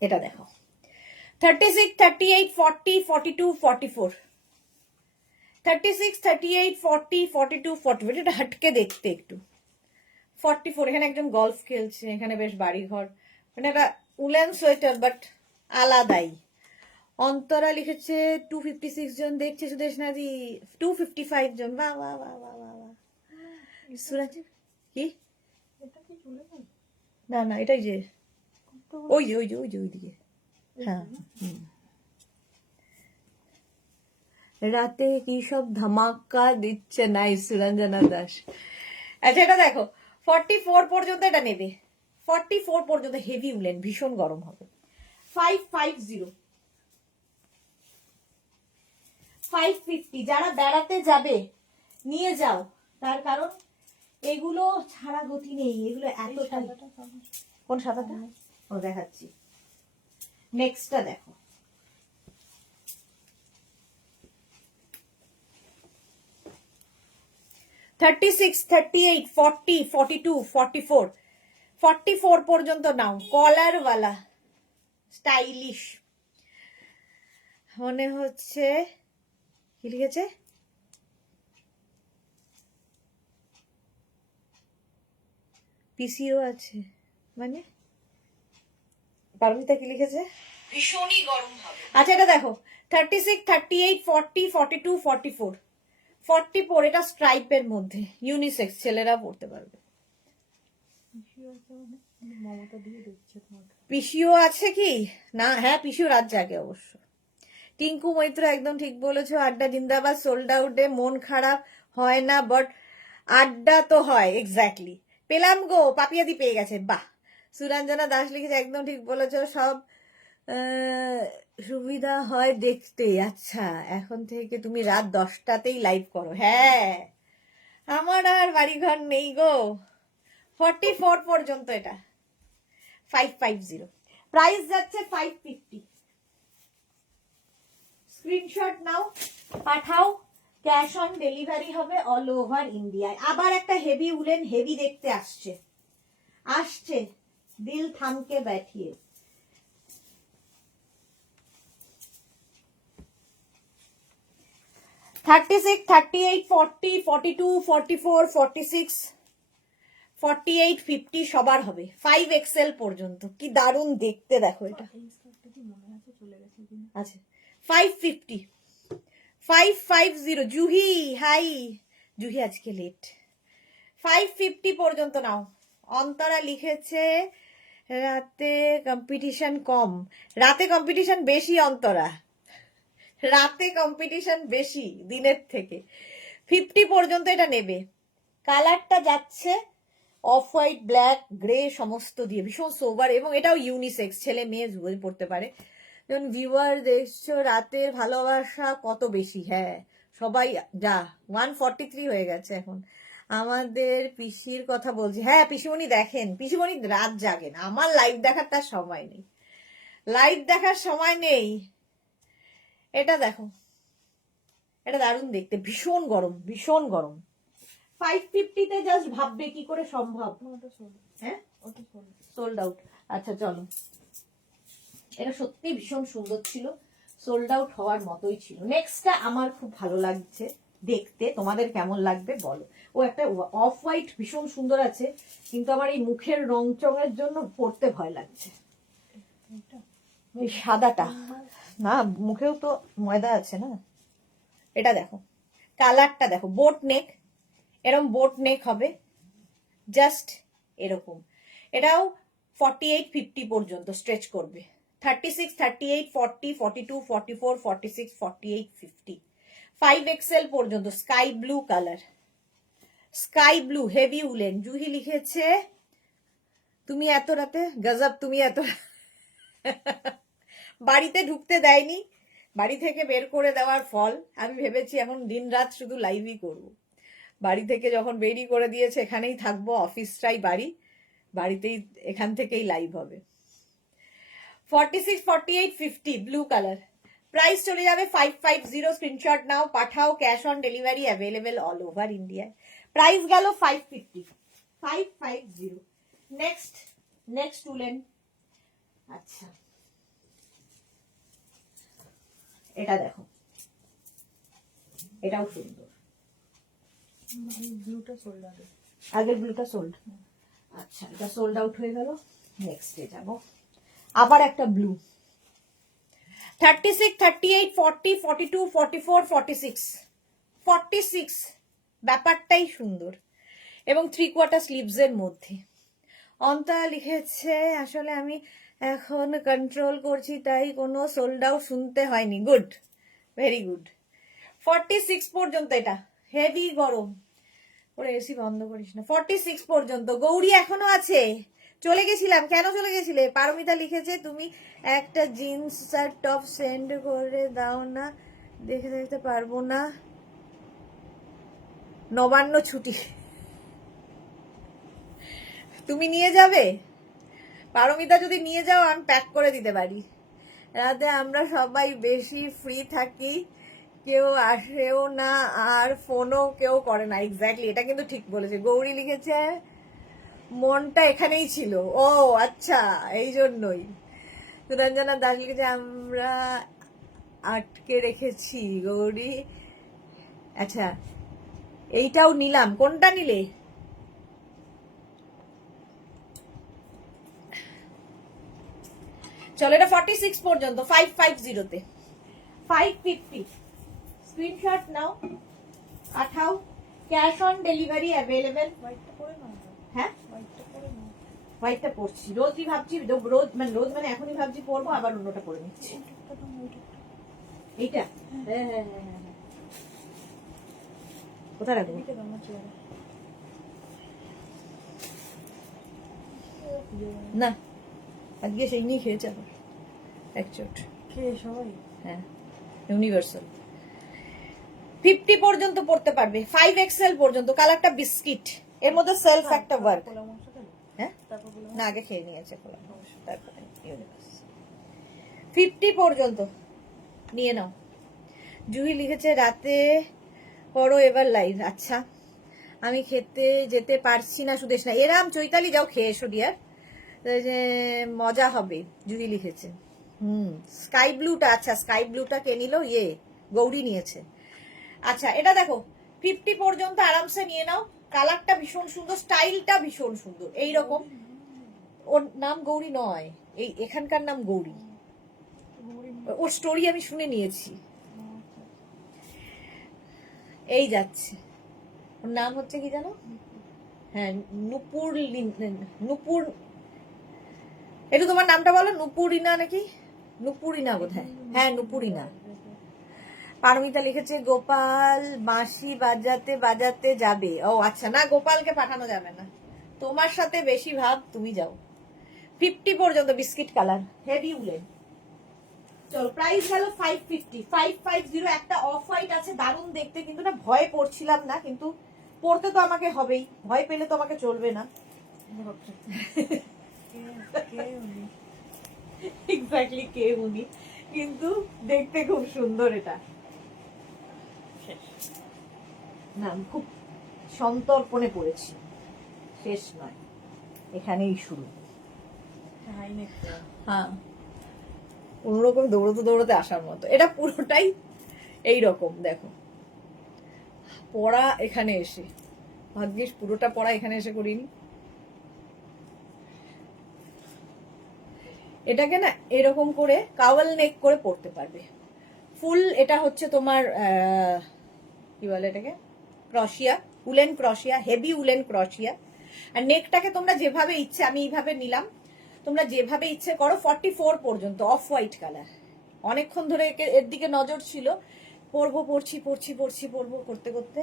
এটা দেখো 36, 38, 40, 42, 44, 36, 38, 40, 42, 44, এটা হাটকে দেখতে একটু। 44, এখানে একজন গলফ খেলছে, এখানে বেশ বাড়িঘর, মানে একটা উলেন সোয়েটার বাট আলাদাই। অন্তরা লিখেছে 256 জন দেখছে, সুদেশ নাজি 255 জন। বাহ বাহ বাহ বাহ বাহ বাহ। সুরাজ কি? না এটাই যে ওই যে ওইদিকে। হ্যাঁ, রাতে কি সব ধামাকা দিচ্ছে। নাই সুরঞ্জনা দাস। আচ্ছা, এটা দেখো 44 পর্যন্ত এটা নেবে। 44 পর্যন্ত হেভি উলেন, ভীষণ গরম হবে। 550, 550 যারা বেড়াতে যাবে নিয়ে যাও, তার কারণ এগুলো ছাড়া গতি নেই, এগুলো এত। কোন সাদাটা? ও দেখাচ্ছি। নেক্সটটা দেখো, 36, 38, 40, 42, 44, 44 পর্যন্ত নাও। কলারওয়ালা স্টাইলিশ, মনে হচ্ছে কি লিখেছে, পিসিও আছে, মানে পারমিতা কি লিখেছে, ভীষণই গরম হবে। আচ্ছা এটা দেখো, 36, 38, 40, 42, 44, 44, এটা স্ট্রাইপের মধ্যে, ইউনিসেক্স, ছেলেরা পড়তে পারবে। মমতা দিয়ে দেখছে তোমাকে। পিসিও আছে কি না, হ্যাঁ পিসিও রাত জাগে অবশ্য। টিঙ্কু মৈত্র একদম ঠিক বলেছো, আড্ডা জিন্দাবাদ, সোল্ড আউটে মন খারাপ হয় না, বাট আড্ডা তো হয়। এক্স্যাক্টলি, পেলাম গো, পাপিয়াদি পেয়ে গেছে, বাহ। সুরঞ্জনা দাস লিখেছে একদম ঠিক বলেছো, সব সুবিধা হয় দেখতে। আচ্ছা, এখন থেকে তুমি রাত 10টাতেই লাইভ করো। হ্যাঁ, আমার আর বাড়িঘর নেই গো। 44 পর্যন্ত এটা 550, প্রাইস যাচ্ছে 550। স্ক্রিনশট নাও, পাঠাও, ক্যাশ অন ডেলিভারি হবে অল ওভার ইন্ডিয়ায়। আবার একটা হেভি উলেন, হেভি দেখতে আসছে, আসছে, দিল থামকে बैठिए। থার্টি সিক্স, 38, 40, 42, 44, 46, 48, 50 সবার হবে, 5XL পর্যন্ত। কি দারুণ দেখতে, দেখো এটা। এই স্কার্টটা কি মনে আছে চলে গেছে কিনা? আচ্ছা, 550, 550। জুহি হাই, জুহি আজকে লেট। 550 পর্যন্ত নাও। অন্তরা লিখেছে রাতে কম্পিটিশন কম, রাতে কম্পিটিশন বেশি অন্তরা, রাতে কম্পিটিশন বেশি দিনের থেকে। 50 পর্যন্ত এটা নেবে। কালারটা যাচ্ছে অফ হোয়াইট, ব্ল্যাক, গ্রে সমস্ত দিয়ে, ভীষণ সোবার, এবং এটাও ইউনিসেক্স, ছেলে মেয়ে উভয় পড়তে পারে। যেমন ভিউয়ার দেখছো, রাতের ভালোবাসা কত বেশি। হ্যাঁ সবাই, যা 143 হয়ে গেছে এখন। আমাদের পিসির কথা বলছি, হ্যাঁ পিসিমণি দেখেন, পিসিমণি রাত জাগেন, আমার লাইভ দেখার তার সময় নেই, লাইভ দেখার সময় নেই। এটা দেখো, এটা দারুণ দেখতে, ভীষণ গরম, ভীষণ গরম। 550-তে জাস্ট ভাববে কি করে সম্ভব। ওটা সোল্ড, হ্যাঁ ওটা সোল্ড। Sold out. আচ্ছা চলো, এটা সত্যি ভীষণ সুন্দর ছিল, সোল্ড আউট হওয়ার মতোই ছিল। নেক্সটটা আমার খুব ভালো লাগছে দেখতে, তোমাদের কেমন লাগবে বলো। ও একটা অফ হোয়াইট ভীষণ সুন্দর আছে, কিন্তু আমার এই মুখের রং চঙের জন্য পরতে ভয় লাগছে। এটা এই সাদাটা না, মুখেও তো ময়দা আছে না। এটা দেখো, কালারটা দেখো, বোট নেক, এরকম বোট নেক হবে, জাস্ট এরকম। এটাও 48, 50 পর্যন্ত স্ট্রেচ করবে। 36, 38, 40, 42, 44, 46, 48, 50, 5XL পর্যন্ত। Sky blue colour, sky blue heavy woollen. Juhi লিখেছে তুমি এত রাতে গজব, তুমি এত বাড়িতে ঢুকতে দেয়নি, বাড়ি থেকে বের করে দেওয়ার ফল। আমি ভেবেছি এখন দিন রাত শুধু লাইভই করব, বাড়ি থেকে যখন বেরিয়ে করে দিয়েছে এখানেই থাকবো, অফিসটাই বাড়ি, বাড়িতেই, এখান থেকেই লাইভ হবে। 46, 48, 50 ব্লু কালার, প্রাইস চলে যাবে 550। স্ক্রিনশট নাও, পাঠাও, cash on delivery available all over ইন্ডিয়ায়। প্রাইস গেল 550, 550। Next woollen. আচ্ছা এটা দেখো, এটাও সুন্দর। ব্লুটা সোল্ড আগে, আগের ব্লুটা সোল্ড। আচ্ছা এটা সোল্ড আউট হয়ে গেল। নেক্সটে যাব, আবার একটা ব্লু। 36, 38, 40, 42, 44, 46, 46, ব্যাপারটাই সুন্দর, এবং 3/4 স্লিভস এর মধ্যে। অন্তরা লিখেছে আসলে আমি এখন কন্ট্রোল করছি, তাই কোনো সোল্ড আউট শুনতে হয়নি। Good, very good. 46 পর্যন্ত, এটা হেভি গরম, ওরা এসি বন্ধ করিস না। 46 পর্যন্ত। গৌরী এখনো আছে, চলে গেছিলাম, কেন চলে গেছিলে? পারমিতা লিখেছে তুমি একটা জিন্স আর টপ সেন্ড করে দাও না, দেখে দেখতে পারবো না, নবান্ন ছুটি। তুমি নিয়ে যাবে? পারমিতা যদি নিয়ে যাও আমি প্যাক করে দিতে পারি। রাতে আমরা সবাই বেশি ফ্রি থাকি, কেউ আসেও না আর ফোনও কেউ করে না। এক্স্যাক্টলি, এটা কিন্তু ঠিক বলেছে। গৌরী লিখেছে মনটা এখানেই ছিল। ও আচ্ছা, এই জন্যই। সুরঞ্জনা দাস লিখেছে আমরা আটকে রেখেছি গৌরী। আচ্ছা, এইটাও নিলাম। কোনটা নিলে? চলো, এটা 46 পর্যন্ত, 550 তে 550 স্ক্রিনশট নাও, পাঠাও। Cash on delivery available. হোয়াইটটা পরে নাও। হ্যাঁ, হোয়াইটটা পরে নাও। হোয়াইটটা পরছি, রোজই ভাবছি, রোজ মানে এখনই ভাবছি পরবো, আবার অন্যটা পরে নিচ্ছি। এইটা হ্যাঁ হ্যাঁ হ্যাঁ হ্যাঁ। কোথায় রাখবো? এদিকে দাও না, চেয়ারে। না, আজকে সেই নিয়ে খেয়েছে আবার এক চোট। খেয়ে সবাই? হ্যাঁ, ইউনিভার্সাল। 50 পর্যন্ত পড়তে পারবে, 5XL পর্যন্ত। কালারটা বিস্কিট, এর মধ্যে সেলফ একটা ওয়ার্ক। পোলা মাংস খেলে? হ্যাঁ, তারপর পোলা না আগে খেয়ে নিয়েছে খোলা, তারপরে ইউনিভার্সাল। 50 পর্যন্ত নিয়ে নাও। জুহি লিখেছে রাতে করো এবার লাইভ। আচ্ছা, আমি খেতে যেতে পারছি না সুদেশ না। এরাম চৈতালি যাও খেয়ে এসো ডিয়ার, যে মজা হবে। জুহি লিখেছে স্কাই ব্লুটা। আচ্ছা, স্কাই ব্লুটা কে নিল? ইয়ে গৌরী নিয়েছে। আচ্ছা, এটা দেখো 50 পর্যন্ত আরামসে নিয়ে নাও। কালারটা ভীষণ সুন্দর, স্টাইলটা ভীষণ সুন্দর। এইরকম, ওর নাম গৌরী নয়, এই এখানকার নাম গৌরী। ওর স্টোরি আমি শুনে নিয়েছি। এই যাচ্ছে, ওর নাম হচ্ছে কি জানো? হ্যাঁ, নুপুর। নুপুর, একটু তোমার নামটা বলো। নুপুরিনা নাকি? নুপুরিনা বোধহয়। হ্যাঁ, নুপুরিনা। পারমিতা লিখেছে গোপাল বাঁশি বাজাতে বাজাতে যাবে। ও আচ্ছা, না গোপালকে পাঠানো যাবে না, তোমার সাথে বেশি ভাব, তুমি যাও। 50 পর্যন্ত বিস্কিট কালার, হেভি উলেন। চলো, প্রাইস গেল 550। 550। একটা অফ হোয়াইট আছে, দারুণ দেখতে, কিন্তু না ভয় পড়ছিলাম না, কিন্তু পড়তে তো আমাকে হবেই, ভয় পেলে তো আমাকে চলবে না। এক্স্যাক্টলি, কে উনি, কিন্তু দেখতে খুব সুন্দর। এটা না, খুব সন্তর্পণে পড়েছি, শেষ নয়, এখানেই শুরু। হ্যাঁ, কোনোরকম দৌড়তে দৌড়তে আসার মতো। এটা পুরোটাই এইরকম, দেখো পড়া এখানে এসে, ভাগ্যিস পুরোটা পড়া এখানে এসে করিনি। এটাকে না এরকম করে কাওয়াল নেক করে পড়তে পারবে ফুল। এটা হচ্ছে তোমার কি বলে এটাকে, ক্রশিয়া, উলেন ক্রশিয়া, হেভি উলেন ক্রশিয়া। আর নেকটাকে তোমরা যেভাবে ইচ্ছে, আমি এইভাবে নিলাম, তোমরা যেভাবে ইচ্ছে করো। 44 পর্যন্ত অফ হোয়াইট কালার। অনেকক্ষণ ধরে এর দিকে নজর ছিল, পড়বো পড়ছি পড়ছি পড়ছি পড়বো করতে করতে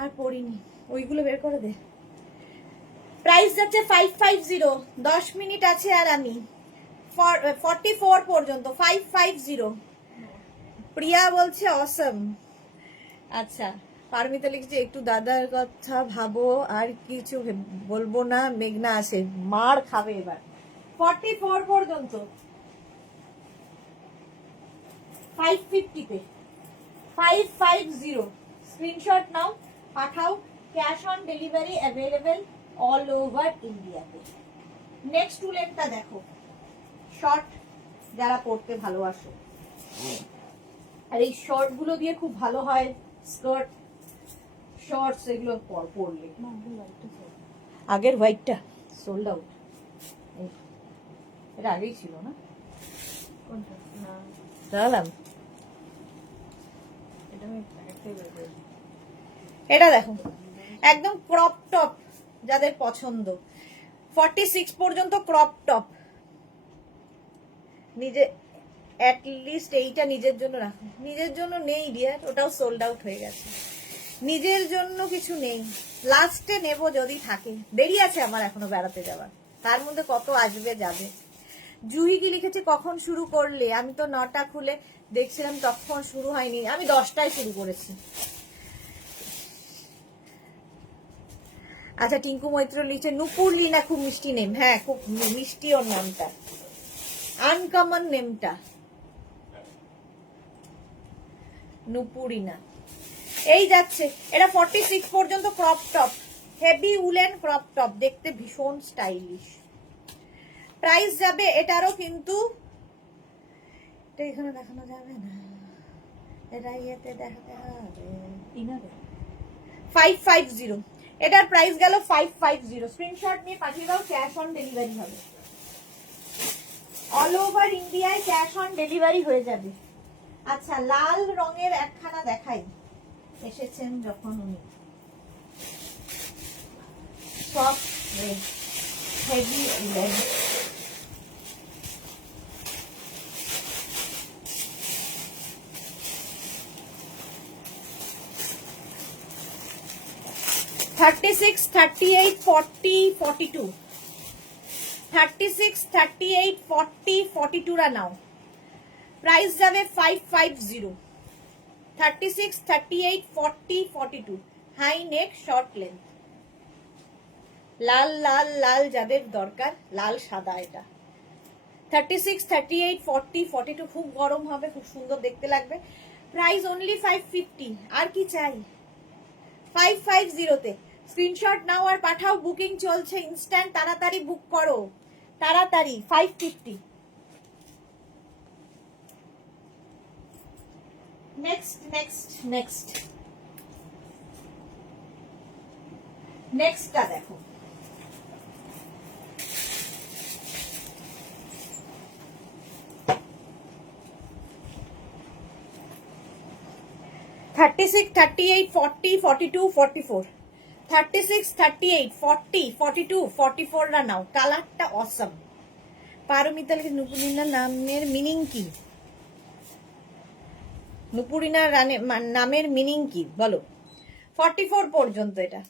আর পড়িনি। ওইগুলো বের করে দে। প্রাইস যাচ্ছে 550। 10 মিনিট আছে আর আমি 44 পর্যন্ত 550। প্রিয়া বলছে অসম। আচ্ছা, পারমিতা লিখছে একটু দাদার কথা ভাবো, আর কিছু বলবো না। মেঘনা আছে, মার খাবে এবার। 44 পর্যন্ত 550 তে 550। স্ক্রিনশট নাও, পাঠাও। Cash on delivery available all over ইন্ডিয়াতে। নেক্সট উলেনটা দেখো, শর্ট, যারা পড়তে ভালোবাসো, আর এই শর্ট গুলো দিয়ে খুব ভালো হয় স্কার্ট, শর্টস, এগুলো পরলে। আগের হোয়াইটটা সোল্ড আউট, এটা আগেই ছিল না? জানালাম। এটা দেখো, একদম ক্রপ টপ, যাদের পছন্দ। 46 পর্যন্ত ক্রপ টপ। নিজে অ্যাটলিস্ট এইটা নিজের জন্য রাখো। নিজের জন্য নেই ডিয়ার, ওটাও সোল্ড আউট হয়ে গেছে। নিজের জন্য কিছু নেই, লাস্টে নেব যদি থাকে। দেরি আছে আমার এখনো বেড়াতে যাওয়ার, তার মধ্যে কত আসবে যাবে। জুহি কি লিখেছে কখন শুরু করলে? আমি তো 9টা খুলে দেখছিলাম, তখন শুরু হয়নি। আমি 10টায় শুরু করেছি। আচ্ছা, টিঙ্কু মৈত্র লিখছে নুপুর লিনা, খুব মিষ্টি নেম। হ্যাঁ, খুব মিষ্টি ওর নামটা, আনকমন নেমটা। নুপুরিনা। এই যাচ্ছে, এটা 46 পর্যন্ত crop top, heavy woollen crop top, দেখতে ভীষণ স্টাইলিশ। প্রাইস যাবে এটারও কিন্তু, এটা এখানে দেখানো যাবে না, এটা ইয়েতে দেখাতে হবে। ইনারে 550, এটার প্রাইস গেল 550। স্ক্রিনশট নিয়ে পাঠিয়ে দাও, ক্যাশ অন ডেলিভারি হবে, অল ওভার ইন্ডিয়ায় ক্যাশ অন ডেলিভারি হয়ে যাবে। আচ্ছা, লাল রঙের একখানা দেখাই, এসেছেন যখন উনি, soft red, heavy woollen. Thirty six, 38, 40, 42, 36, 38, 40, 42 রা নাও, প্রাইস যাবে 550। 36, 38, 40, 42, হাই নেক, শর্ট লেন্থ, লাল লাল লাল যাদের দরকার, লাল সাদা, এটা 36, 38, 40, 42, খুব গরম হবে, খুব সুন্দর দেখতে লাগবে। প্রাইস অনলি 550, আর কি চাই? 550 তে স্ক্রিনশট নাও আর পাঠাও, বুকিং চলছে ইনস্ট্যান্ট, তাড়াতাড়ি বুক করো, তাড়াতাড়ি। 550। নেক্সট নেক্সট নেক্সট নেক্সটটা দেখো, থার্টি সিক্স, 38, 40, 42, 44, 36, 38, 40, 42, 44 রা নাও, কালারটা অসম। পারমিতা লিখে, নুপুরিনা নামের মিনিং কি? নুপুরিনা নামের মিনিং কি বলো? 44 পর্যন্ত এটা,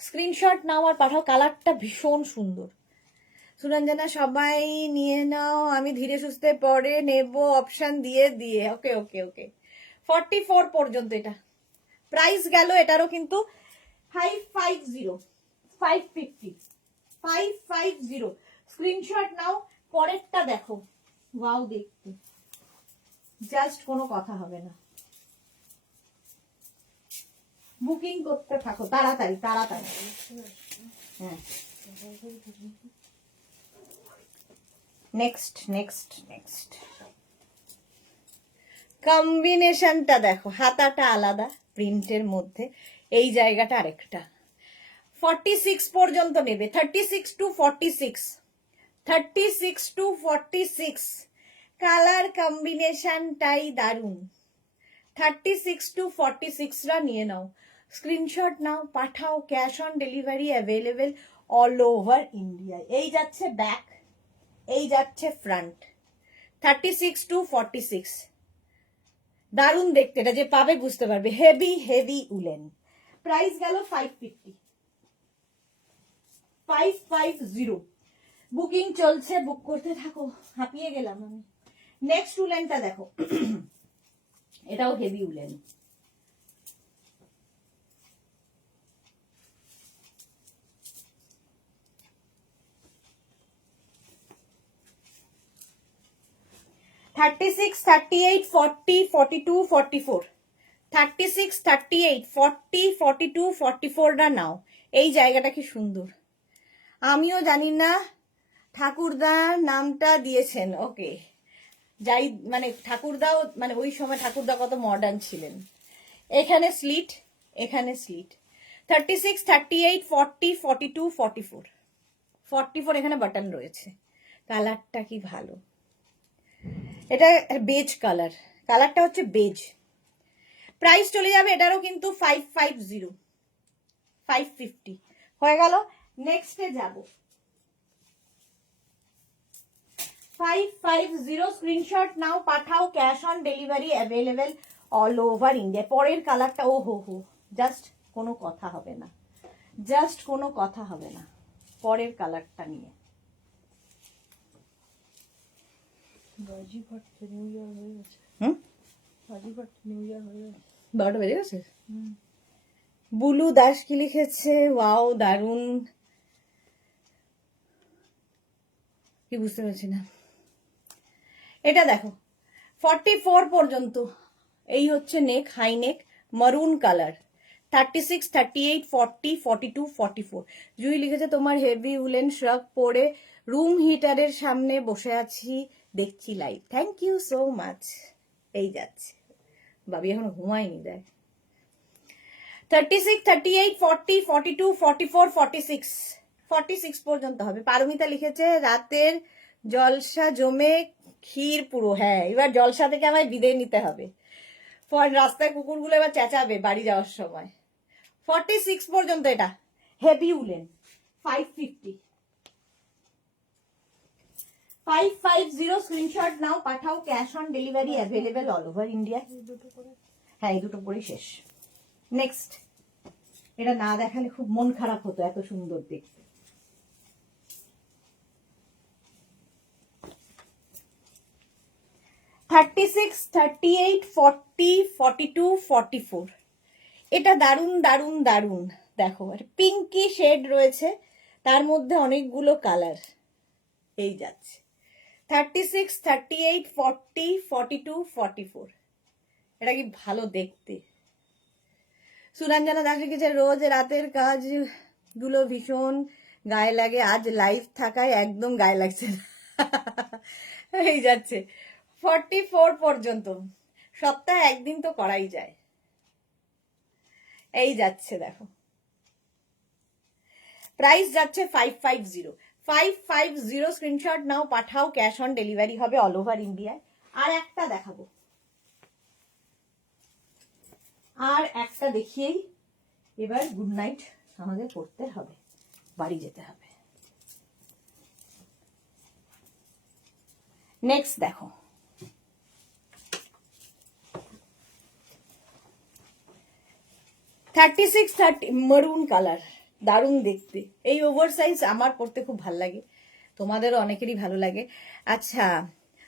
স্ক্রিনশট নাও আর পাঠাও, কালারটা ভীষণ সুন্দর। সুরঞ্জনা সবাই নিয়ে নাও, আমি ধীরে সুস্থে পরে নেব, অপশন দিয়ে দিয়ে। ওকে ওকে ওকে, 44 পর্যন্ত এটা, প্রাইস গেল এটারও কিন্তু 550, 550, 550। স্ক্রিনশট নাও, পরেরটা দেখো, ওয়াও দেখতে, জাস্ট কোনো কথা হবে না, বুকিং করতে থাকো তাড়াতাড়ি তাড়াতাড়ি। হ্যাঁ, নেক্সট নেক্সট নেক্সট কম্বিনেশনটা দেখো, হাতাটা আলাদা প্রিন্টের মধ্যে, এই জায়গাটা আরেকটা। 46 পর্যন্ত নেবে, 36 to 46, 36 to 46, কালার কম্বিনেশনটাই দারুন। 36 to 46 রা নিয়ে নাও, স্ক্রিনশট নাও, পাঠাও, cash on delivery available all over India. এই যাচ্ছে ব্যাক, এই যাচ্ছে ফ্রন্ট, 36 to 46, দারুন দেখতে, এটা যে পাবে বুঝতে পারবে, হেভি হেভি উলেন। প্রাইস গেল 550, 550। বুকিং চলছে, বুক করতে থাকো, হাঁপিয়ে গেলাম আমি। নেক্সট উলেনটা দেখো, এটাও হেভি উলেন, থার্টি সিক্স, 38, 40, 42, 44, 36, 38, 40, 42, 44 রা নাও। এই জায়গাটা কি সুন্দর, আমিও জানি না ঠাকুরদা নামটা দিয়েছেন, ওকে, যাই মানে ঠাকুরদাও, মানে ওই সময় ঠাকুরদা কত মডার্ন ছিলেন। এখানে স্লিট, এখানে স্লিট, 36, 38, 40, 42, 44, 44, এখানে বাটন রয়েছে, কালারটা কি ভালো, এটা বেজ কালার, কালারটা হচ্ছে বেজ। প্রাইস চলে যাবে এটারও কিন্তু 550, 550 হয়ে গেল। নেক্সটে যাব, 550, স্ক্রিনশট নাও, পাঠাও, cash on delivery available all over India. পরের কালারটা, ও হো হো, জাস্ট কোনো কথা হবে না, জাস্ট কোনো কথা হবে না পরের কালারটা নিয়ে। বাজি ফাটছে, নিউ ইয়ার হয়ে গেছে, বাজি ফাটছে, নিউ ইয়ার হয়ে গেছে, 12টা বেজে গেছে। বুলু দাস কি লিখেছে, ওয়াও দারুন, কি বুঝতে পারছি না। এটা দেখো, 44 পর্যন্ত। এই হচ্ছে নেক, হাই নেক, মারুন কালার। 36, 38, 40, 42, 44। জুই লিখেছে তোমার হেভি উলেন শ্রাগ পরে রুম হিটারের সামনে বসে আছি, দেখছি live. Thank you so much. এই যাচ্ছে, বাবি এখন ঘুমায়নি দেখ। 36, 38, 40, 42, 44, 46। 46 পর্যন্ত হবে। পারমিতা লিখেছে রাতের জলসা জমে ক্ষীর পুরো। হ্যাঁ, এবার জলসা থেকে আমায় বিদায় নিতে হবে। রাস্তায় কুকুরগুলো এবার চেঁচাবে বাড়ি যাওয়ার সময়। 46 পর্যন্ত এটা হেভি উলেন। 550। 550 স্ক্রিনশট নাও, পাঠাও, cash on delivery available all over India. হ্যাঁ, এই দুটো পরেই শেষ। নেক্সট, এটা না দেখালে খুব মন খারাপ হতো, এত সুন্দর দেখতে। $36, 38, 40, 42, 44। এটা দারুন দারুন দারুন। দেখো, পিঙ্কি শেড রয়েছে, তার মধ্যে অনেকগুলো কালার। এই যাচ্ছে 36, 38, 40, 42, 44। এটা কি ভালো দেখতে। সুরঞ্জনা দাস লিখেছে রোজ রাতের কাজ গুলো ভীষণ গায়ে লাগে, আজ লাইভ থাকায় একদম গায়ে লাগছে না। এই যাচ্ছে 44 পর্যন্ত। সপ্তাহে একদিন তো করাই যায়। এই যাচ্ছে দেখো, প্রাইস যাচ্ছে 550। 550 স্ক্রিনশট নাও, পাঠাও, ক্যাশ অন ডেলিভারি হবে অল ওভার ইন্ডিয়ায়। আর একটা দেখাবো, আর একটা দেখিয়েই এবার গুড নাইট আমাদের করতে হবে, বাড়ি যেতে হবে। নেক্সট দেখো, $36, 30 মারুন কালার, দারুণ দেখতে। এই ওভার সাইজ আমার পড়তে খুব ভালো লাগে, তোমাদেরও অনেকেরই ভালো লাগে। আচ্ছা,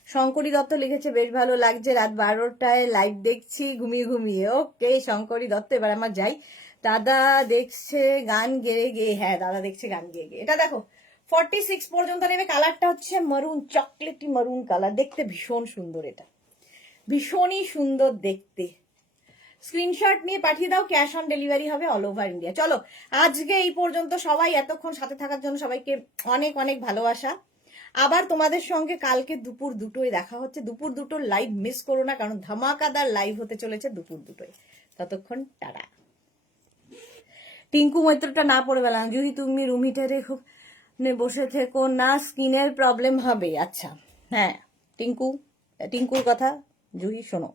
শঙ্করী দত্ত লিখেছে বেশ ভালো লাগছে, রাত 12টায় লাইভ দেখছি ঘুমিয়ে ঘুমিয়ে। ওকে শঙ্করী দত্ত, এবার আমার যাই। দাদা দেখছে গান গেয়ে গেয়ে। হ্যাঁ, দাদা দেখছে গান গেয়ে গেয়ে। এটা দেখো 46 পর্যন্ত নেবে। কালারটা হচ্ছে মারুন, চকলেটি মারুন কালার, দেখতে ভীষণ সুন্দর। এটা ভীষণই সুন্দর দেখতে। স্ক্রিনশট নিয়ে পাঠিয়ে দাও, ক্যাশ অন ডেলিভারি হবে অল ওভার ইন্ডিয়া। চলো আজকে এই পর্যন্ত। সবাই এতক্ষণ সাথে থাকার জন্য সবাইকে অনেক অনেক ভালোবাসা। আবার তোমাদের সঙ্গে কালকে দুপুর 2টোয় দেখা হচ্ছে। দুপুর 2টোর লাইভ মিস করো না, কারণ ধামাকাদার লাইভ হতে চলেছে দুপুর 2টোয়। ততক্ষণ টাটা। টিঙ্কু মৈত্রটা না পড়ে পেলাম। যদি তুমি রুম হিটারে খুব বসে থেকো না, স্কিনের প্রবলেম হবে। আচ্ছা হ্যাঁ, টিঙ্কুর কথা জুহি শোনো।